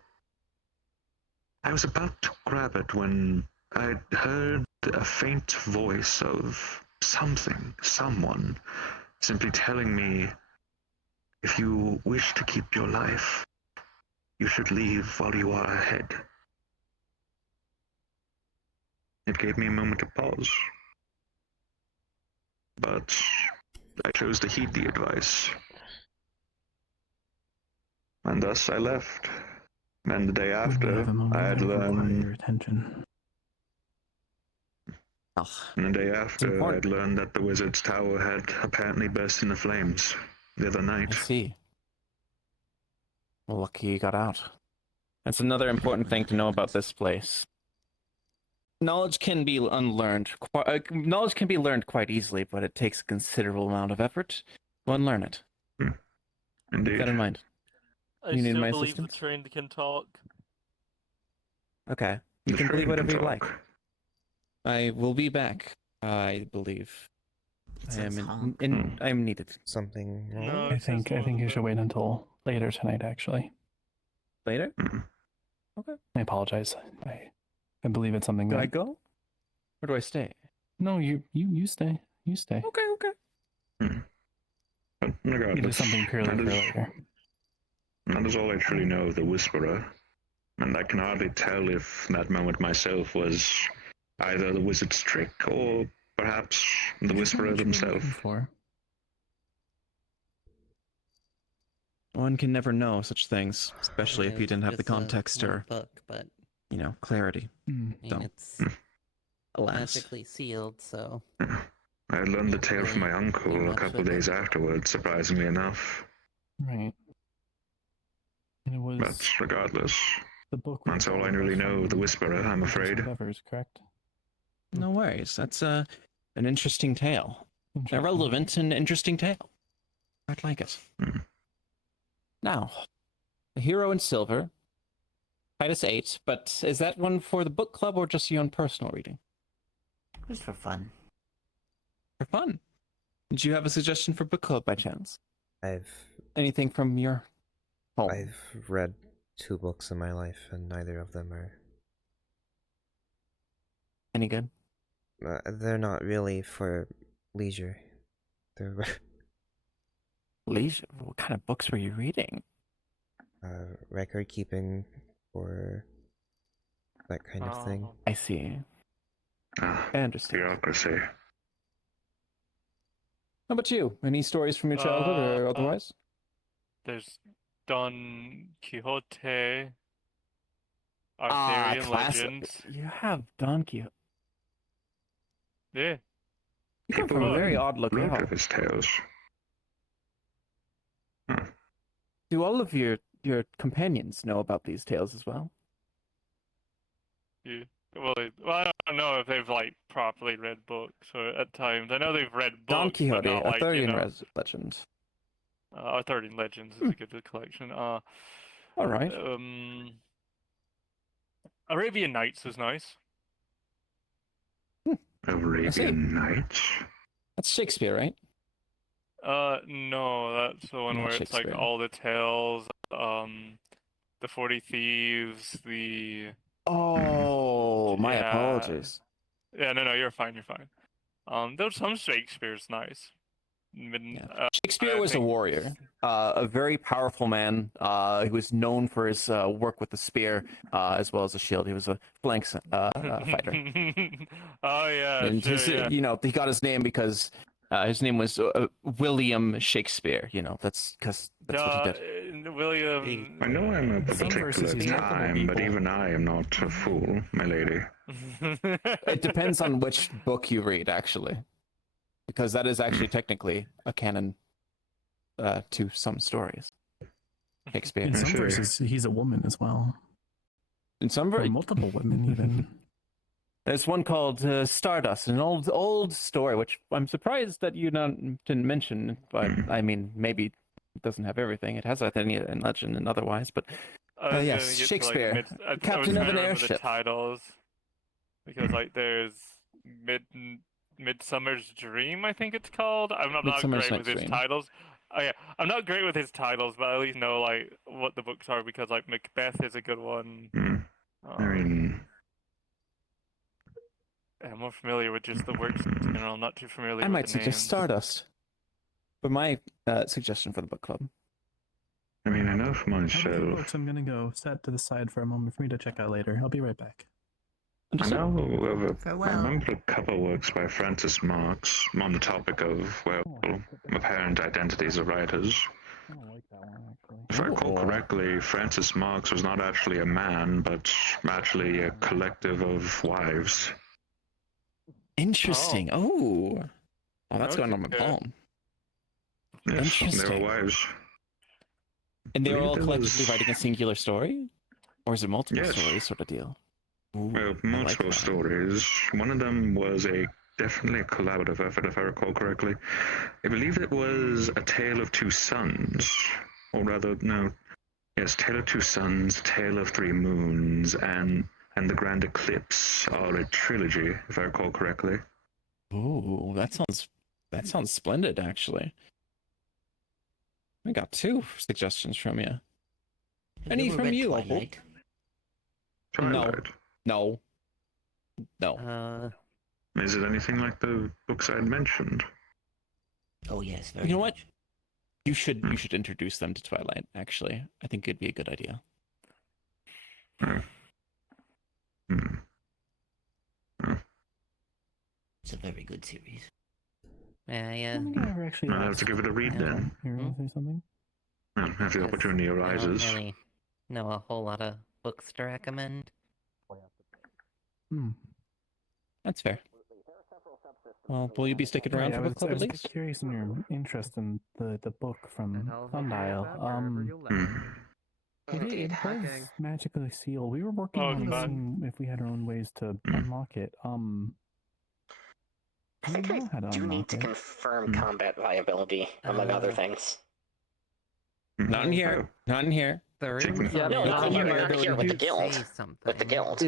I was about to grab it when I'd heard a faint voice of something, someone, simply telling me, if you wish to keep your life, you should leave while you are ahead. It gave me a moment to pause. But I chose to heed the advice. And thus I left. And the day We after, have a moment I had that require learned. your attention. And the day after, I important. had learned that the wizard's tower had apparently burst into flames the other night. I see. Well, lucky you got out. That's another important thing to know about this place. Knowledge can be unlearned. Knowledge can be learned quite easily, but it takes a considerable amount of effort to unlearn it. Indeed. Keep that in mind. I You need still my believe assistance? the train can talk. Okay. You The can believe train whatever you can like. talk. I will be back, I believe. It I says am honk. I am needed. Something wrong? No, I it says think you should wait until later tonight. Actually, Later? I apologize. I believe it's something Do I that. go? Or do I stay? No, you stay. You stay. Okay. But It regardless, is something purely for later. that is all I truly know of the Whisperer. And I can hardly tell if that moment myself was either the wizard's trick or perhaps the Whisperer himself. One can never know such things, especially if you didn't have the It's a context or, book, but clarity. I mean, So, it's alas. magically sealed, so I learned the tale from my Really uncle a much couple with it. days afterwards, surprisingly enough. Right. And it was But regardless, the book. that's all I really know of the Whisperer, I'm afraid. Whatever's correct. No worries. That's an interesting tale. A relevant and interesting tale. I'd like it. Now, a hero in silver. Titus 8, but is that one for the book club or just your own personal reading? just for fun. For fun. Did you have a suggestion for book club by chance? I've Anything from your home? I've read 2 books in my life, and neither of them are. Any good? They're not really for leisure. They're Leisure? What kind of books were you reading? record keeping or that kind of thing. I see. Ah, I understand. bureaucracy. How about you? Any stories from your childhood or otherwise? There's Don Quixote, Ah, Arthurian classic. legends. You have Don Quixote. Yeah. You come from a very odd Wrote locale. of his tales. Do all of your companions know about these tales as well? Yeah. Well, I don't know if they've like properly read books. Or at times, I know they've read books. Don but Quixote, not, like, Arthurian legend. Arthurian legends is a good collection. All right. Arabian Nights was nice. Arabian Nights? That's Shakespeare, right? No, that's the one Not where it's like Shakespeare. all the tales, the 40 Thieves, the... Oh, my Yeah. apologies. Yeah, no, you're fine, you're fine. There's some Shakespeare's nice. Shakespeare was a warrior, a very powerful man. He was known for his work with the spear, as well as the shield. He was a flank fighter. Oh yeah, And sure, his, yeah. he got his name because his name was William Shakespeare. That's because that's what he did. William. I know I'm of a Some verses particular he's multiple time, but people. even I am not a fool, my lady. It depends on which book you read, actually, because that is actually technically a canon to some stories. Shakespeare. In some verses, he's a woman as well. In some Or multiple women, even. There's one called Stardust, an old story, which I'm surprised that you didn't mention. But I mean, maybe it doesn't have everything. It has Arthurian legend and otherwise, but I was yes, gonna get to, Shakespeare, like, I was captain trying of to an remember airship. The titles, because like there's Midsummer's Dream, I think it's called. I'm not Midsummer's great with Night's his Dream. titles. Oh yeah, I'm not great with his titles, but I at least know like what the books are because like Macbeth is a good one. I mean, I'm more familiar with just the works in general, not too familiar I with might the suggest names. Stardust. For my suggestion for the book club. I mean, I know for Okay, myself. folks, I'm gonna go set to the side for a moment for me to check out later. I'll be right back. I know I Farewell. remember a couple works by Francis Marx on the topic of, well, apparent identities of writers. I don't like that one, actually. If I recall correctly, Francis Marx was not actually a man, but actually a collective of wives. Interesting. Oh, that's going on my Okay. palm. Yes, they Interesting. were wives. And they were believe all there collectively was- writing a singular story? Or is it multiple Yes. stories sort of deal? Ooh, Well, I like multiple that. stories. One of them was definitely a collaborative effort, if I recall correctly. I believe it was A Tale of Two Sons, or rather, no. Yes, Tale of Two Sons, Tale of Three Moons, and The Grand Eclipse are a trilogy, if I recall correctly. Ooh, that sounds splendid, actually. I got 2 suggestions from you. Any ever from read you, Opal? Twilight? Twilight. No. Is it anything like the books I had mentioned? Oh yes, very You know what? much. You should introduce them to Twilight, actually. I think it'd be a good idea. It's a very good series. I don't think I ever actually I'll have to give it a read then. You want to say something? If the opportunity I arises. don't really know a whole lot of books to recommend. Hmm. That's fair. Well, will you be sticking around for I book club at was least? curious in your interest in the book from Sundial. It does magically seal. We were working Oh, on God. seeing if we had our own ways to unlock it. I think know how to I do need unlock to it. confirm combat viability, among other things. Not in here. Not in here. There Shaking is the- No, no, not no, here, no, not no, here no, with the you guild. say something. With the guild.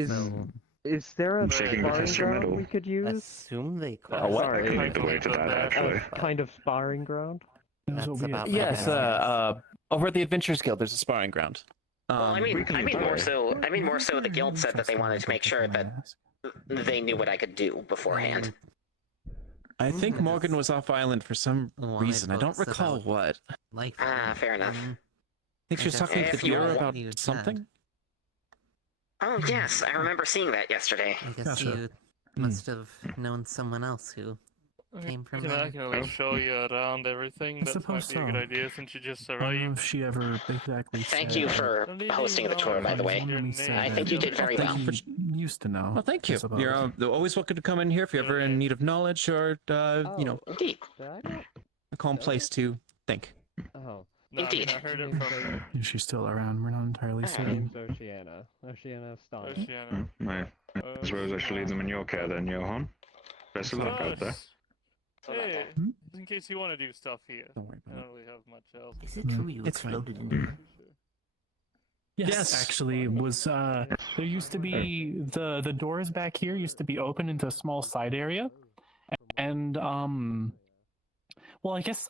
Is there a Shaking the sparring tester ground medal. we could use? Assume they Oh, call what? I can lead the way to that, actually. Kind of sparring ground? That's about my Yes, best. over at the Adventurers Guild, there's a sparring ground. Well, I mean we can lead the more way. so. I mean more so. The guild said that they wanted to make sure that they knew what I could do beforehand. I think Morgan was off island for some Wanted reason. I don't books recall about what. Life. Ah, fair enough. I think she was I talking guess to if the you Bureau want- about you something. Oh yes, I remember seeing that yesterday. I guess Gotcha. you must have known someone else who came from I there. can always show you around everything. I That might suppose be a good so. idea since you just I don't know arrived. if she ever exactly Thank said you that. for hosting the tour, by the way. I think you did very well. He used to know. Well, thank I you. suppose. You're always welcome to come in here if you're ever in need of knowledge or, Indeed. a calm place to think. Oh. No, Indeed. I heard it from Is she still around? We're not entirely Alright. certain. Name's Oceana. Oceana Stardust. Oceana. I suppose I should leave them in your care then, Johan. Best of luck out there. Nice. Hey, in case you want to do stuff here. Don't worry I about don't really have much else. Is it true you It's fine. exploded in Yes, actually, it was there used to be the doors back here used to be open into a small side area, and well, I guess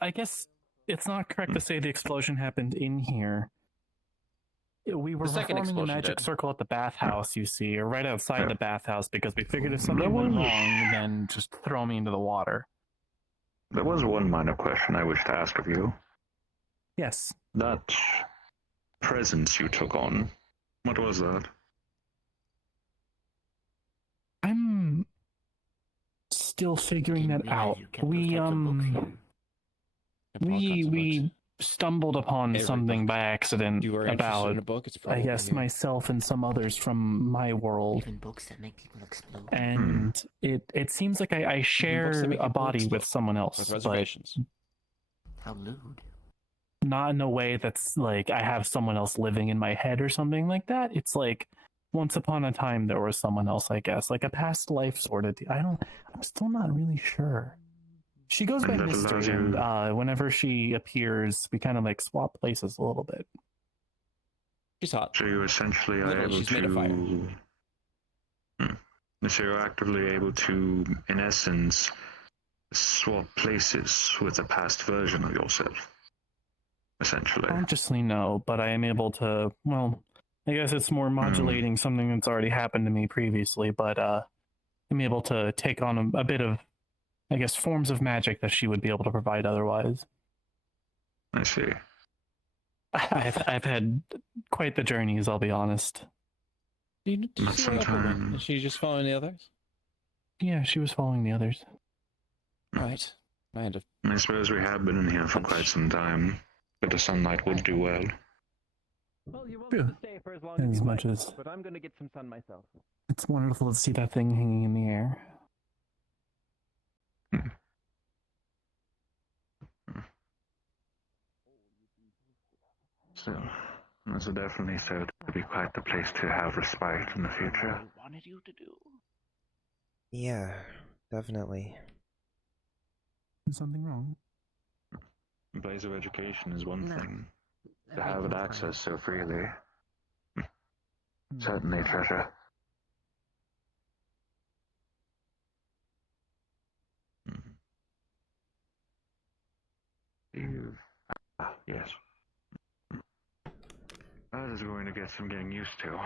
it's not correct to say the explosion happened in here. We were The second performing a explosion magic did. circle at the bathhouse, you see, or right outside the bathhouse, because we figured if something went wrong, then just throw me into the water. There was one minor question I wish to ask of you. Yes. That presence you took on, what was that? I'm still figuring that out. We stumbled upon something by accident You were interested about, in a book, it's I probably guess, here. myself and some others from my world. even books that make people explode? And it seems like I share that make a people body explode with someone else, with but reservations. How lewd. not in a way that's like I have someone else living in my head or something like that. It's like once upon a time there was someone else, I guess, like a past life sort of deal. I'm still not really sure. She goes by And that allows Mystery, you- and whenever she appears, we kind of like swap places a little bit. She's hot. So you essentially are Literally, able she's made of fire. So you're actively able to, in essence, swap places with a past version of yourself. Essentially. Consciously, no, but I am able to, well, I guess it's more modulating something that's already happened to me previously, but am able to take on a bit of, I guess, forms of magic that she would be able to provide otherwise. I see. I've had quite the journeys, I'll be honest. Did you But see what Apple went? sometime- Is she just following the others? Yeah, she was following the others. Right. I had to. I suppose we have been in here for quite some time, but the sunlight would do well. Well, you're welcome to stay for as long As as you much like, as- but I'm gonna get some sun myself. It's wonderful to see that thing hanging in the air. Still, this would definitely serve to be quite the place to have respite in the future. Wanted you to do. Yeah, definitely. Is something wrong? A place of education is one No. thing. To have it Everything's fine. access so freely. Certainly treasure. Yes. That is going to get some getting used to.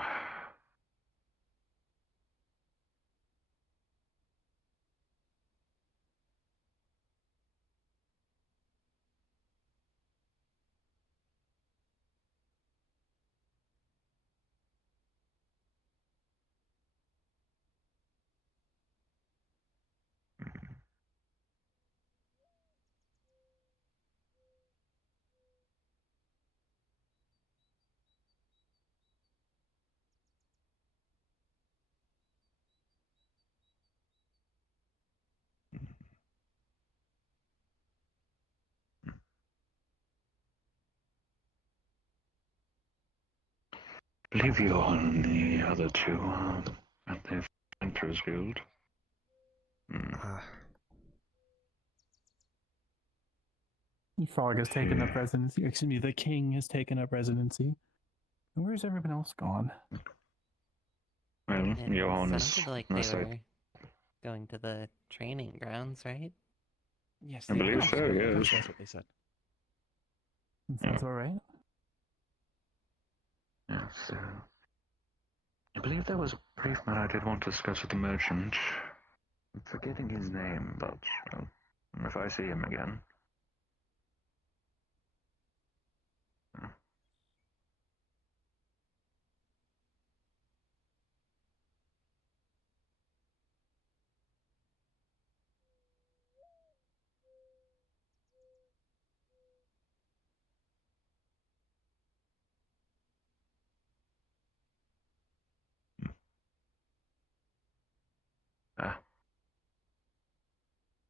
I believe you and the other two at the Adventurers Guild. Frog has taken up residency. Excuse me, the king has taken up residency. And where's everyone else gone? Well, It Johan is sounded like unless they I were going to the training grounds, right? Yes, I they believe did. so, yes. That's what they said. Sounds alright. Yes, I believe there was a brief matter I did want to discuss with the merchant. I'm forgetting his name, but well, if I see him again.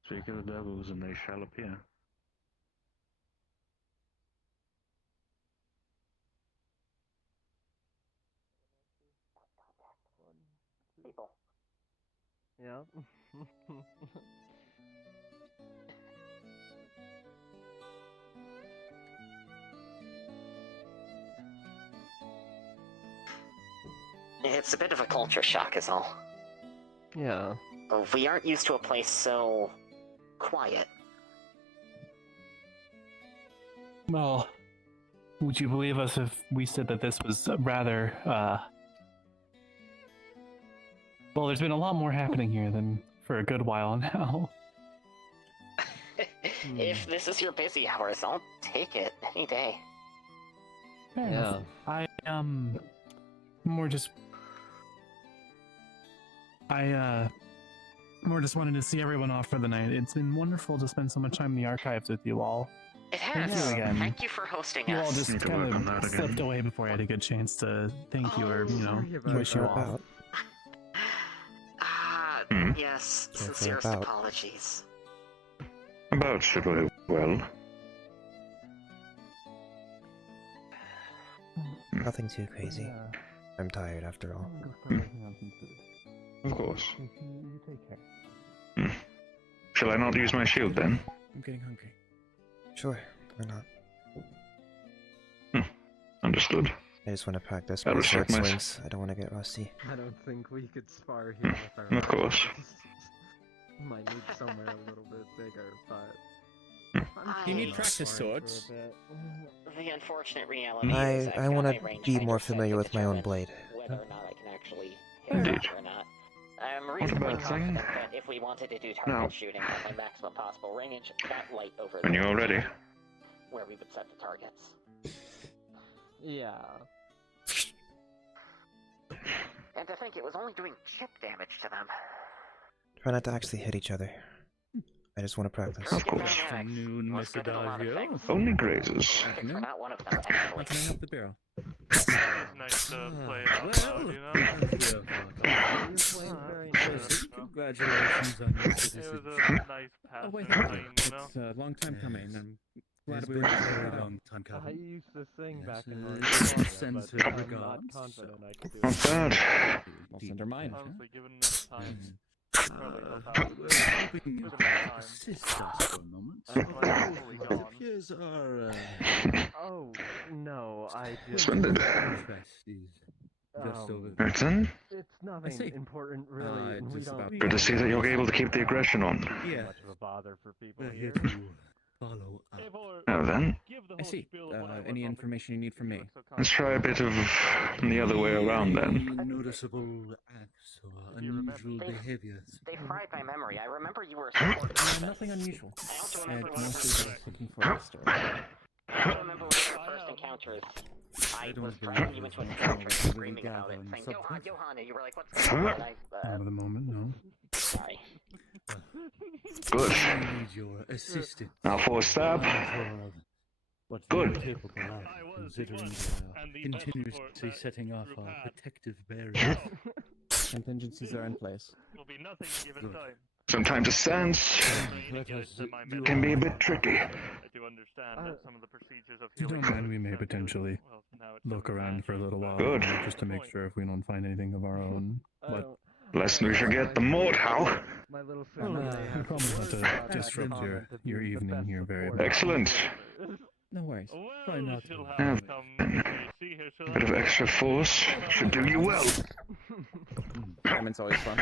Speak of the devils, and they shall appear. People. Yeah. It's a bit of a culture shock, is all. Yeah. We aren't used to a place so quiet. Well, would you believe us if we said that this was rather, well, there's been a lot more happening here than for a good while now. If this is your busy hours, I'll take it any day. Fair enough. I, more just... more just wanted to see everyone off for the night. It's been wonderful to spend so much time in the archives with you all. It Thank has. you again. Thank you for hosting You us. all just Need to kind work on that of again. slipped away before I had a good chance to thank you or, you know, Sorry wish you about off. that. Yes, Careful sincerest about. apologies. About should we well. Nothing too crazy. I'm tired after all. Of course. You take care. Shall I not use my shield then? I'm getting hungry. Sure, why not? Understood. I just want to practice I'll my check sword my- swings. I don't want to get rusty. I don't think we could spar here with our Of course. Might need somewhere a little bit bigger, but You need I- practice swords. The unfortunate reality is I want my to rangefinder be more set familiar to with my own determine blade. whether or not I can actually hit Indeed. or not. I'm reasonably bad thing. confident that if we wanted to do target shooting at the maximum possible range, that light over When there you're ready. where we would set the targets. Yeah. And to think it was only doing chip damage to them. Try not to actually hit each other. I just want to practice. Of course. Afternoon, Miss Adagio. Only grazers. We're not one of them, actually. How can I help the bureau? Nice to play it out loud, you know? Congratulations on your It citizenship. was a nice Oh wait, passing thing, you know? it's a long time coming. I'm glad It's we been were a able to very figure it out. long time I coming. used to sing Yes, back in send Australia, her but I'm not regards, confident I could do Not it. bad. I'll send her mine. Honestly, given enough time, probably help out. We're hoping you With can enough time. assist us for a moment. Totally It gone. appears our Oh, no, I just... Splendid. interest is just over. Right then. It's see. nothing important, really. We just don't... about- Good to see that you're able to keep the aggression on. Yeah. much of a bother for people We're here. here to follow up. Now then, I see. Any information you need from me? let's try a bit of the other way around then. Any noticeable acts or unusual behaviors? They fried my memory. I remember you were a support Nothing unusual. I also I'd remember one of mostly the just looking for a story. I don't remember one of our first encounters. I was dragging you into a structure screaming about it, saying, Johan, Johan, and you were like, what's going on? And I, For the moment, no. sorry. Good. I need your assistance. Now for a stab. Good. Capable of, considering we are continuously setting off our protective barriers. Contingencies are in place. Will be nothing given Good. time. Sometimes a stance Let us can be a bit tricky. I do understand that some of the procedures of You healing don't mind we may have to- potentially well, now it's look never around for a little while, Good. just to make sure if we don't find anything of our own. But Lest we forget the mort, how? My little well, we promise not to disrupt your evening here very much. Excellent. No worries. Try Well, not she'll to. have to come. You see her, she'll A bit of extra force should do you well. Diamond's always fun.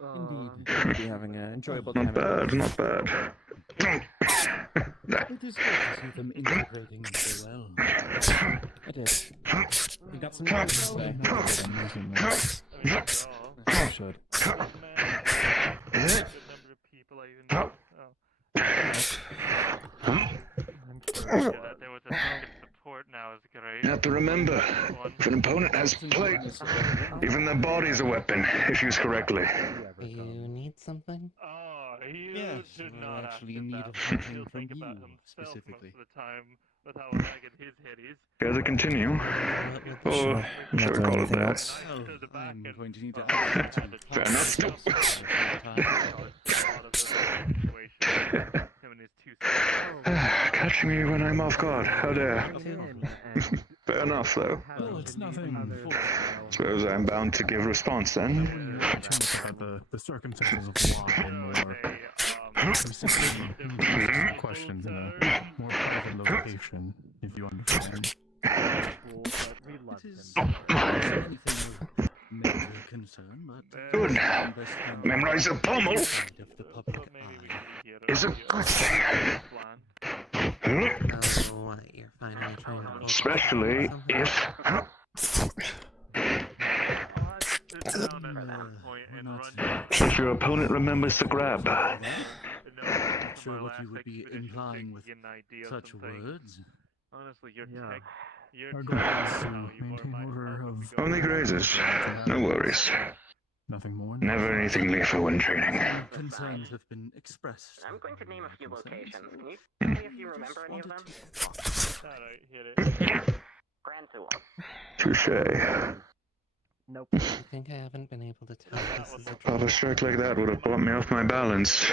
Indeed. We'll be having an enjoyable time. Not bad, not bad. It is good to see them integrating so well. It is. We got some news today. Should. Is it? Number of people I even know. That there was a second support now is great. You have to remember, if an opponent has plates, even their body's a weapon, if used correctly. Do you need something? Oh, you Yes, should we're not actually ask in need that. of something He'll from think about you, himself specifically. most of the time with how ragged his head is. Care to continue? What would Or Not shall we doing call it anything that? else. Well, To the back I'm and going to need to well, ask you at the Fair top, enough. a lot of the situation. Him and his two sons. Catching me when I'm off guard. How dare. Fair enough, though. Well, it's nothing. Suppose I'm bound to give response then. Too much about the circumstances of why and more specific questions in a more private location, if you understand. It is anything of major concern, but Good. best handled Memorize a pommel outside of the public But maybe we eye. can get is a good thing. plan. Oh, what? You're finally trying to pull Especially something? if... I'll have to sit down at that point and run If your opponent remembers the grab. Not sure what you would be implying with such words. Honestly, your Yeah. tech, your Our tech goal is is to how you maintain might order help of us to go Only forward. grazers. No worries. nothing more. Never anything lethal when training. Concerns have been expressed. I'm going to name a few Concerns. locations. Can you tell me if you remember any of them? Alright, hit it. Grand Tour. Touche. Nope. I think I haven't been able to tell if this is a Thought a strike like that would have brought me off my balance.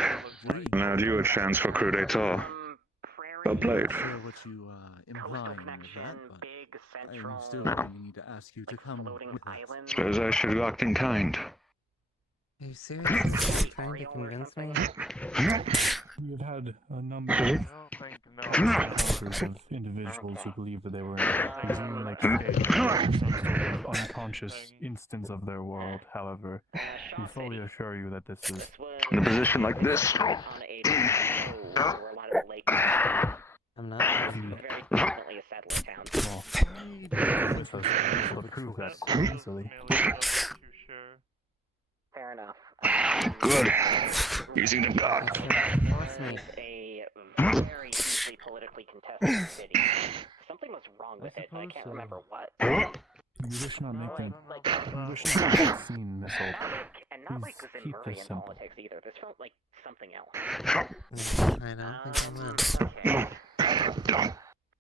Allowed you a chance for coup d'etat. Well played. Not sure what you are implying with Connection, that, but big, I'm central, still No. going to need to ask you to come floating with us. islands. Suppose I should have acted in kind. Are you seriously trying to convince me? We've had a number I of don't think no. encounters of individuals who believe that they were in a dream-like state, or some sort of unconscious instance of their world. However, we fully assure you that this is This was In a position like this, on a plateau where a lot of lakes. I'm not. Very definitely a settler town. well, with us able to prove that quite easily. Too sure. enough. Good. Using the guard. This is a very deeply politically contested city. Something was wrong with it, but I can't remember what. We wish not make them. Like, We wish not make a scene, Miss Holt. and not like Please the keep this Zinmurian simple. politics either. This felt like something else. I don't think I will.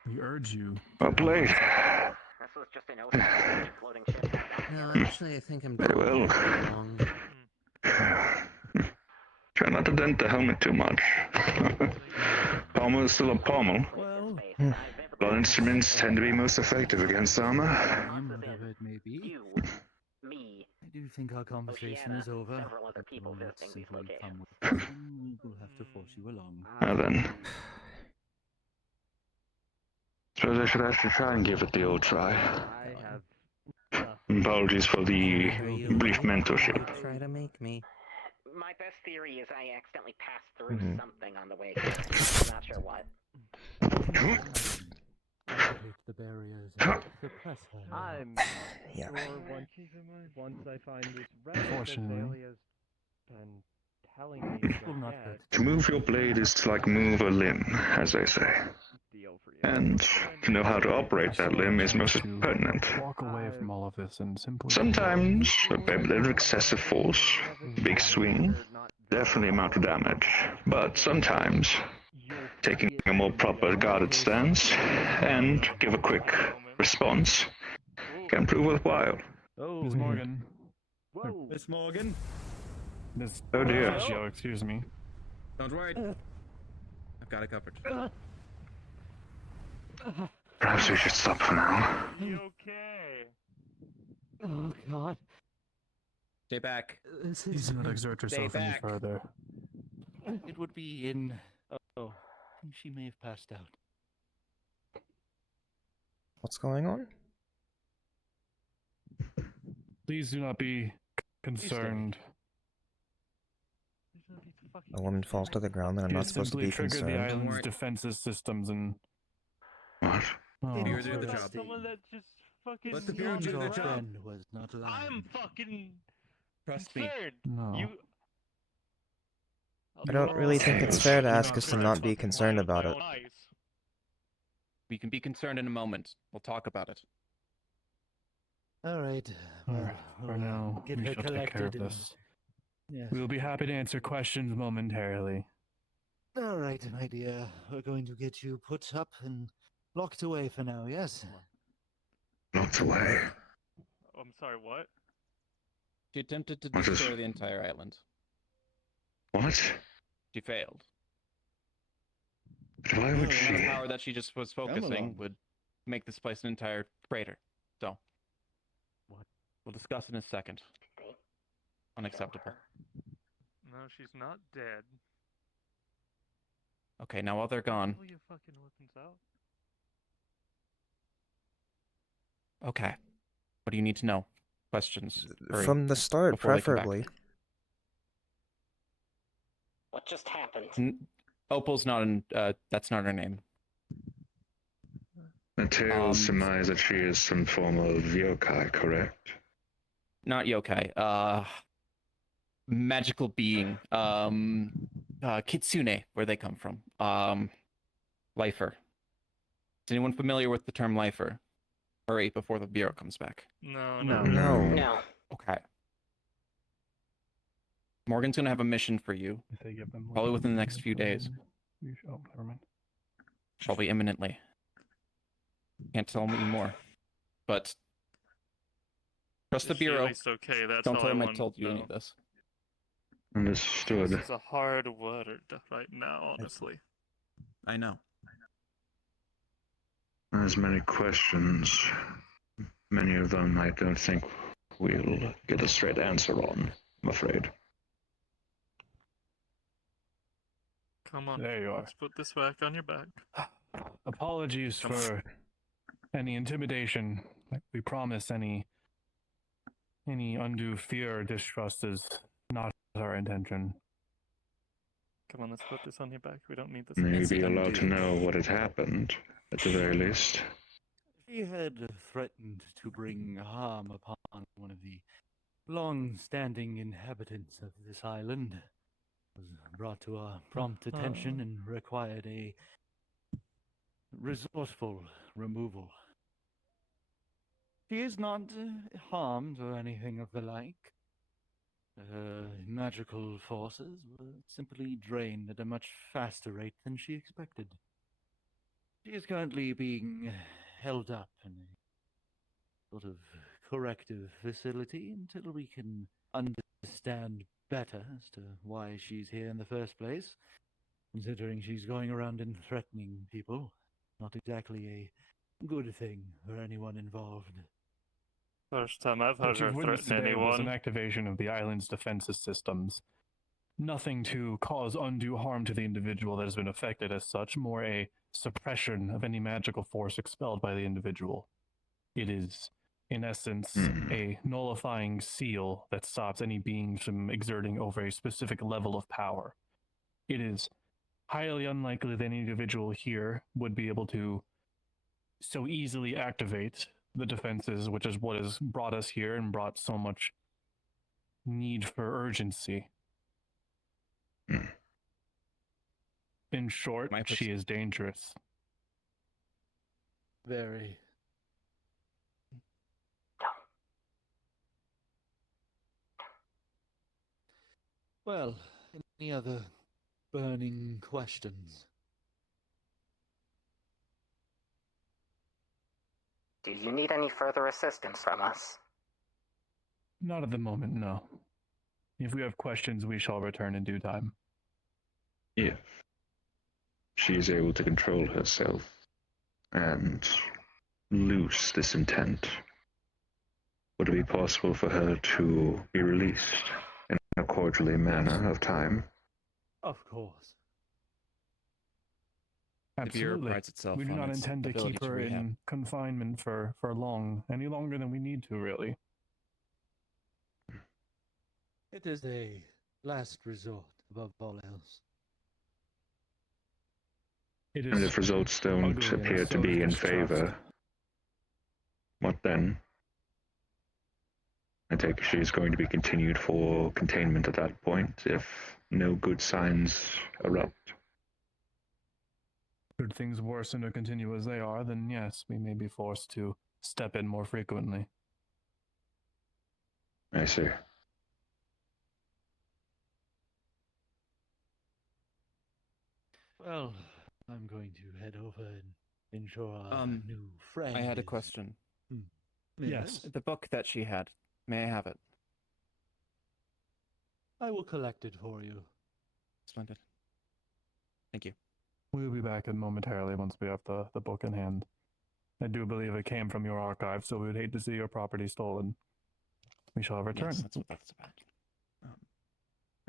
We urge you. Well played. This was just an ocean floating ship. No, actually, I think I'm Very well. wrong. Try not to dent the helmet too much. Pommel is still a pommel. Well, Blood instruments tend to be most effective against armor. whatever it may be. You, me, I do think our conversation Oceana, is over. several other people But visiting these simply come locations. with us and we will have to force you along. Now then. Suppose I should actually try and give it the old try. I have. Apologies for the brief mentorship. Try to make me. My best theory is I accidentally passed through something on the way here. I'm not sure what. Activate the barriers and suppress her. I'm Yeah. sure once I find this rest, Unfortunately. Azalea's been telling me Will not ahead. hurt. To move your blade is to like move a limb, as they say. Deal for you. And to know how to operate that limb is most pertinent. Walk away from all of this and simply. Sometimes a bit of excessive force, big swing, definitely amount to damage. But sometimes taking a more proper guarded stance and give a quick response can prove worthwhile. Oh, Miss Morgan. whoa. Miss Morgan? Miss Oh dear. Adagio, excuse me. Don't worry. I've got it covered. Perhaps we should stop for now. You okay? Oh God. Stay back. Please do not exert yourself any back. further. It would be in. Oh, I think she may have passed out. What's going on? Please do not be concerned. A woman falls to the ground and I'm You not supposed to simply be trigger the concerned. island's worry. defenses systems and. What? Oh, Bureau do the That's job. someone that just fucking. Let the Bureau do Your the job. friend was not lying. I'm fucking Trust me. concerned. no. You. I don't really think it's fair to ask us to not be concerned about it. We can be concerned in a moment. We'll talk about it. All right. For now, get we her shall take care of collected and- this. Yes. We will be happy to answer questions momentarily. All right, my dear. We're going to get you put up and locked away for now. Yes. Locked away. I'm sorry. What? She attempted to What is- destroy the entire island. What? She failed. Why would The she? amount of power that she just was focusing along. would make this place an entire crater. So, we'll discuss in a second. Unacceptable. No, she's not dead. Okay, now while they're gone. Pull your fucking weapons out. Okay. What do you need to know? Questions. Hurry, From the start, before they come back. preferably. What just happened? Opal's not in. That's not her name. The tales surmise that she is some form of yokai, correct? Not yokai. Magical being. Kitsune, where they come from. Lifer. Is anyone familiar with the term lifer? Hurry before the bureau comes back. No. No. Okay. Morgan's gonna have a mission for you. If they give them Probably within the next few days. Oh, never mind. Probably imminently. Can't tell me more. But trust the Is she at bureau. least okay? That's Don't all tell I them I want told to you any know. of this. Understood. This is a hard word right now, honestly. I know. There's many questions. Many of them I don't think we'll get a straight answer on, I'm afraid. Come on. There you are. Let's put this back on your back. Apologies for any intimidation. We promise any undue fear or distrust is not our intention. Come on, let's put this on your back. We don't need this. May against be you. allowed to know what had happened, at the very least. She had threatened to bring harm upon one of the long-standing inhabitants of this island, was brought to our prompt attention and required a resourceful removal. She is not harmed or anything of the like. Her magical forces were simply drained at a much faster rate than she expected. She is currently being held up in a sort of corrective facility until we can understand better as to why she's here in the first place, considering she's going around and threatening people. Not exactly a good thing for anyone involved. First time I've What heard her you've witnessed threaten today was an anyone. activation of the island's defenses systems. Nothing to cause undue harm to the individual that has been affected as such, more a suppression of any magical force expelled by the individual. It is, in essence, a nullifying seal that stops any beings from exerting over a specific level of power. It is highly unlikely that any individual here would be able to so easily activate the defenses, which is what has brought us here and brought so much need for urgency. In short, she is dangerous. Very. Well, any other burning questions? Do you need any further assistance from us? Not at the moment, no. If we have questions, we shall return in due time. If she is able to control herself and loose this intent, would it be possible for her to be released in a cordially manner of time? Of course. Absolutely. prides itself We do on not its intend to ability keep to her rehab. in confinement for long, any longer than we need to, really. It is a last resort above all else. It And is if results don't ugly and appear to sows be in distrust. favor, what then? I take it she's going to be continued for containment at that point if no good signs erupt. Should things worsen or continue as they are, then yes, we may be forced to step in more frequently. I see. Well, I'm going to head over and ensure our new friend. I had a is- question. Yes. The book that she had, may I have it? I will collect it for you. Splendid. Thank you. We'll be back in momentarily once we have the book in hand. I do believe it came from your archive, so we would hate to see your property stolen. We shall return. Yes, that's what that's about.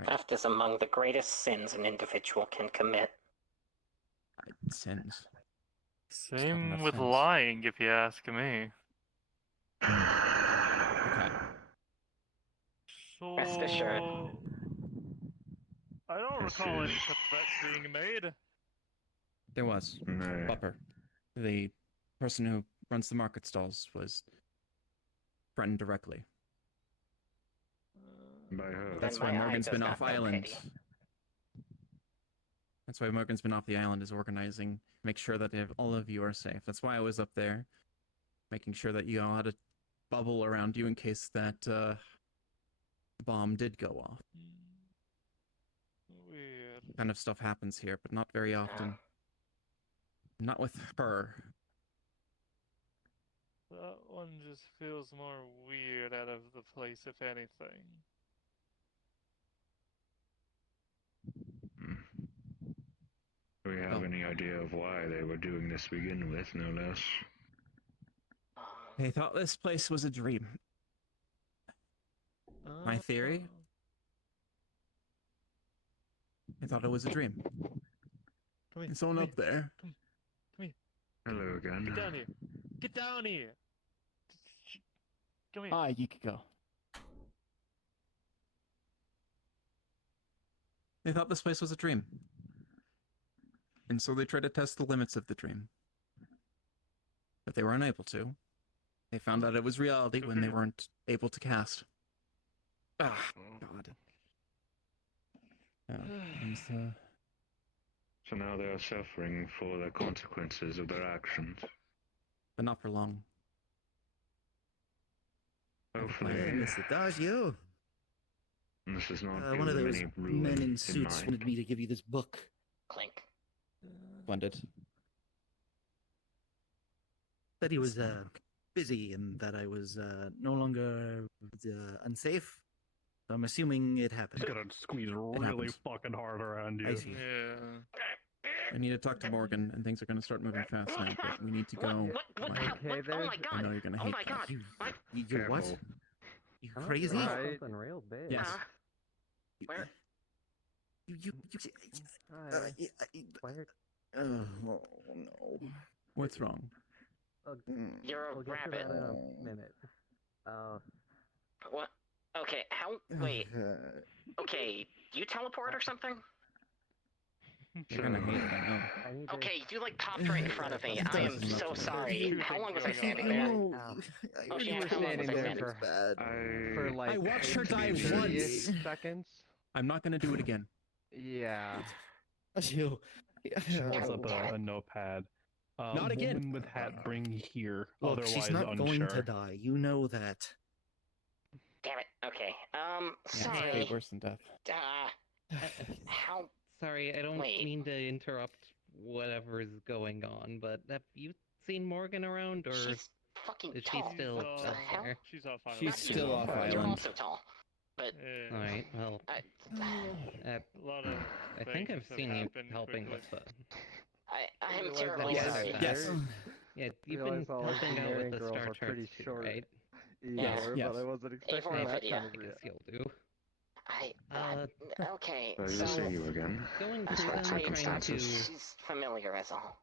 Theft is among the greatest sins an individual can commit. Sins. Same with lying, if you ask me. Okay. So... Rest assured. I don't recall any such threats being made. There was. Bupper, the person who runs the market stalls, was threatened directly. By her. That's Then why my eye Morgan's does been not off know island. pity. That's why Morgan's been off the island, is organizing, make sure that all of you are safe. That's why I was up there, making sure that you all had a bubble around you in case that bomb did go off. Weird. Kind of stuff happens here, but not very often. Not with her. That one just feels more weird out of the place, if anything. Do we have any idea of why they were doing this to begin with, no less? They thought this place was a dream. My theory? I thought it was a dream. Come here. There's someone up there. Come here. Hello again. Get down here. Get down here. Come here. Ah, you could go. They thought this place was a dream. And so they tried to test the limits of the dream. But they were unable to. They found out it was reality when they weren't able to cast. Ah, God. Yeah, So now they are suffering for the consequences of their actions. but not for long. Hopefully, Mr. Adagio. this is not One of given those any ruin men in in suits mind. wanted me to give you this book. Clink. Splendid. Said he was busy and that I was no longer unsafe. So I'm assuming it happened. He's gonna squeeze really fucking hard around you. I see. I need to talk to Morgan, and things are going to start moving fast now, but we need to go. What? Okay, Oh my god! I know you're going to hate Oh my that. god! You're what? Careful. You crazy? Right. Something real big. Yes. Where? Oh no. What's wrong? You're a We'll get to rabbit. that in a minute. What? Okay, how? Wait. Okay, do you teleport or something? You're going to hate it, I know. Okay, you like popped right in front of me. I am so sorry. How long was I standing there? Oh, You were how long was standing I there standing? for like I watched her die 30 once. seconds. I'm not going to do it again. Yeah. She holds up a notepad. Not again. Woman with hat, bring here. Look, Otherwise, she's not unsure. going to die. You know that. Damn it. Okay. Yeah, it's Sorry. way worse than death. How? Sorry, I don't Wait. mean to interrupt whatever's going on, but have you seen Morgan around, or She's fucking is she tall. still What the out hell? there? She's off island. She's still off You're island. also tall. But All right, well, A lot of I think things I've have seen you happened helping quickly. with I am Realize terribly that sorry. Yes. yeah, you've Realize been all helping out engineering with the girls Star are pretty Charts too, short. right? Either, Yes. but I wasn't expecting Avery that video. kind of I guess reaction. you'll do. Okay, Pleasure to so see you again. Going Despite through them, trying to, circumstances. she's familiar as all.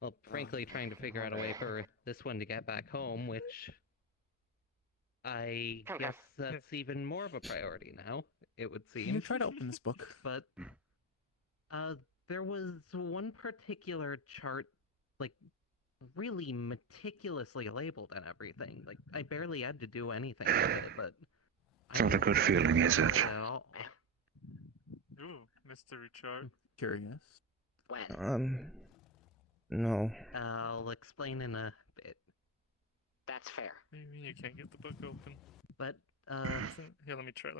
well, frankly, trying to figure out a way for this one to get back home, which I guess that's even more of a priority now, it would seem. You try to open this book. But there was one particular chart, like, really meticulously labeled and everything. Like, I barely had to do anything with it, but It's not a good feeling, is it? Ooh, mystery chart. Curious. When? No. I'll explain in a bit. That's fair. What do you mean you can't get the book open? But, Here, let me try.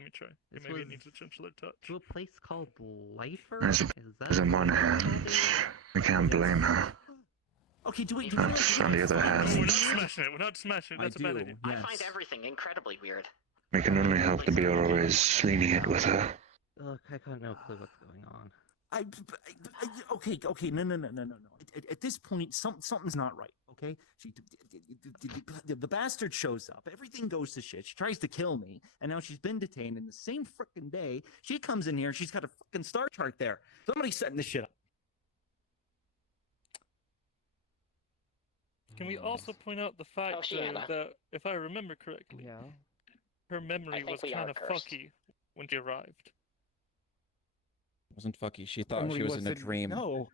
this Maybe it was needs a gentler touch. to a place called Lifer? As on one hand, we can't blame her. Okay, do we? But on the other We're not hand, smashing it. We're not smashing it. That's a bad idea. I find everything incredibly weird. we can only hope the Bureau is lenient with her. Look, I got no clue what's going on. Okay, no. At this point, something's not right. Okay, the bastard shows up. Everything goes to shit. She tries to kill me, and now she's been detained. In the same frickin' day, she comes in here. She's got a frickin' star chart there. Somebody's setting this shit up. Can we also point out the fact that, if I remember correctly, her memory was kind of fucky when she arrived. It wasn't fucky. She thought she was in a dream. No.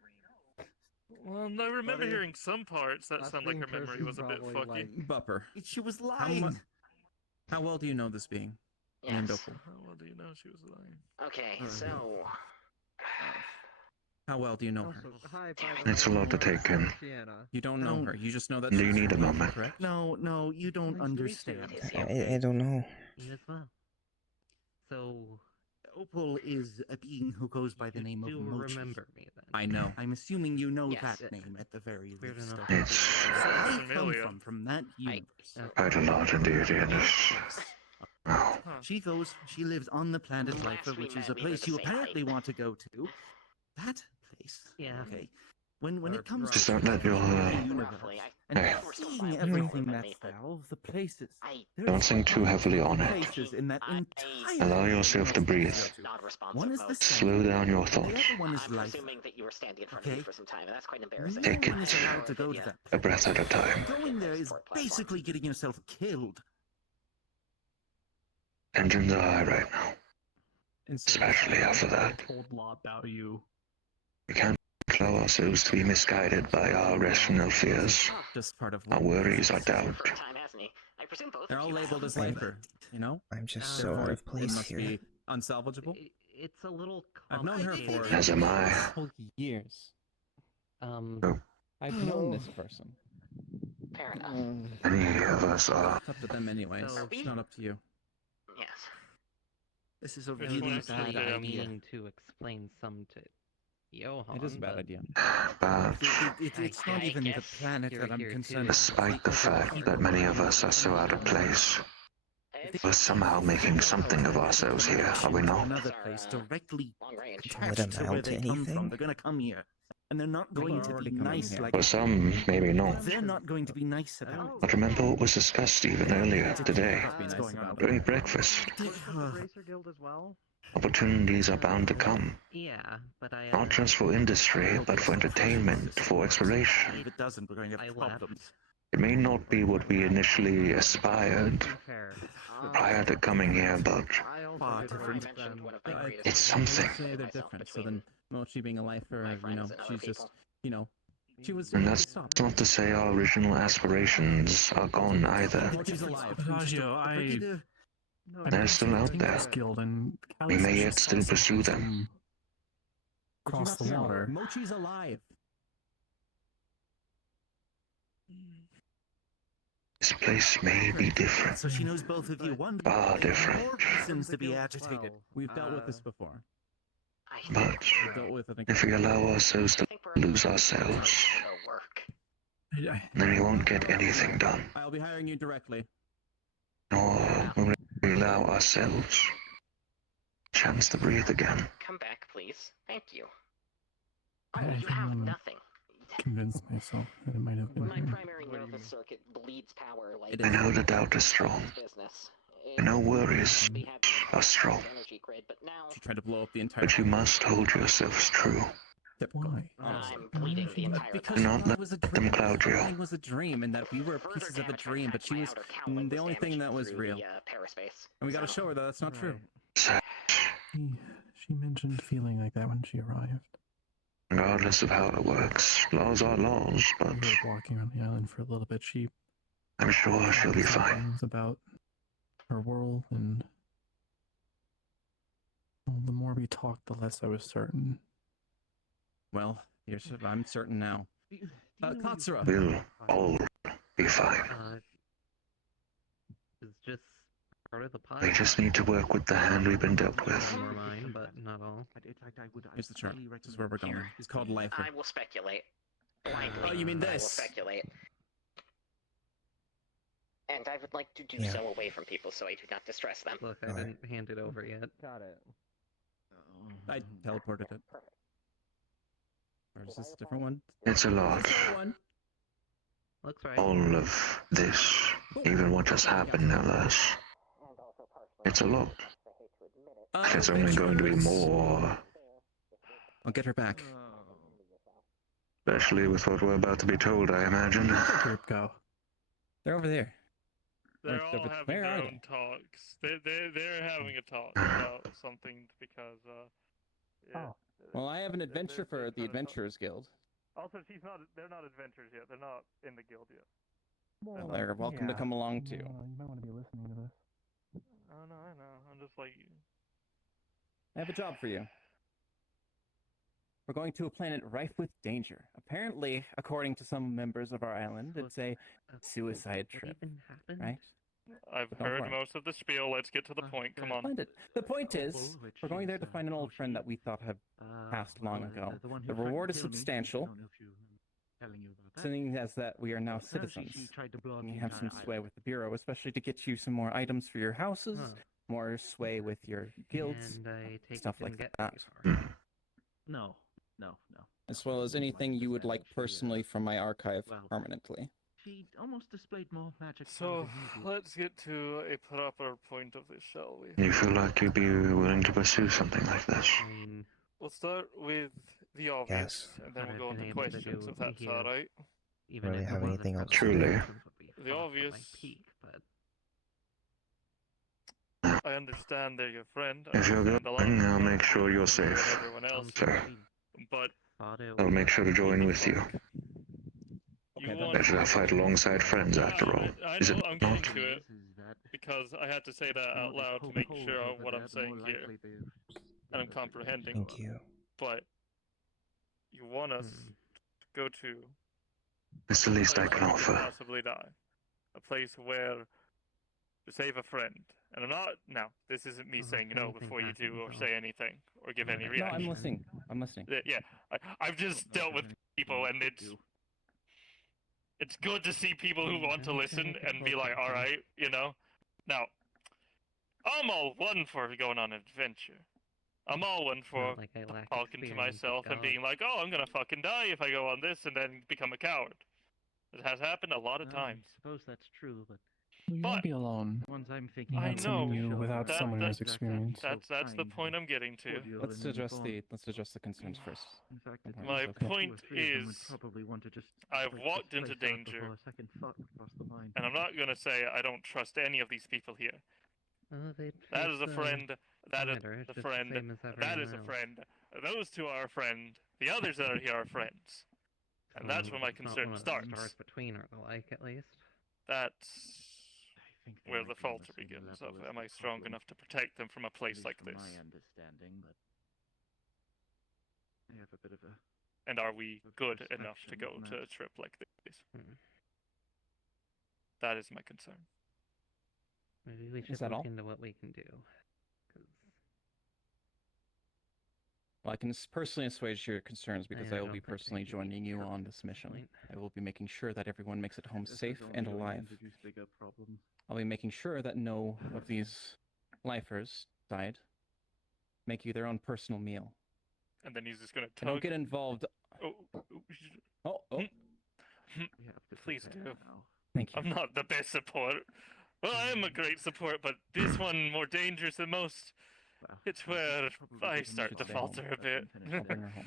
Well, I remember hearing some parts that sound like her memory was a bit fucky. Bupper. She was lying. How well do you know this being? Yes. How well do you know she was lying? Okay, so How well do you know her? It's a lot to take in. You don't know her. You just know that. Do you she's need a your wife, moment? Correct? No, you don't understand. I don't know. You as well. So, Opal is a being who goes by the name of do Mochi. remember me then? I know. I'm assuming you know Yes. that name at the very Weird least. enough. It's So I come Familiar. from that universe. quite a lot indeed, yes. Oh, She lives on the planet Last Lifer, we which is met, a we were place the you same apparently height. want to go to. That place. Yeah. Okay. When it comes Just to don't let your, the universe roughly, and Hey. seeing everything that's there, the places. don't think too heavily on it. Places in that entire Allow yourself to breathe. not responsive. One is the Slow down your the thoughts. other one is I'm life. presuming that you were standing in front of me Okay. for some time, and that's quite No embarrassing. Take one it. is allowed to go to that. A breath at a time. Going there is basically getting yourself killed. Engines are high right now. Especially after that. Told a lot about you. We can't allow ourselves to be misguided by our rational fears. Just part of Our worries are doubt. Time, hasn't he? I presume both They're of all you labeled have. as Lifer. You know? I'm just so out Therefore, of it place must here. be unsalvageable. It's a little I've known her for As am I. several years. I've known this person. Fair enough. Many of us are. It's up to them anyways. So- It's not up to you. Yes. This is a This really one's bad actually, idea. meaning to explain some to Johan. It is a bad but idea. But It's not I even the guess planet you're that I'm here concerned too. despite the fact that many of us are so out of place, we're somehow making something of ourselves here, are we not? Another place directly Long range. Would attached to where amount they to come from. anything? They're gonna come here, and they're not going to already be coming nice here. like. For some, maybe not. They're not going to be nice about. But remember what was discussed even earlier today, Be nice about it. during breakfast. the Racer Guild as well? Opportunities are bound to come, Yeah, but I not just for industry, but for entertainment, for exploration. If it doesn't, we're going to I have left. problems. It may not be what we initially aspired Fair. prior to coming here, but I also Far did different. write them. it's something. Say they're different. So then Mochi being a lifer, you know, she's just, you know, she was. And that's not to say our original aspirations are gone either. Mochi's alive. Adagio, They're still out there. Guild and We may yet still pursue them. Cross the water. Mochi's alive. This place may be different. So she knows both of you. One Far different. more reasons to be agitated. We've dealt with this before. I But We've dealt with it again. if we allow ourselves to think we're lose ourselves, it'll work. then we won't get anything done. I'll be hiring you directly. Nor will we allow ourselves a chance to breathe again. Come back, please. Thank you. I Oh, you didn't have wanna nothing. convince myself that it might have been My her. primary nervous circuit bleeds power like I know the doubt is strong. business. I know worries We had are strong. energy grid, but now She tried to blow up the entire. But you must hold yourselves true. Typical. Why? Honestly. I'm bleeding the entire Because Do time. not it let was a them dream. cloud you. Everything was a dream, and that we were Further pieces of a damage dream. But affects she my was outer cowling the only thing damaged that was through real. the, paraspace. And we got to So- show her that that's not true. She mentioned feeling like that when she arrived. Regardless of how it works, laws are laws, We but were walking around the island for a little bit. She I'm sure she'll be said fine. things about her world, and well, the more we talked, the less I was certain. Well, I'm certain now. Katsura. We'll all be fine. It's just part of the pie. We just need to work with the hand we've been dealt with. Some are mine, but not all. Here's the chart. This is where we're going. It's called Lifer. I will speculate. Blindly. Oh, you mean I will this? speculate. And I would like to do Yeah. so away from people so I do not distress them. Look, I Alright. didn't hand it over yet. Got it. I teleported it. Or is this a different one? It's a lot. Different one. Looks right. All of this, even what just happened, no less. It's a lot. There's only going to be more, I'll get her back. especially with what we're about to be told, I imagine. Where'd the group go? They're over there. They're Where- all having where their are own they? talks. They're having a talk about something because yeah. Well, I have an adventure for the Adventurers Guild. Also, they're not adventurers yet. They're not in the guild yet. Well, they're welcome to come along too. You might want to be listening to this. Oh no, I know. I'm just like I have a job for you. We're going to a planet rife with danger. Apparently, according to some members of our island, it's a suicide trip, right? I've But don't heard worry. most of the spiel. Let's get to the point. Come on. Find it. The point is, we're going there to find an old friend that we thought had passed long ago. The reward is substantial, seeing as that we are now citizens. We have some sway with the Bureau, especially to get you some more items for your houses, more sway with your guilds, And I take stuff it like didn't get that. very far. No. As well as anything you would like personally from my archive permanently. She almost displayed more magic. So let's get to a proper point of this, shall we? You feel like you'd be willing to pursue something like this? I mean, We'll start with the obvious, Yes. and then we'll I've go been into able to questions do if that's here. all right. even Really if have one of the anything else to Truly. do? presentations would be The far from my obvious. peak, but I understand they're your friend. If you're understand a lot going, of I'll people make sure you're believe in safe. Everyone else, Sir, but thought it I'll make sure to join with you. you Okay, want. Better to fight alongside friends, after all. I Is know, it I'm not? getting to it. because I had to say that out loud to make sure what I'm saying here, and I'm comprehending. Thank you. But you want us to go to It's the least I place can where we offer. possibly die, a place where to save a friend. And I'm not now. This isn't me saying no before you do or say anything or give any No, reaction. I'm listening. I'm listening. Yeah, I've just dealt with people, and it's good to see people who want to listen and be like, all right, you know. Now, I'm all one for going on an adventure. I'm all one for Not like I lack talking to experience with myself and being like, oh, I'm gonna fucking die if I go on this and then become a coward. It has happened a lot of times. I suppose that's true, but You won't be alone. ones I'm thinking I Without someone know. new, without someone who has experience. That's the point I'm getting to. Let's address the concerns first. In fact, My okay. point is, probably want to just I've break walked this into place out danger, before a second thought would cross the mind. and I'm not gonna say I don't trust any of these people here. That is a friend. That is a friend. That is a friend. Those two are a friend. The others that are here are friends. And that's where my concern starts. Stars between or the like, at least. That's where the falter begins. Of am I strong enough to protect them from a place like this? My understanding, but I have a bit of a. And are we good enough to go to a trip like this? That is my concern. Maybe we Is should that look all? into what we can do. Well, I can personally assuage your concerns because I will be don't think personally joining you on this mission. I will be making sure that everyone makes it home safe and alive. I'll be making sure that no of these lifers died. Make you their own personal meal. And then he's just gonna I don't tug. get involved. Oh. Please do. Thank you. I'm not the best support. Well, I am a great support, but this one more dangerous than most. It's where I start to falter a bit. I'll bring her home.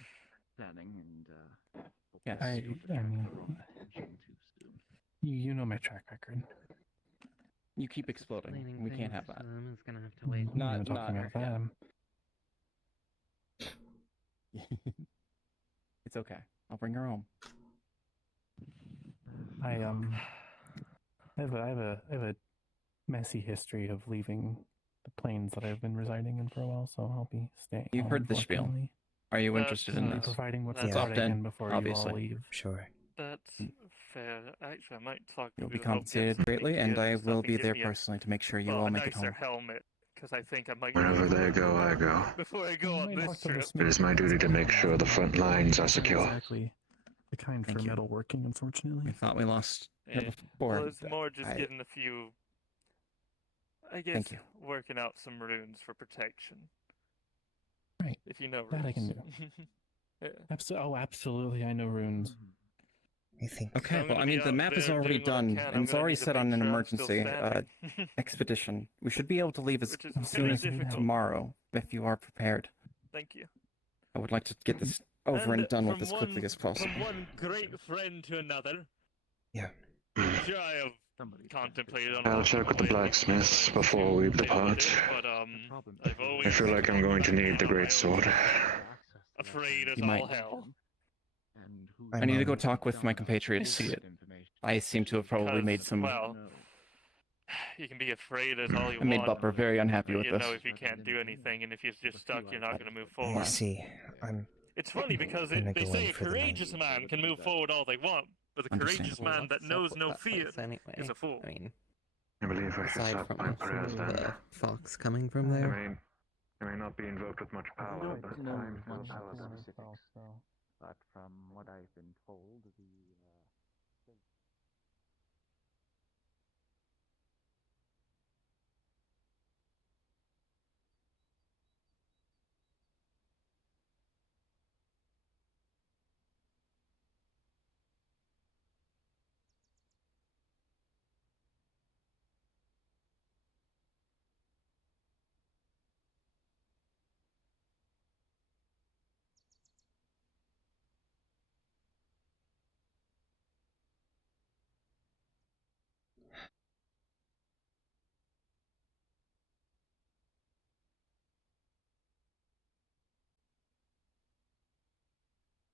Planning and Yes. I mean, you know my track record. You keep exploding. Explaining We can't things have to that. them is gonna have to wait. I'm not even talking about them. It's okay. I'll bring her home. I have a messy history of leaving the plains that I've been residing in for a while, so I'll be staying. You've home, heard the spiel. unfortunately. Are you interested in I'll be this? providing what's That's support I opt-in, can before obviously. you all leave. Sure. That's fair. Actually, I might talk to You'll be the help compensated desk greatly, and I here, so will can be give there me a- personally to make sure you well, all a make it nicer home. helmet, because I think I might. Wherever they go, I go. Before I go on this trip. It is my duty to make sure the front lines are secure. Exactly. The kind for metalworking, unfortunately. We thought we lost her Yeah. before. Well, it's more just I- getting a few. I guess Thank you. working out some runes for protection. Right. If you know runes. That I can do. Yeah. Absolutely, I know runes. I think. Okay, I'm well, gonna I be mean, the out map is there already doing what I done, can. and I'm it's gonna already need to set on make an sure I'm still emergency standing. expedition. We should be able to leave as Which is soon very as difficult. tomorrow, if you are prepared. Thank you. I would like to get this over and done with from as quickly one- as possible. From one great friend to another. Yeah. Sure, I have contemplated on. I'll check with the blacksmith before we depart. But I've always I feel like I'm going to need the great sword. afraid as You all might. hell. I need to go talk with my compatriot to see it. I seem to have probably made some. Well, you can be afraid as all you I made want. Bupper very unhappy but with you this. know if you can't do anything and if you're just stuck, you're not going to move You forward. see, I'm It's funny because gonna they go say in a for the courageous man can move forward all they want, but a courageous Understandable. man that knows no fear is a fool. I mean, I believe I should aside start from my prayers then. the fox coming from I there. mean, I may not be invoked with much power, but know time much will tell about us. but from what I've been told, the